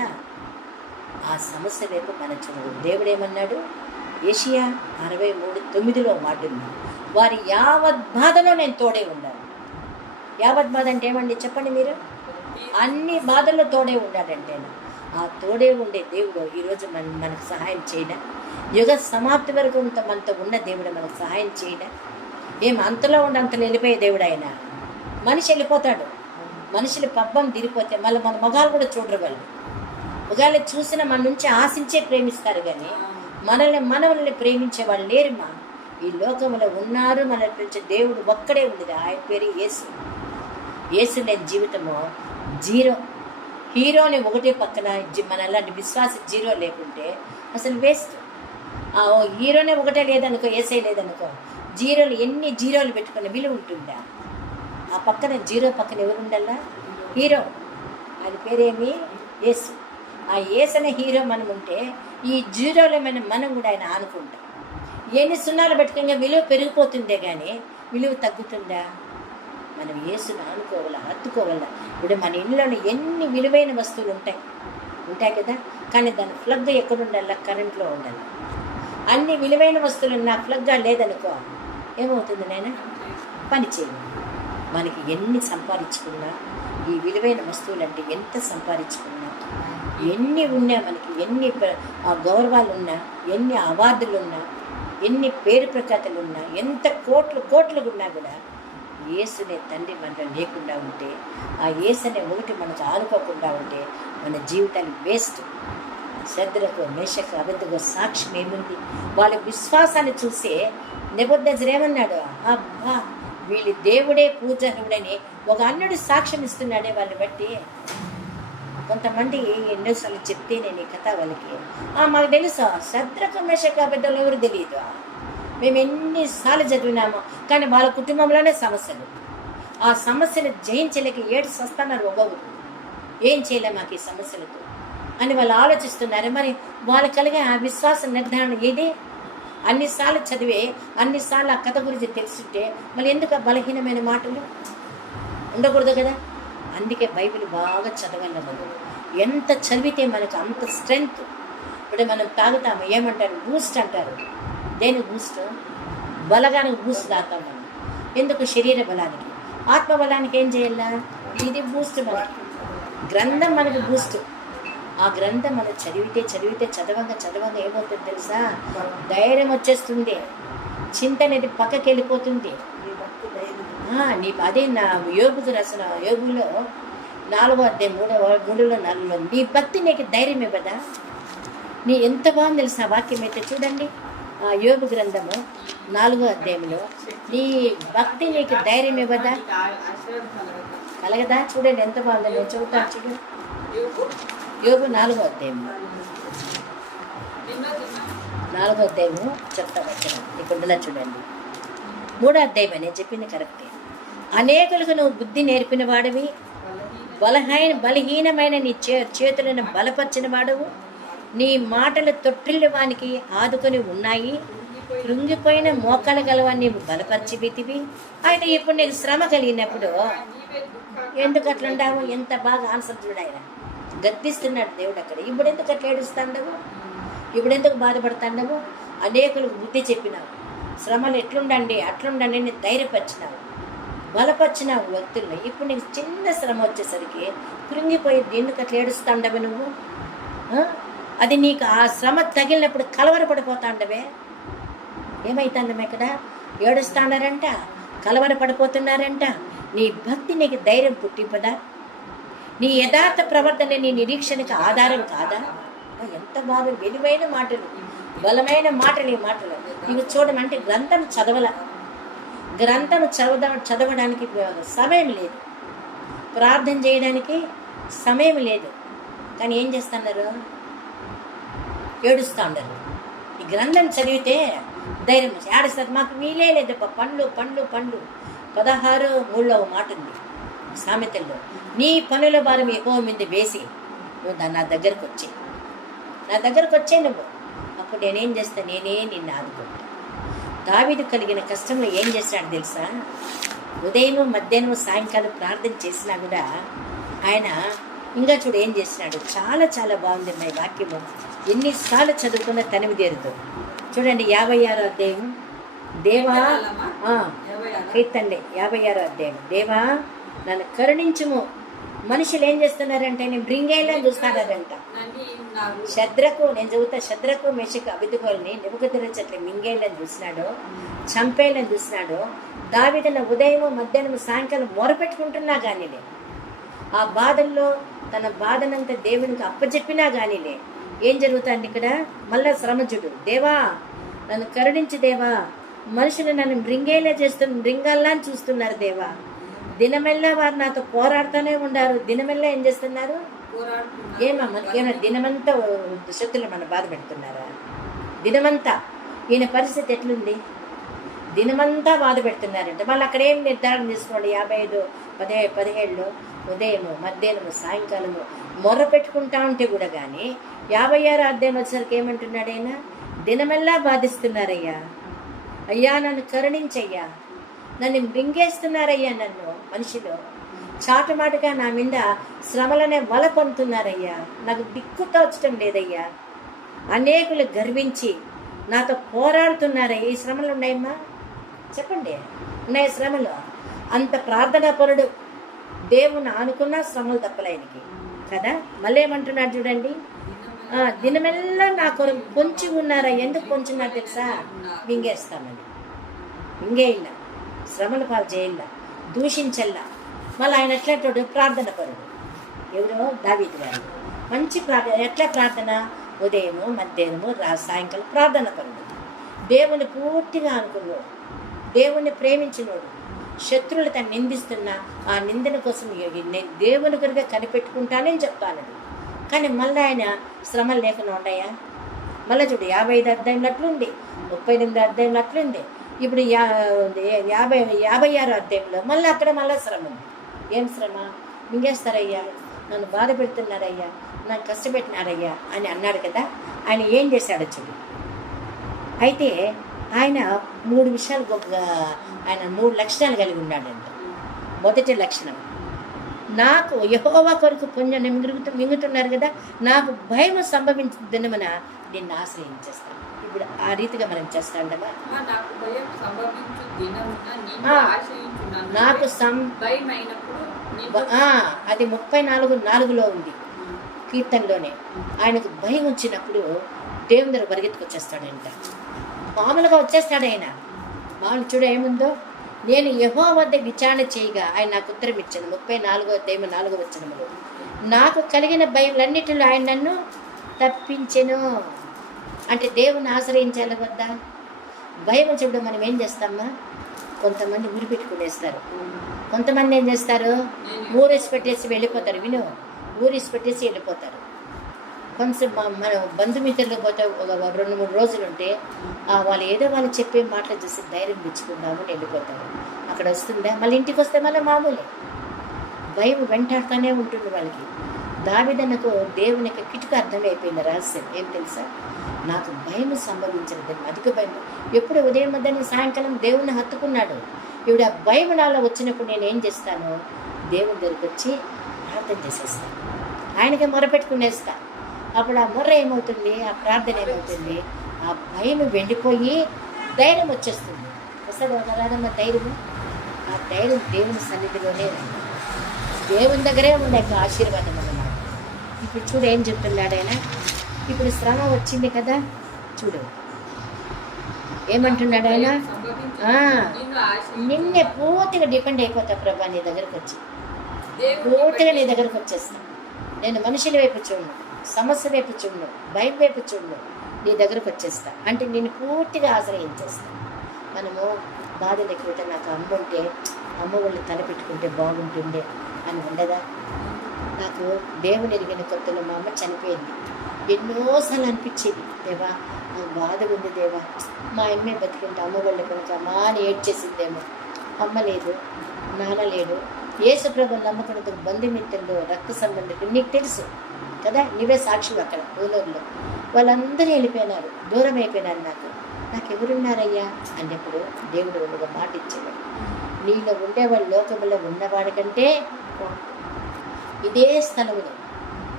ఆ సమస్య వైపు మన చూడు. దేవుడు ఏమన్నాడు? ఏషియా 63:9 వాడున్నా, వారి యావత్ బాధలో నేను తోడే ఉన్నాను. యావత్ బాధ అంటే ఏమండి చెప్పండి మీరు? అన్ని బాధల్లో తోడే ఉన్నాడంటే ఆ తోడే ఉండే దేవుడు ఈరోజు మనకు సహాయం చేయడా? యుగ సమాప్తి వరకు మనతో ఉన్న దేవుడు మనకు సహాయం చేయడా? ఏం అంతలో ఉండి అంతలో వెళ్ళిపోయే దేవుడు ఆయన. మనిషి వెళ్ళిపోతాడు, మనుషులు పబ్బం తిరిగిపోతే మళ్ళీ మన మొగాలు కూడా చూడరు. వాళ్ళు ఒకవేళ చూసిన మన నుంచి ఆశించే ప్రేమిస్తారు, కానీ మనల్ని ప్రేమించే వాళ్ళు లేరుమా. ఈ లోకంలో ఉన్నారు మనల్ని పిలిచే దేవుడు ఒక్కడే ఉంది, ఆయన పేరు యేసు. యేసు లేని జీవితము జీరో. హీరోని ఒకటే పక్కన మనలాంటి విశ్వాస జీరో లేకుంటే అసలు వేస్ట్. హీరోనే ఒకటే లేదనుకో, యేసే లేదనుకో, జీరోలు ఎన్ని జీరోలు పెట్టుకున్న విలువ ఉంటుందా? ఆ పక్కన జీరో పక్కన ఎవరు ఉండాలా? హీరో. అది పేరేమి? యేసు. ఆ యేసు అనే హీరో మనం ఉంటే ఈ జీరోలో మనం కూడా ఆయన ఆనుకుంటాం. ఎన్ని సున్నాలు పెట్టుకుని విలువ పెరిగిపోతుందే కానీ విలువ తగ్గుతుందా? మనం యేసును ఆనుకోవాలా, హత్తుకోవాలా. ఇప్పుడు మన ఇంట్లోనే ఎన్ని విలువైన వస్తువులు ఉంటాయి కదా, కానీ దాని ప్లగ్ ఎక్కడ ఉండాలా? కరెంట్లో ఉండాలి. అన్ని విలువైన వస్తువులు నా ప్లగ్గా లేదనుకో ఏమవుతుంది? నేను పని చేయను. మనకి ఎన్ని సంపాదించుకున్నా, ఈ విలువైన వస్తువులు అంటే ఎంత సంపాదించుకున్నా, ఎన్ని ఉన్నా, మనకి ఎన్ని గౌరవాలు ఉన్నా, ఎన్ని అవార్డులు ఉన్నా, ఎన్ని పేరు ప్రఖ్యాతలు ఉన్నా, ఎంత కోట్లు ఉన్నా కూడా యేసునే తండ్రి మనలో లేకుండా ఉంటే, ఆ యేసునే ఒకటి మనకు ఆనుకోకుండా ఉంటే మన జీవితాలు వేస్ట్. శద్రకు, మేషకు, అబేద్నెగో సాక్ష్యం ఏముంది? వాళ్ళ విశ్వాసాన్ని చూసే నెబుకద్నెజరు ఏమన్నాడు? అబ్బా వీళ్ళు దేవుడే పూజారుడని ఒక అన్యుడు సాక్ష్యం ఇస్తున్నాడే వాళ్ళని బట్టి. కొంతమంది ఎన్నోసార్లు చెప్తే నేను ఈ కథ వాళ్ళకి మాకు తెలుసా శద్రకు, మేషకు, అబేద్నెగో ఎవరు తెలియదు. మేము ఎన్నిసార్లు చదివినామో, కానీ వాళ్ళ కుటుంబంలోనే సమస్యలు. ఆ సమస్యను జయించలేక ఏడు సస్తున్నారు ఒకరు. ఏం చేయలే మాకు ఈ సమస్యలతో అని వాళ్ళు ఆలోచిస్తున్నారు. మరి వాళ్ళు కలిగే ఆ విశ్వాస నిర్ధారణ ఏది? అన్నిసార్లు చదివే, అన్నిసార్లు ఆ కథ గురించి తెలుసుంటే మళ్ళీ ఎందుకు ఆ బలహీనమైన మాటలు ఉండకూడదు కదా. అందుకే బైబిల్ బాగా చదవాలి. మనం ఎంత చదివితే మనకు అంత స్ట్రెంగ్త్. ఇప్పుడు మనం తాగుతాము, ఏమంటారు? బూస్ట్ అంటారు. దేని బూస్ట్? బలగానికి బూస్ట్ తాగుతాం మనం. ఎందుకు? శరీర బలానికి. ఆత్మ బలానికి ఏం చేయాలా? ఇది బూస్ట్. మనకి గ్రంథం మనకు బూస్ట్. ఆ గ్రంథం మనం చదివితే చదవంగా ఏమవుతుంది తెలుసా? ధైర్యం వచ్చేస్తుంది. చింత అనేది పక్కకి వెళ్ళిపోతుంది. అదే నా యోగుకు రాసిన యోగులో 4వ అధ్యాయం 3:3, 4లో నీ భక్తి నీకు ధైర్యం ఇవ్వదా? నీ ఎంత బాగుంది తెలుసా వాక్యం అయితే చూడండి. ఆ యోగు గ్రంథము 4వ అధ్యాయంలో నీ భక్తి నీకు ధైర్యం ఇవ్వదా? కలగదా? చూడండి ఎంత బాగుందో. నేను చెబుతాను చూడండి. యోగు 4వ అధ్యాయము చెప్తా వచ్చిన ఇక్కడ చూడండి. 3వ అధ్యాయం నేను చెప్పింది కరెక్టే. అనేకులకు నువ్వు బుద్ధి నేర్పిన వాడివి, బలహీనమైన నీ చేతులను బలపరిచిన వాడవు. నీ మాటలు తొట్టిల్లి వానికి ఆదుకొని ఉన్నాయి. కృంగిపోయిన మోకాలు గలవాన్ని నీవు బలపరిచి వెతివి. ఆయన ఇప్పుడు నీకు శ్రమ కలిగినప్పుడు ఎందుకు అట్లుండావు? ఎంత బాగా ఆన్సర్ చూడు. ఆయన గద్దిస్తున్నాడు దేవుడు అక్కడ. ఇప్పుడు ఎందుకు అట్లా ఏడుస్తాండవు? ఇప్పుడు ఎందుకు బాధపడుతాండవు? అనేకులకు బుద్ధి చెప్పినావు, శ్రమలు ఎట్లుండండి అట్లుండండి అని ధైర్యపరిచినావు, బలపరిచినావు వ్యక్తుల్ని. ఇప్పుడు నీకు చిన్న శ్రమ వచ్చేసరికి కృంగిపోయి ఎందుకు అట్లా ఏడుస్తాండవే నువ్వు? అది నీకు ఆ శ్రమ తగిలినప్పుడు కలవరపడిపోతాండవే. ఏమైతాండమే ఇక్కడ? ఏడుస్తాడారంట, కలవరపడిపోతున్నారంట. నీ భక్తి నీకు ధైర్యం పుట్టింపదా? నీ యథార్థ ప్రవర్తన నీ నిరీక్షణకి ఆధారం కాదా? ఎంత బాగా విలువైన మాటలు, బలమైన మాటలు. ఈ మాటలు ఇవి చూడమంటే గ్రంథం చదవడానికి సమయం లేదు, ప్రార్థన చేయడానికి సమయం లేదు. కానీ ఏం చేస్తున్నారు? ఏడుస్తూ ఉండరు. ఈ గ్రంథం చదివితే ధైర్యం ఏడుస్తారు. మాకు వీలే లేదు. పండ్లు 16:3 మాట ఉంది. సామెతల్లో, నీ పనుల భారం యెహోవా మీద వేసి నువ్వు నా దగ్గరకు వచ్చాయి, నా దగ్గరకు వచ్చే నువ్వు, అప్పుడు నేనేం చేస్తాను, నేనే నిన్ను ఆదుకుంటా. దావీదు కలిగిన కష్టంలో ఏం చేశాడు తెలుసా? ఉదయం మధ్యాహ్నం సాయంకాలం ప్రార్థన చేసినా కూడా ఆయన ఇంకా చూడు ఏం చేసినాడు. చాలా చాలా బాగుంది మా వాక్యము, ఎన్నిసార్లు చదువుకున్న తనివి తీరుతో. చూడండి 56వ అధ్యాయం. దేవా కీర్తండి 56వ అధ్యాయం. దేవా నన్ను కరుణించుము. మనుషులు ఏం చేస్తున్నారంటే నేను బ్రింగేయాలని చూస్తున్నారంట. శద్రకు, నేను చదువుతా, శద్రకు మెషకు అబెద్నెగోల్ని నెబుకద్నెజరు మింగేయాలని చూసినాడు, చంపేయాలని చూసినాడు. దావీదును ఉదయం మధ్యాహ్నం సాయంకాలం మొరపెట్టుకుంటున్నా కానీలే, ఆ బాధల్లో తన బాధనంతా దేవునికి అప్పచెప్పినా కానీలే ఏం జరుగుతుంది ఇక్కడ? మళ్ళా శ్రమజుడు, దేవా నన్ను కరుణించి దేవా, మనుషులు నన్ను మృంగేలా మృంగాల్లా అని చూస్తున్నారు దేవా. దినమెల్లా వారు నాతో పోరాడుతూనే ఉన్నారు. దినమెల్లా ఏం చేస్తున్నారు? మనకేమైనా దినమంతా శత్రులు మన బాధ పెడుతున్నారా? దినమంతా ఈయన పరిస్థితి ఎట్లుంది? దినమంతా బాధ పెడుతున్నారంటే వాళ్ళు అక్కడ ఏం నిర్ధారణ తీసుకోండి. 55-17 ఉదయము మధ్యాహ్నము సాయంకాలము మొర్ర పెట్టుకుంటా ఉంటే కూడా కానీ 56 అధ్యాయం వచ్చేసరికి ఏమంటున్నాడు ఆయన? దినమెల్లా బాధిస్తున్నారయ్యా, అయ్యా నన్ను కరుణించయ్యా, నన్ను మృంగేస్తున్నారయ్యా, నన్ను మనుషులు చాటుమాటుగా నా మీద శ్రమలనే వల పొందుతున్నారయ్యా, నాకు దిక్కు తోచడం లేదయ్యా, అనేకులు గర్వించి నాతో పోరాడుతున్నారయ్యా. ఈ శ్రమలు ఉన్నాయమ్మా చెప్పండి, ఉన్నాయి శ్రమలు. అంత ప్రార్థనా పరుడు, దేవుని ఆనుకున్న శ్రమలు తప్పలేనికి కదా. మళ్ళీ ఏమంటున్నాడు చూడండి, దినమెల్లా నా కొరకు పొంచి ఉన్నారా. ఎందుకు పొంచున్నారు తెలుసా? మింగేస్తామని. మింగేయిల్లా, శ్రమల పాలు చేయాల, దూషించల్లా. మళ్ళీ ఆయన ఎట్లాంటి ప్రార్థన పరుడు. ఎవరో? దావీదు గారు. మంచి ప్రార్థన. ఎట్లా ప్రార్థన? ఉదయము మధ్యాహ్నము సాయంకాలం ప్రార్థన పరుడు. దేవుని పూర్తిగా అనుకున్నాడు, దేవుణ్ణి ప్రేమించినోడు. శత్రువులు తను నిందిస్తున్నా ఆ నిందన కోసం నేను దేవుని కొరగా కనిపెట్టుకుంటానని చెప్తాను. కానీ మళ్ళీ ఆయన శ్రమలు లేకుండా ఉన్నాయా? మళ్ళీ చూడు 55 అధ్యాయంలో అట్లుంది, 38 అధ్యాయంలో అట్లుంది. ఇప్పుడు 56 అధ్యాయంలో మళ్ళీ అక్కడ మళ్ళీ శ్రమ ఉంది. ఏం శ్రమ? మింగేస్తారయ్యా, నన్ను బాధ పెడుతున్నారయ్యా, నన్ను కష్టపెట్టినారయ్యా అని అన్నాడు కదా. ఆయన ఏం చేశాడు చూడు. అయితే ఆయన 3 విషయాలు ఆయన 3 లక్షణాలు కలిగి ఉన్నాడంట. మొదటి లక్షణం, నాకు యెహోవా కొరకు పుణ్యం మింగుతున్నారు కదా, నాకు భయం సంభవించిన దినమున నిన్ను ఆశ్రయించేస్తాను. ఇప్పుడు ఆ రీతిగా మనం చేస్తాడమ్మా. నాకు అది 34:4 ఉంది కీర్తనలోనే. ఆయనకు భయం వచ్చినప్పుడు దేవుని దగ్గర పరిగెత్తుకొచ్చేస్తాడంట. మామూలుగా వచ్చేస్తాడు ఆయన. మామూలు చూడ ఏముందో, నేను యెహోవా వద్ద విచారణ చేయగా ఆయన నాకు ఉత్తరం ఇచ్చాను. 34వ అధ్యాయం 4వ వచనములో, నాకు కలిగిన భయములన్నిటిలో ఆయన నన్ను తప్పించెను. అంటే దేవుని ఆశ్రయించాలి వద్దా? భయం వచ్చినప్పుడు మనం ఏం చేస్తామా? కొంతమంది ఊరి పెట్టుకునేస్తారు, కొంతమంది ఏం చేస్తారు? ఊరేసి పెట్టేసి వెళ్ళిపోతారు. విను, ఊరేసి పెట్టేసి వెళ్ళిపోతారు. కొంచెం మన బంధుమిత్రులు పోతే ఒక 2-3 రోజులు ఉంటే వాళ్ళు ఏదో వాళ్ళు చెప్పే మాటలు చూసి ధైర్యం తెచ్చుకుందామని వెళ్ళిపోతారు. అక్కడ వస్తుందా? మళ్ళీ ఇంటికి వస్తే మళ్ళీ మామూలే. భయం వెంటాడుతూనే ఉంటుంది వాళ్ళకి. దావీదునకు దేవునికి కిటుకు అర్థమైపోయింది రహస్యం. ఏం తెలుసా? నాకు భయం సంభవించినది, అధిక భయం. ఎప్పుడు ఉదయం మధ్యాహ్నం సాయంకాలం దేవుణ్ణి హత్తుకున్నాడు. ఇప్పుడు ఆ భయం నాలో వచ్చినప్పుడు నేను ఏం చేస్తాను? దేవుని దగ్గరికి వచ్చి ప్రార్థన చేసేస్తాను, ఆయనకే మొరపెట్టుకునేస్తా. అప్పుడు ఆ మొర్ర ఏమవుతుంది? ఆ ప్రార్థన ఏమవుతుంది? ఆ భయం వెళ్ళిపోయి ధైర్యం వచ్చేస్తుంది. వస్తుంది ఒక రాదమ్మ ధైర్యము. ఆ ధైర్యం దేవుని సన్నిధిలోనే, దేవుని దగ్గరే ఉండే ఆశీర్వాదం అన్నమాట. ఇప్పుడు చూడు ఏం చెప్తున్నాడు ఆయన. ఇప్పుడు శ్రమ వచ్చింది కదా, చూడు ఏమంటున్నాడు ఆయన. నిన్నే పూర్తిగా డిపెండ్ అయిపోతా ప్రభా, నీ దగ్గరకు వచ్చి పూర్తిగా నీ దగ్గరకు వచ్చేస్తా. నేను మనుషుల వైపు చూడను, సమస్య వైపు చూడను, భయం వైపు చూడను, నీ దగ్గరకు వచ్చేస్తా. అంటే నేను పూర్తిగా ఆశ్రయించేస్తా. మనము బాధలు ఎక్కువ, నాకు అమ్మ ఉంటే అమ్మ వాళ్ళు తలపెట్టుకుంటే బాగుంటుండే అని ఉండదా? నాకు దేవుని ఎరిగిన కొత్తలో మా అమ్మ చనిపోయింది. ఎన్నోసార్లు అనిపించేది, దేవా నాకు బాధగా ఉంది దేవా, మా అమ్మే బతికింటే అమ్మ వాళ్ళ కనుక అమ్మ అని ఏడ్చేసిందేమో. అమ్మ లేదు, నాన్న లేడు, యేసు ప్రభుని నమ్మకంతో బంధుమిత్రులు, రక్త సంబంధికులు, నీకు తెలుసు కదా, నువ్వే సాక్షి అక్కడ ఊళ్ళూరులో వాళ్ళందరూ వెళ్ళిపోయినారు, దూరం అయిపోయినారు. నాకు ఎవరున్నారయ్యా అన్నప్పుడు దేవుడు ఒక మాట ఇచ్చేవాడు, నీలో ఉండేవాడు లోకంలో ఉన్నవాడి కంటే ఇదే స్థలంలో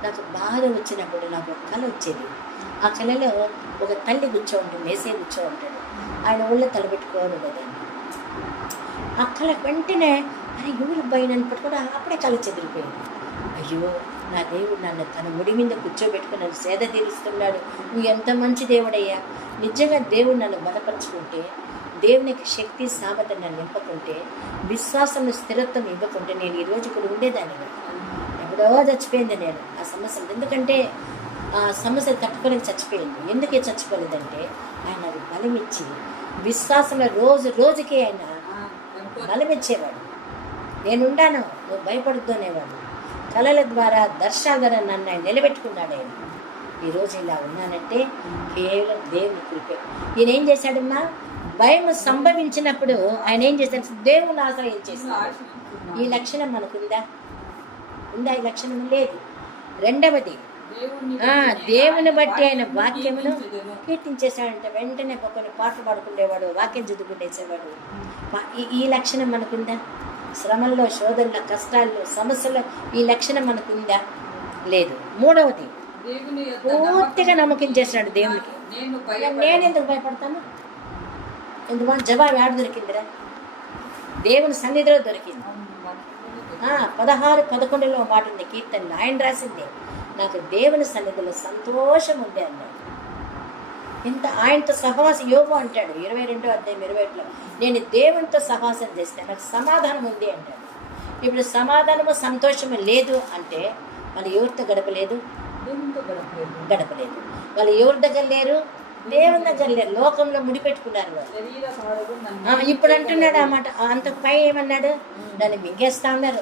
నాకు బాధ వచ్చినప్పుడు నాకు ఒక కళ వచ్చేది. ఆ కళలో ఒక తల్లి కూర్చో ఉంటుంది, వేసే కూర్చో ఉంటాడు, ఆయన ఒళ్ళో తలబెట్టుకోవాలి లేదండి. ఆ కళ వెంటనే అరే ఎవరు నన్ను పట్టుకోవడం అప్పుడే కళ చెదిరిపోయింది. అయ్యో నా దేవుడు నన్ను తన ముడి మీద కూర్చోబెట్టుకుని నన్ను సేద తీరుస్తున్నాడు, నువ్వు ఎంత మంచి దేవుడయ్యా. నిజంగా దేవుడు నన్ను బలపరుచుకుంటే, దేవునికి శక్తి సామత నన్ను నింపకుంటే, విశ్వాసంలో స్థిరత్వం ఇవ్వకుంటే నేను ఈరోజు ఇక్కడ ఉండేదాన్ని. ఎప్పుడో చచ్చిపోయింది నేను ఆ సమస్య. ఎందుకంటే ఆ సమస్య తట్టుకోలేక చచ్చిపోయింది. ఎందుకే చచ్చిపోలేదంటే ఆయన నాకు బలం ఇచ్చి విశ్వాసంలో రోజు రోజుకి ఆయన బలం ఇచ్చేవాడు. నేనుండాను, నువ్వు భయపడద్దు అనేవాడు. కళల ద్వారా, దర్శనాల ద్వారా నన్ను ఆయన నిలబెట్టుకున్నాడు. ఆయన ఈరోజు ఇలా ఉన్నానంటే కేవలం దేవుని కృపే. ఈయన ఏం చేశాడమ్మా, భయం సంభవించినప్పుడు ఆయన ఏం చేశాడు, దేవుని ఆశ్రయం చేశాడు. ఈ లక్షణం మనకుందా? ఉందా? ఈ లక్షణం లేదు. రెండవది దేవుని బట్టి ఆయన వాక్యమును కీర్తించేశాడంటే వెంటనే కొన్ని పాటలు పాడుకునేవాడు, వాక్యం చదువుకునేసేవాడు. ఈ లక్షణం మనకుందా? శ్రమల్లో, శోధనలో, కష్టాల్లో, సమస్యల్లో ఈ లక్షణం మనకుందా? లేదు. మూడవది పూర్తిగా నమ్మకం చేసినాడు దేవునికి. నేను ఎందుకు భయపడతాను? ఎందుకు జవాబు ఆడ దొరికిందిరా? దేవుని సన్నిధిలో దొరికింది. 16:11 మాట ఉంది కీర్తనలో, ఆయన రాసింది. నాకు దేవుని సన్నిధిలో సంతోషం ఉంది అన్నాడు. ఇంత ఆయనతో సహవాసం, యోగు అంటాడు 22:21, నేను దేవునితో సహవాసం చేస్తే నాకు సమాధానం ఉంది అంటాడు. ఇప్పుడు సమాధానము, సంతోషము లేదు అంటే వాళ్ళు ఎవరితో గడపలేదు? వాళ్ళు ఎవరి దగ్గర లేరు? దేవుని దగ్గర లేరు. లోకంలో ముడిపెట్టుకున్నారు వాళ్ళు. ఇప్పుడు అంటున్నాడు ఆ మాట. అంత పై ఏమన్నాడు, నన్ను మింగేస్తా ఉన్నారు,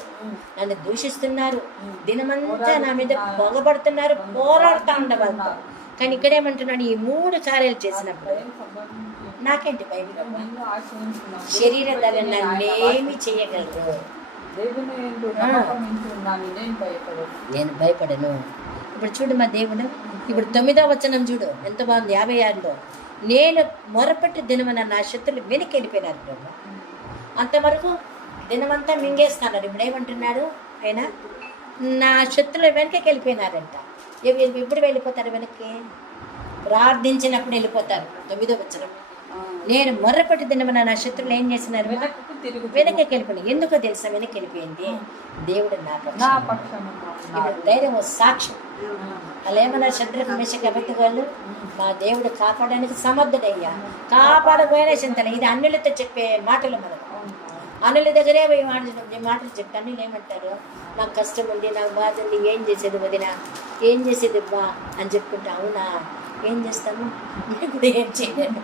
నన్ను దూషిస్తున్నారు, దినమంతా నా మీద పొగబడుతున్నారు, పోరాడుతూ ఉండవాళ్ళు. కానీ ఇక్కడేమంటున్నాడు, ఈ 3 కార్యాలు చేసినప్పుడు నాకేంటి భయం? శరీర ధర నన్నేమి చేయగలరు? నేను భయపడను. ఇప్పుడు చూడు మా దేవుడు, ఇప్పుడు 9వ వచనం చూడు ఎంత బాగుంది. 56లో, నేను మొరపెట్టి దినమన్న నా శత్రులు వెనక్కి వెళ్ళిపోయినారు ప్రభు. అంతవరకు దినమంతా మింగేస్తున్నారు. ఇప్పుడు ఏమంటున్నాడు ఆయన, నా శత్రులు వెనకకి వెళ్ళిపోయినారంట. ఎప్పుడు వెళ్ళిపోతారు వెనక్కి? ప్రార్థించినప్పుడు వెళ్ళిపోతారు. 9వ వచనం, నేను మొర్రపెట్టి దినమన్న నా శత్రులు ఏం చేసినారు? వెనక్కి వెళ్ళిపోయింది. ఎందుకో తెలుసా వెనక్కి వెళ్ళిపోయింది? దేవుడు నా పక్షం. ఇప్పుడు ధైర్యం, సాక్ష్యం. అలా ఏమన్నా శత్రుకు మేషకి అబద్ధగాళ్ళు, మా దేవుడు కాపాడడానికి సమర్థుడయ్యా, కాపాడకపోయినా చింతన. ఇది అన్యులతో చెప్పే మాటలు. మనకు అన్నుల దగ్గరే పోయి మాటలు చెప్తే అన్నులు ఏమంటారు, నాకు కష్టం ఉంది, నాకు బాధ ఉంది, ఏం చేసేది వదిన, ఏం చేసేది బా అని చెప్పుకుంటా. అవునా, ఏం చేస్తాము? మేము కూడా ఏం చేయలేము.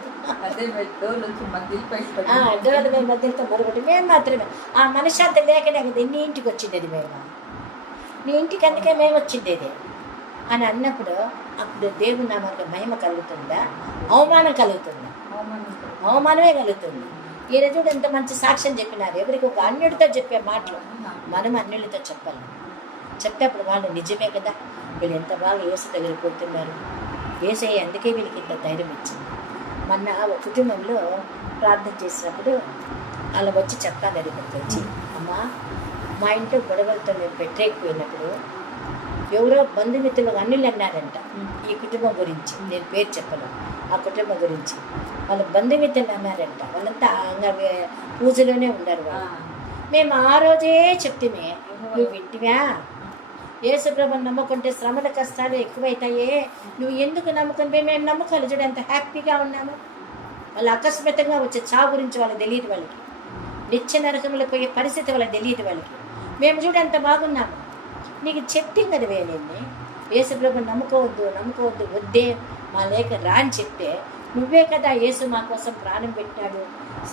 డోర్ల మధ్యలో మరొకటి మేము మాత్రమే ఆ మనశ్శాంతి లేకనే కదా నీ ఇంటికి వచ్చిండేది. మేము నీ ఇంటికి అందుకే మేము వచ్చిండేది అని అన్నప్పుడు అప్పుడు దేవుని నామానికి మహిమ కలుగుతుందా? అవమానం కలుగుతుందా? అవమానమే కలుగుతుంది. ఈ రోజు ఎంత మంచి సాక్ష్యం చెప్పినారు. ఎవరికి ఒక అన్యుడితో చెప్పే మాటలు మనం అన్యుడితో చెప్పాలి. చెప్తేప్పుడు వాళ్ళు నిజమే కదా, వీళ్ళు ఎంత బాగా యేసు దగ్గర పోతున్నారు, యేసయ్య అందుకే వీళ్ళకి ఇంత ధైర్యం ఇచ్చింది. మొన్న కుటుంబంలో ప్రార్థన చేసినప్పుడు అలా వచ్చి చెప్తాను, ఇక్కడికి వచ్చి, అమ్మా మా ఇంట్లో గొడవలతో మేము పెట్టలేకపోయినప్పుడు ఎవరో బంధుమిత్రులు అన్నులు అన్నారంట ఈ కుటుంబం గురించి. నేను పేరు చెప్పను, ఆ కుటుంబం గురించి. వాళ్ళ బంధుమిత్రులు అన్నారంట. వాళ్ళంతా పూజలోనే ఉన్నారు వాళ్ళు. మేము ఆ రోజే చెప్తేమే, నువ్వు వింటివా? యేసుప్రభుని నమ్ముకుంటే శ్రమల కష్టాలు ఎక్కువైతాయే, నువ్వు ఎందుకు నమ్ముకుంటే? మేము నమ్మకాలు చూడ ఎంత హ్యాపీగా ఉన్నాము. వాళ్ళు అకస్మాత్తుగా వచ్చే చావు గురించి వాళ్ళకి తెలియదు, వాళ్ళకి నిత్య నరకంలో పోయే పరిస్థితి వాళ్ళకి తెలియదు వాళ్ళకి. మేము చూడ ఎంత బాగున్నాము. నీకు చెప్పింది కదా వేలేని, యేసుప్రభుని నమ్ముకోవద్దు వద్దే మా లేక రా అని చెప్తే, నువ్వే కదా యేసు మా కోసం ప్రాణం పెట్టాడు,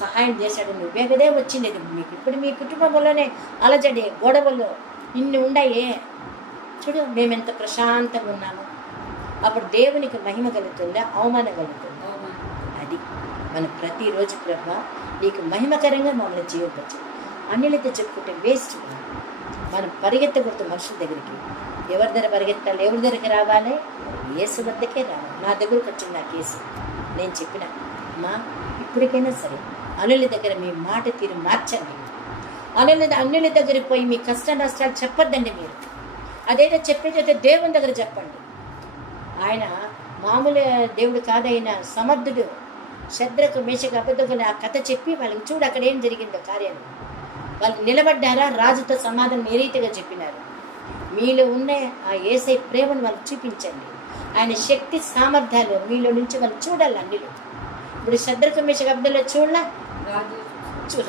సహాయం చేశాడు, నువ్వే కదే వచ్చిండేది. మీకు ఇప్పుడు మీ కుటుంబంలోనే అలజడి, గొడవలు ఇన్ని ఉన్నాయే. చూడు మేమెంత ప్రశాంతంగా ఉన్నాము. అప్పుడు దేవునికి మహిమ కలుగుతుందా, అవమానం కలుగుతుందా? అది మనం ప్రతిరోజు ప్రభా నీకు మహిమకరంగా మమ్మల్ని జీవించచ్చు. అన్యులతో చెప్పుకుంటే వేస్ట్. మనం పరిగెత్తకూడదు మనుషుల దగ్గరికి. ఎవరి దగ్గర పరిగెత్తాలి? ఎవరి దగ్గరికి రావాలి? యేసు వద్దకే రావాలి. నా దగ్గరకు వచ్చింది నా కేసు. నేను చెప్పిన అమ్మా, ఇప్పటికైనా సరే అన్యుల దగ్గర మీ మాట తీరు మార్చండి. అన్యుల దగ్గరికి పోయి మీ కష్ట నష్టాలు చెప్పొద్దండి. మీరు అదేదో చెప్పేదైతే దేవుని దగ్గర చెప్పండి. ఆయన మామూలు దేవుడు కాదైన సమర్థుడు. శద్రకు మేషకు అబద్ధకులు ఆ కథ చెప్పి వాళ్ళకి చూడు అక్కడ ఏం జరిగిందో కార్యాలు. వాళ్ళు నిలబడ్డారా? రాజుతో సమాధానం ఏ రీతిగా చెప్పినారు. మీలో ఉన్న ఆ యేసయ్య ప్రేమను వాళ్ళకి చూపించండి. ఆయన శక్తి సామర్థ్యాలు మీలో నుంచి వాళ్ళు చూడాలి. అన్నిలు ఇప్పుడు శద్రకు మేషకు అబద్ధంలో చూడలా?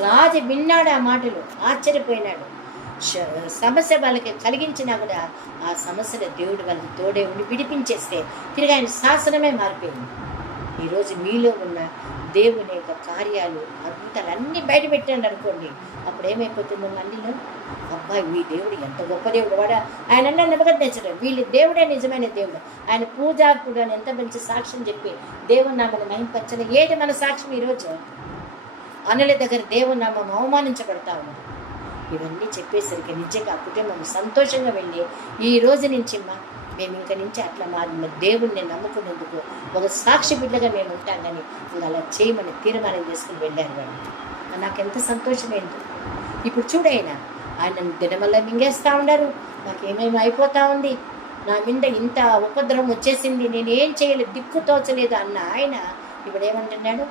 రాజు విన్నాడు ఆ మాటలు, ఆశ్చర్యపోయినాడు. సమస్య వాళ్ళకి కలిగించినా కూడా ఆ సమస్యలో దేవుడు వాళ్ళకి తోడే ఉండి విడిపించేస్తే తిరిగి ఆయన శాసనమే మారిపోయింది. ఈరోజు మీలో ఉన్న దేవుని యొక్క కార్యాలు, అద్భుతాలు అన్నీ బయట పెట్టండి అనుకోండి. అప్పుడు ఏమైపోతుందో మళ్ళీలో అబ్బాయి ఈ దేవుడు ఎంత గొప్ప దేవుడు, వాడు ఆయన నిబద్ధించడం. వీళ్ళు దేవుడే నిజమైన దేవుడు. ఆయన పూజాకుడు అని ఎంత మంచి సాక్ష్యం చెప్పి దేవుని నామని మహింపరచని ఏది మన సాక్ష్యం? ఈరోజు అన్యుల దగ్గర దేవుని నామం అవమానించబడతా ఉన్నది. ఇవన్నీ చెప్పేసరికి నిజంగా ఆ కుటుంబం సంతోషంగా వెళ్ళి ఈ రోజు నుంచి మేము ఇంక నుంచి అట్లా మా దేవుణ్ణి నమ్ముకునేందుకు ఒక సాక్షి బిడ్డగా మేము ఉంటామని ఇంకా అలా చేయమని తీర్మానం చేసుకుని వెళ్ళారు వాళ్ళు. నాకు ఎంత సంతోషమైంది. ఇప్పుడు చూడైనా ఆయన దినమల్లా మింగేస్తూ ఉన్నారు. నాకేమేమి అయిపోతూ ఉంది, నా మీద ఇంత ఉపద్రవం వచ్చేసింది, నేనేం చేయలేదు, దిక్కు తోచలేదు అన్న ఆయన ఇప్పుడు ఏమంటున్నాడు?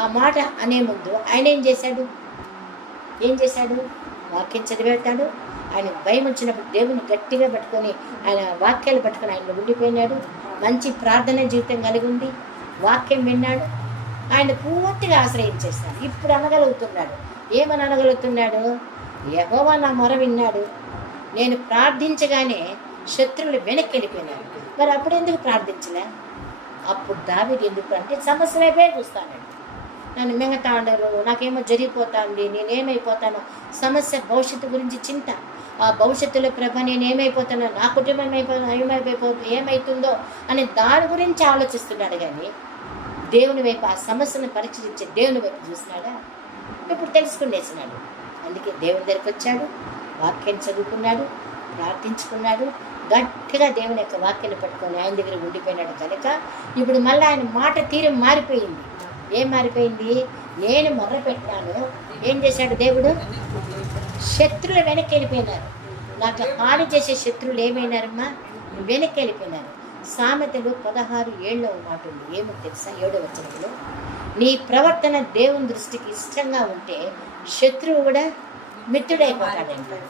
ఆ మాట అనే ముందు ఆయన ఏం చేశాడు? వాక్యం చదివేస్తాడు. ఆయన భయం వచ్చినప్పుడు దేవుని గట్టిగా పట్టుకొని ఆయన వాక్యాలు పట్టుకొని ఆయనలో ఉండిపోయినాడు. మంచి ప్రార్థన జీవితం కలిగి ఉంది. వాక్యం విన్నాడు. ఆయన పూర్తిగా ఆశ్రయించేస్తాడు. ఇప్పుడు అనగలుగుతున్నాడు. ఏమని అనగలుగుతున్నాడు? యెహోవా నా మొర విన్నాడు, నేను ప్రార్థించగానే శత్రువులు వెనక్కి వెళ్ళిపోయినాడు. మరి అప్పుడు ఎందుకు ప్రార్థించలే? అప్పుడు దావీదు ఎందుకు అంటే సమస్య వైపే చూస్తానండి. నన్ను మింగతా ఉండరు, నాకేమో జరిగిపోతుంది, నేనేమైపోతానో, సమస్య భవిష్యత్తు గురించి చింత. ఆ భవిష్యత్తులో ప్రభ నేనేమైపోతానో, నా కుటుంబం ఏమవుతుందో అని దాని గురించి ఆలోచిస్తున్నాడు. కానీ దేవుని వైపు, ఆ సమస్యను పరిశీలించే దేవుని వైపు చూసినాడా? ఇప్పుడు తెలుసుకునేసినాడు. అందుకే దేవుని దగ్గరికి వచ్చాడు, వాక్యాన్ని చదువుకున్నాడు, ప్రార్థించుకున్నాడు, గట్టిగా దేవుని యొక్క వాక్యాన్ని పట్టుకొని ఆయన దగ్గర ఉండిపోయినాడు. కనుక ఇప్పుడు మళ్ళీ ఆయన మాట తీరు మారిపోయింది. ఏం మారిపోయింది? నేను మొర్ర పెట్టినాను, ఏం చేశాడు దేవుడు? శత్రువులు వెనక్కి వెళ్ళిపోయినారు. నాకు హాని చేసే శత్రువులు ఏమైనారమ్మా? వెనక్కి వెళ్ళిపోయినారు. సామెతలు 16:7 మాట ఉంది. ఏమో తెలుసా? 7వ వచనంలో, నీ ప్రవర్తన దేవుని దృష్టికి ఇష్టంగా ఉంటే శత్రువు కూడా మిత్రుడైపోతాడంటాడు.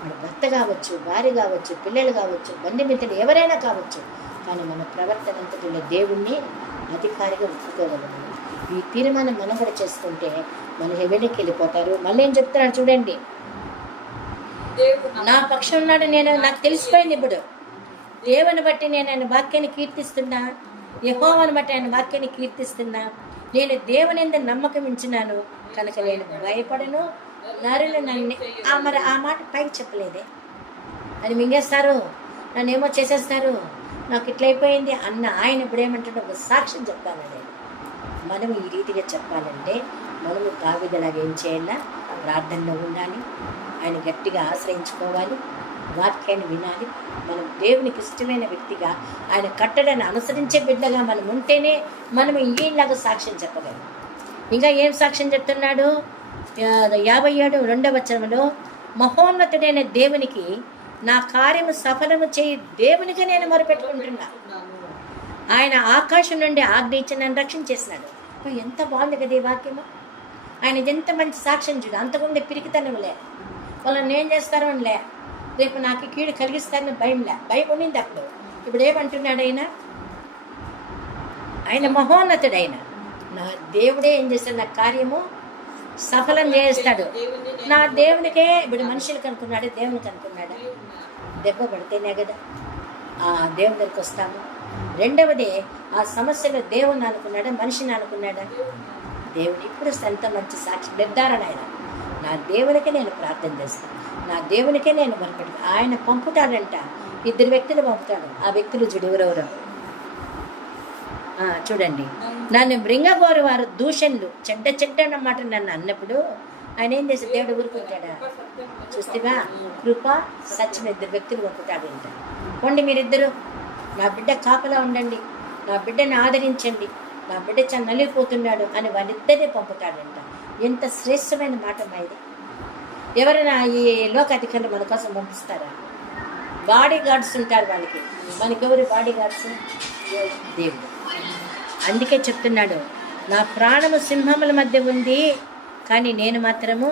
మన భర్త కావచ్చు, భార్య కావచ్చు, పిల్లలు కావచ్చు, బంధుమిత్రులు ఎవరైనా కావచ్చు. కానీ మన ప్రవర్తన అంతటిలో దేవుణ్ణి అధికారిగా ఒప్పుకోగలము. ఈ తీర్మానం మనం కూడా చేసుకుంటే మన వెనక్కి వెళ్ళిపోతారు. మళ్ళీ ఏం చెప్తున్నాడు చూడండి, నా పక్షం ఉన్నాడు, నాకు తెలిసిపోయింది. ఇప్పుడు దేవుని బట్టి నేను ఆయన వాక్యాన్ని కీర్తిస్తున్నా, యెహోవాను బట్టి ఆయన వాక్యాన్ని కీర్తిస్తున్నా. నేను దేవుని యందు నమ్మకం ఉంచినాను కనుక నేను భయపడను. నరులు నన్ను మరి ఆ మాట పైకి చెప్పలేదే, అది మింగేస్తారు, నన్నేమో చేసేస్తారు, నాకు ఇట్లయిపోయింది అన్న ఆయన ఇప్పుడు ఏమంటాడు? ఒక సాక్ష్యం చెప్తానండి. మనం ఈ రీతిగా చెప్పాలంటే మనము దావీదులాగా ఏం చేయాలా? ప్రార్థనలో ఉండాలి, ఆయన గట్టిగా ఆశ్రయించుకోవాలి, వాక్యాన్ని వినాలి. మనం దేవునికి ఇష్టమైన వ్యక్తిగా, ఆయన కట్టడాన్ని అనుసరించే బిడ్డగా మనం ఉంటేనే మనం ఈలాగా సాక్ష్యం చెప్పగలం. ఇంకా ఏం సాక్ష్యం చెప్తున్నాడు? 57 వచనంలో, మహోన్నతుడైన దేవునికి నా కార్యము సఫలము చేయి దేవునికి నేను మొరపెట్టుకుంటున్నా. ఆయన ఆకాశం నుండి ఆజ్ఞయించి నన్ను రక్షించేసినాడు. ఎంత బాగుంది కదా ఈ వాక్యము. ఆయన ఎంత మంచి సాక్ష్యం చూడు. అంతకుముందే పిరికితనంలే, వాళ్ళని ఏం చేస్తారో లే, రేపు నాకు కీడు కలిగిస్తారని భయం ఉండింది అప్పుడు. ఇప్పుడు ఏమంటున్నాడు ఆయన మహోన్నతుడైన నా దేవుడే ఏం చేస్తాడు? నా కార్యము సఫలం చేస్తాడు. నా దేవునికే. ఇప్పుడు మనుషులకు అనుకున్నాడు, దేవునికి అనుకున్నాడా? దెబ్బ పడితేనే కదా ఆ దేవుని దగ్గరికి వస్తాము. రెండవది, ఆ సమస్యలో దేవుని అనుకున్నాడా, మనిషిని అనుకున్నాడా? దేవుడు ఇప్పుడు ఎంత మంచి సాక్షి నిర్ధారణ. ఆయన నా దేవునికే నేను ప్రార్థన చేస్తాను, నా దేవునికే నేను మొరపెడతాను. ఆయన పంపుతాడంట, 2 వ్యక్తులు పంపుతాడు. ఆ వ్యక్తులు ఎవరెవరో చూడండి. నన్ను మృంగగోరు వారు దూషణలు చెడ్డ అన్నమాట నన్ను అన్నప్పుడు ఆయన ఏం చేసి దేవుడు ఊరుకుంటాడా? చూస్తేగా కృప సత్యం ఇద్దరు వ్యక్తులు పంపుతాడంట. పోండి మీరిద్దరు నా బిడ్డ కాపలా ఉండండి, నా బిడ్డని ఆదరించండి, నా బిడ్డ చాలా నలిగిపోతున్నాడు అని వాళ్ళిద్దరే పంపుతాడంట. ఎంత శ్రేష్టమైన మాట మా ఇది. ఎవరైనా ఈ లోక అధికారులు మన కోసం పంపిస్తారా? బాడీ గార్డ్స్ ఉంటారు వాళ్ళకి. మనకెవరు బాడీ గార్డ్స్? దేవుడు. అందుకే చెప్తున్నాడు, నా ప్రాణము సింహముల మధ్య ఉంది, కానీ నేను మాత్రము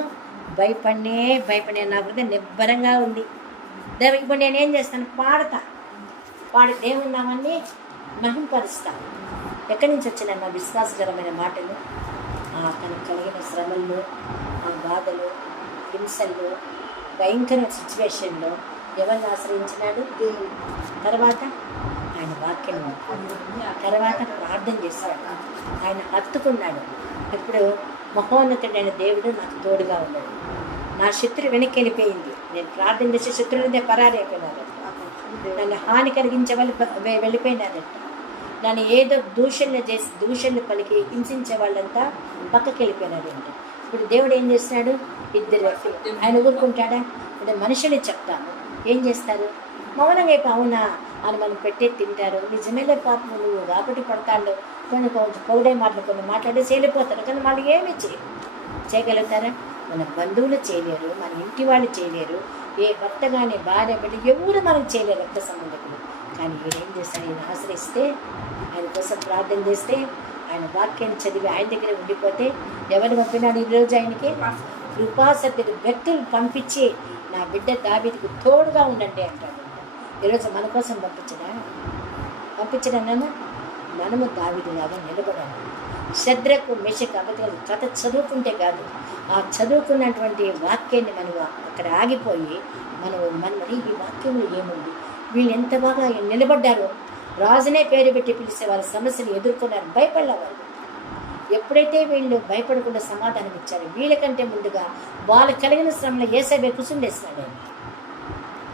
భయపడే నా హృదయం నిబ్బరంగా ఉంది. ఇప్పుడు నేనేం చేస్తాను? పాడి దేవుని నామాన్ని మహింపరుస్తాను. ఎక్కడి నుంచి వచ్చిన నా విశ్వాసకరమైన మాటలు? తనకు కలిగిన శ్రమల్లో, ఆ బాధలు, హింసల్లో, భయంకర సిచ్యువేషన్లో ఎవరిని ఆశ్రయించినాడు? తర్వాత ఆయన వాక్యం, తర్వాత ప్రార్థన చేశాడు, ఆయన హత్తుకున్నాడు. ఇప్పుడు మహోన్నతుడైన దేవుడు నాకు తోడుగా ఉన్నాడు. నా శత్రు వెనక్కి వెళ్ళిపోయింది. నేను ప్రార్థన చేసే శత్రువులదే పరారి అయిపోయినాడు. నన్ను హాని కలిగించే వాళ్ళు వెళ్ళిపోయినారంట. నన్ను ఏదో దూషణలు పలికి హింసించే వాళ్ళంతా పక్కకి వెళ్ళిపోయినారంట. ఇప్పుడు దేవుడు ఏం చేస్తున్నాడు? ఇద్దరు ఆయన ఊరుకుంటాడా? ఇప్పుడు మనుషులు చెప్తాను, ఏం చేస్తారు? మౌనంగా అయిపో అవునా అని మనం పెట్టే తింటారు. నిజమేలే పాపం, నువ్వు కాబట్టి పడతాళ్ళు కొన్ని పౌడే మాటలు కొన్ని మాట్లాడేసి వెళ్ళిపోతారు. కానీ వాళ్ళు ఏమి చేయగలుగుతారా? మన బంధువులు చేయలేరు, మన ఇంటి వాళ్ళు చేయలేరు, ఏ భర్త కానీ భార్య బిడ్డ ఎవరు మనకు చేయలేరు, రక్త సంబంధికులు. కానీ ఈయన ఏం చేస్తాడు? ఈయన ఆశ్రయిస్తే, ఆయన కోసం ప్రార్థన చేస్తే, ఆయన వాక్యాన్ని చదివి ఆయన దగ్గర ఉండిపోతే ఎవరు పంపినాడు ఈరోజు? ఆయనకి కృపాసత్యుడు వ్యక్తులు పంపించి నా బిడ్డ దావీదుకు తోడుగా ఉండండి అంటాడు. ఈరోజు మన కోసం పంపించడన్నా మనము దావీదులాగా నిలబడాలి. శద్రకు మెషకు అబద్ధాలు కథ చదువుకుంటే కాదు, ఆ చదువుకున్నటువంటి వాక్యాన్ని మనం అక్కడ ఆగిపోయి మరి ఈ వాక్యంలో ఏముంది, వీళ్ళు ఎంత బాగా నిలబడ్డారో, రాజునే పేరు పెట్టి పిలిస్తే వాళ్ళ సమస్యను ఎదుర్కొన్నారు, భయపడేవాళ్ళు. ఎప్పుడైతే వీళ్ళు భయపడకుండా సమాధానం ఇచ్చారు, వీళ్ళకంటే ముందుగా వాళ్ళు కలిగిన శ్రమలో యేసయ్య కూర్చుండేస్తాడు.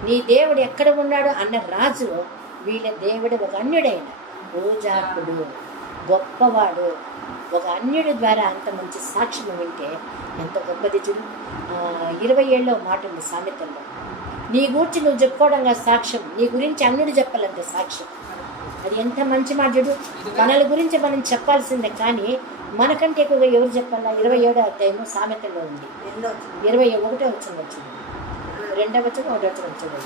నీ దేవుడు ఎక్కడ ఉన్నాడు అన్న రాజు, వీళ్ళ దేవుడు ఒక అన్యుడైన పూజాకుడు, గొప్పవాడు, ఒక అన్యుడి ద్వారా అంత మంచి సాక్ష్యం వింటే ఎంత గొప్పది చూడు. 27వ మాట ఉంది సామెతల్లో, నీ గురించి నువ్వు చెప్పుకోవడంగా సాక్ష్యం, నీ గురించి అన్యుడు చెప్పాలంటే సాక్ష్యం. అది ఎంత మంచి మాట చూడు. మనల గురించి మనం చెప్పాల్సిందే, కానీ మనకంటే ఎక్కువగా ఎవరు చెప్పాలా? 27వ అధ్యాయము సామెతల్లో ఉంది. 21వ వచ్చింది, 2వ వచ్చిన 1వ వచ్చింది.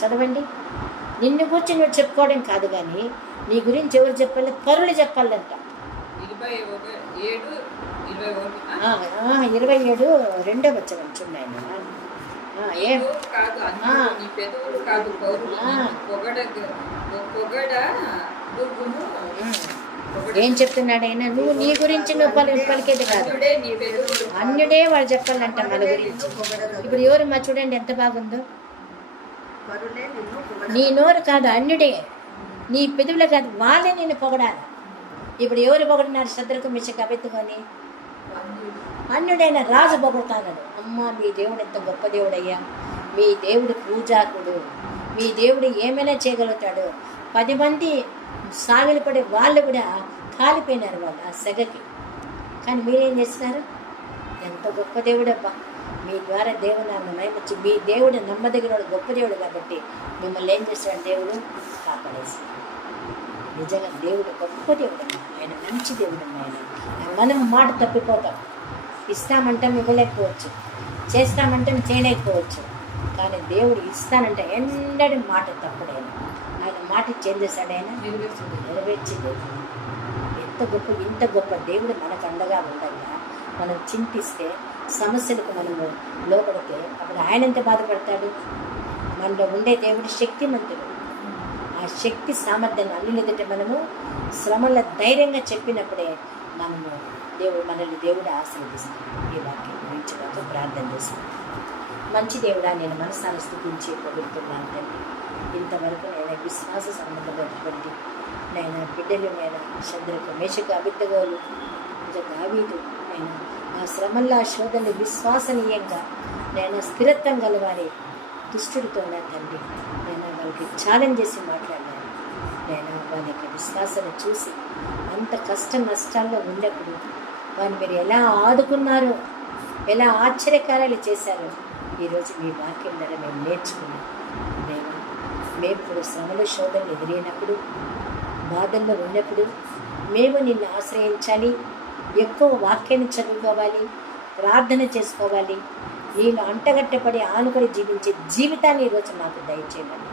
చదవండి. నిన్ను గురించి నువ్వు చెప్పుకోవడం కాదు, కానీ నీ గురించి ఎవరు చెప్పాలి? పరులు చెప్పాలంట. 27 2వ వచనం చూడండి. ఏం చెప్తున్నాడు ఆయన? నువ్వు నీ గురించి నువ్వు పలికేది కాదు, అన్యుడే వాళ్ళు చెప్పాలంట మన గురించి. ఇప్పుడు ఎవరు మా చూడండి ఎంత బాగుందో. నీ నోరు కాదు, అన్యుడే, నీ పెదవులే కాదు, వాళ్ళే నేను పొగడాలి. ఇప్పుడు ఎవరు పొగడినారు? శత్రుకు మిషకు అబెత్తుకొని అన్యుడైన రాజు పొగడుతున్నాడు. అమ్మ, మీ దేవుడు ఎంత గొప్ప దేవుడయ్యా, మీ దేవుడు పూజాకుడు, మీ దేవుడు ఏమైనా చేయగలుగుతాడు. 10 మంది సాగిలి పడే వాళ్ళు కూడా కాలిపోయినారు వాళ్ళు ఆ సెగకి. కానీ మీరేం చేస్తున్నారు? ఎంత గొప్ప దేవుడబ్బా, మీ ద్వారా దేవుడు నన్ను నయమొచ్చి, మీ దేవుడు నమ్మదగిన గొప్ప దేవుడు కాబట్టి మిమ్మల్ని ఏం చేస్తాడు? దేవుడు కాపాడేసి. నిజంగా దేవుడు గొప్ప దేవుడు, ఆయన మంచి దేవుడు. మనం మాట తప్పిపోతాం, ఇస్తామంటే ఇవ్వలేకపోవచ్చు, చేస్తామంటే చేయలేకపోవచ్చు, కానీ దేవుడు ఇస్తానంటే ఎండడి మాట తప్పుడైనా ఆయన మాట చేందేశాడు, ఆయన నెరవేర్చింది. ఇంత గొప్ప దేవుడు మనకు అండగా ఉండగా మనం చింతిస్తే, సమస్యలకు మనము లోపడితే అప్పుడు ఆయన ఎంత బాధపడతాడు? మనలో ఉండే దేవుడు శక్తిమంతుడు. ఆ శక్తి సామర్థ్యాన్ని అన్నిటికంటే మనము శ్రమల ధైర్యంగా చెప్పినప్పుడే మనల్ని దేవుడు ఆశీర్వదిస్తాడు. ఈ వాక్యం గురించి మాత్రం ప్రార్థన చేస్తాను. మంచి దేవుడా, నేను మనసాన్ని స్థుతించి పొగుడుతున్నాను తండ్రి. ఇంతవరకు నేను విశ్వాస సంబంధమైనటువంటి నేను బిడ్డలు, నేను శద్రకు మేషకు అబెద్నెగోలు, దావీదు, నేను ఆ శ్రమల్లో శోధనలు విశ్వాసనీయంగా నేను స్థిరత్వం గలవారి దుష్టుడితో నా తండ్రి నేను వాళ్ళకి ఛాలెంజ్ చేసి మాట్లాడినాను. నేను వాళ్ళ యొక్క విశ్వాసాన్ని చూసి అంత కష్ట నష్టాల్లో ఉన్నప్పుడు వారిని మీరు ఎలా ఆదుకున్నారో ఎలా ఆశ్చర్యకార్యాలు చేశారో ఈరోజు మీ వాక్యం ద్వారా మేము నేర్చుకున్నాం. దేవా, మేము ఇప్పుడు శ్రమలు శోధనలు ఎదురైనప్పుడు, బాధల్లో ఉన్నప్పుడు మేము నిన్ను ఆశ్రయించాలి, ఎక్కువ వాక్యాన్ని చదువుకోవాలి, ప్రార్థన చేసుకోవాలి, నేను అంటగట్టపడి ఆనుకొని జీవించే జీవితాన్ని ఈరోజు మాకు దయచేయాలి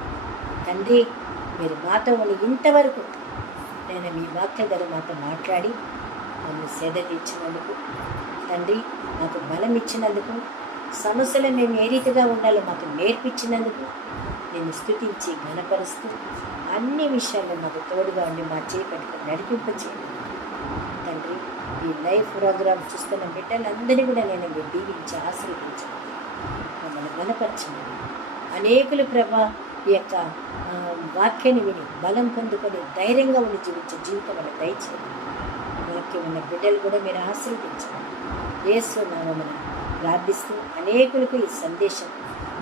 తండ్రి. మీరు మాతో ఉండి ఇంతవరకు నేను మీ వాక్యం ద్వారా మాతో మాట్లాడి నన్ను సేద తీర్చినందుకు తండ్రి, మాకు బలం ఇచ్చినందుకు, సమస్యలు మేము ఏ రీతిగా ఉండాలో మాకు నేర్పించినందుకు నేను స్తుతించి ఘనపరుస్తూ అన్ని విషయాల్లో మాకు తోడుగా ఉండి మా చేపట్టుకుని నడిపింపచేయండి తండ్రి. ఈ లైఫ్ ప్రోగ్రామ్ చూస్తున్న బిడ్డలందరినీ కూడా నేను మీరు దీవించి ఆశీర్వదించండి, మమ్మల్ని బలపరచండి. అనేకులు ప్రభా ఈ యొక్క వాక్యాన్ని విని బలం పొందుకొని ధైర్యంగా ఉండి జీవించే జీవితం వల్ల దయచేయండి. వాక్యం ఉన్న బిడ్డలు కూడా మీరు ఆశీర్వదించండి. యేసు నామమున ప్రార్థిస్తూ అనేకులకు ఈ సందేశం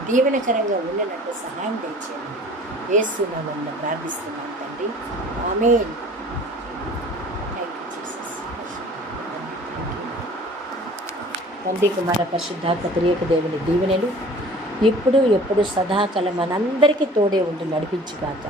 దీవెనకరంగా ఉండనట్టు సహాయం దయచేయండి. యేసు నామమున ప్రార్థిస్తున్నాను తండ్రి, ఆమేన్. తండ్రి, కుమార పరిశుద్ధాత్మ త్రియక దేవుని దీవెనలు ఇప్పుడు ఎప్పుడు సదాకాలం మనందరికీ తోడే ఉండి నడిపించుగాక.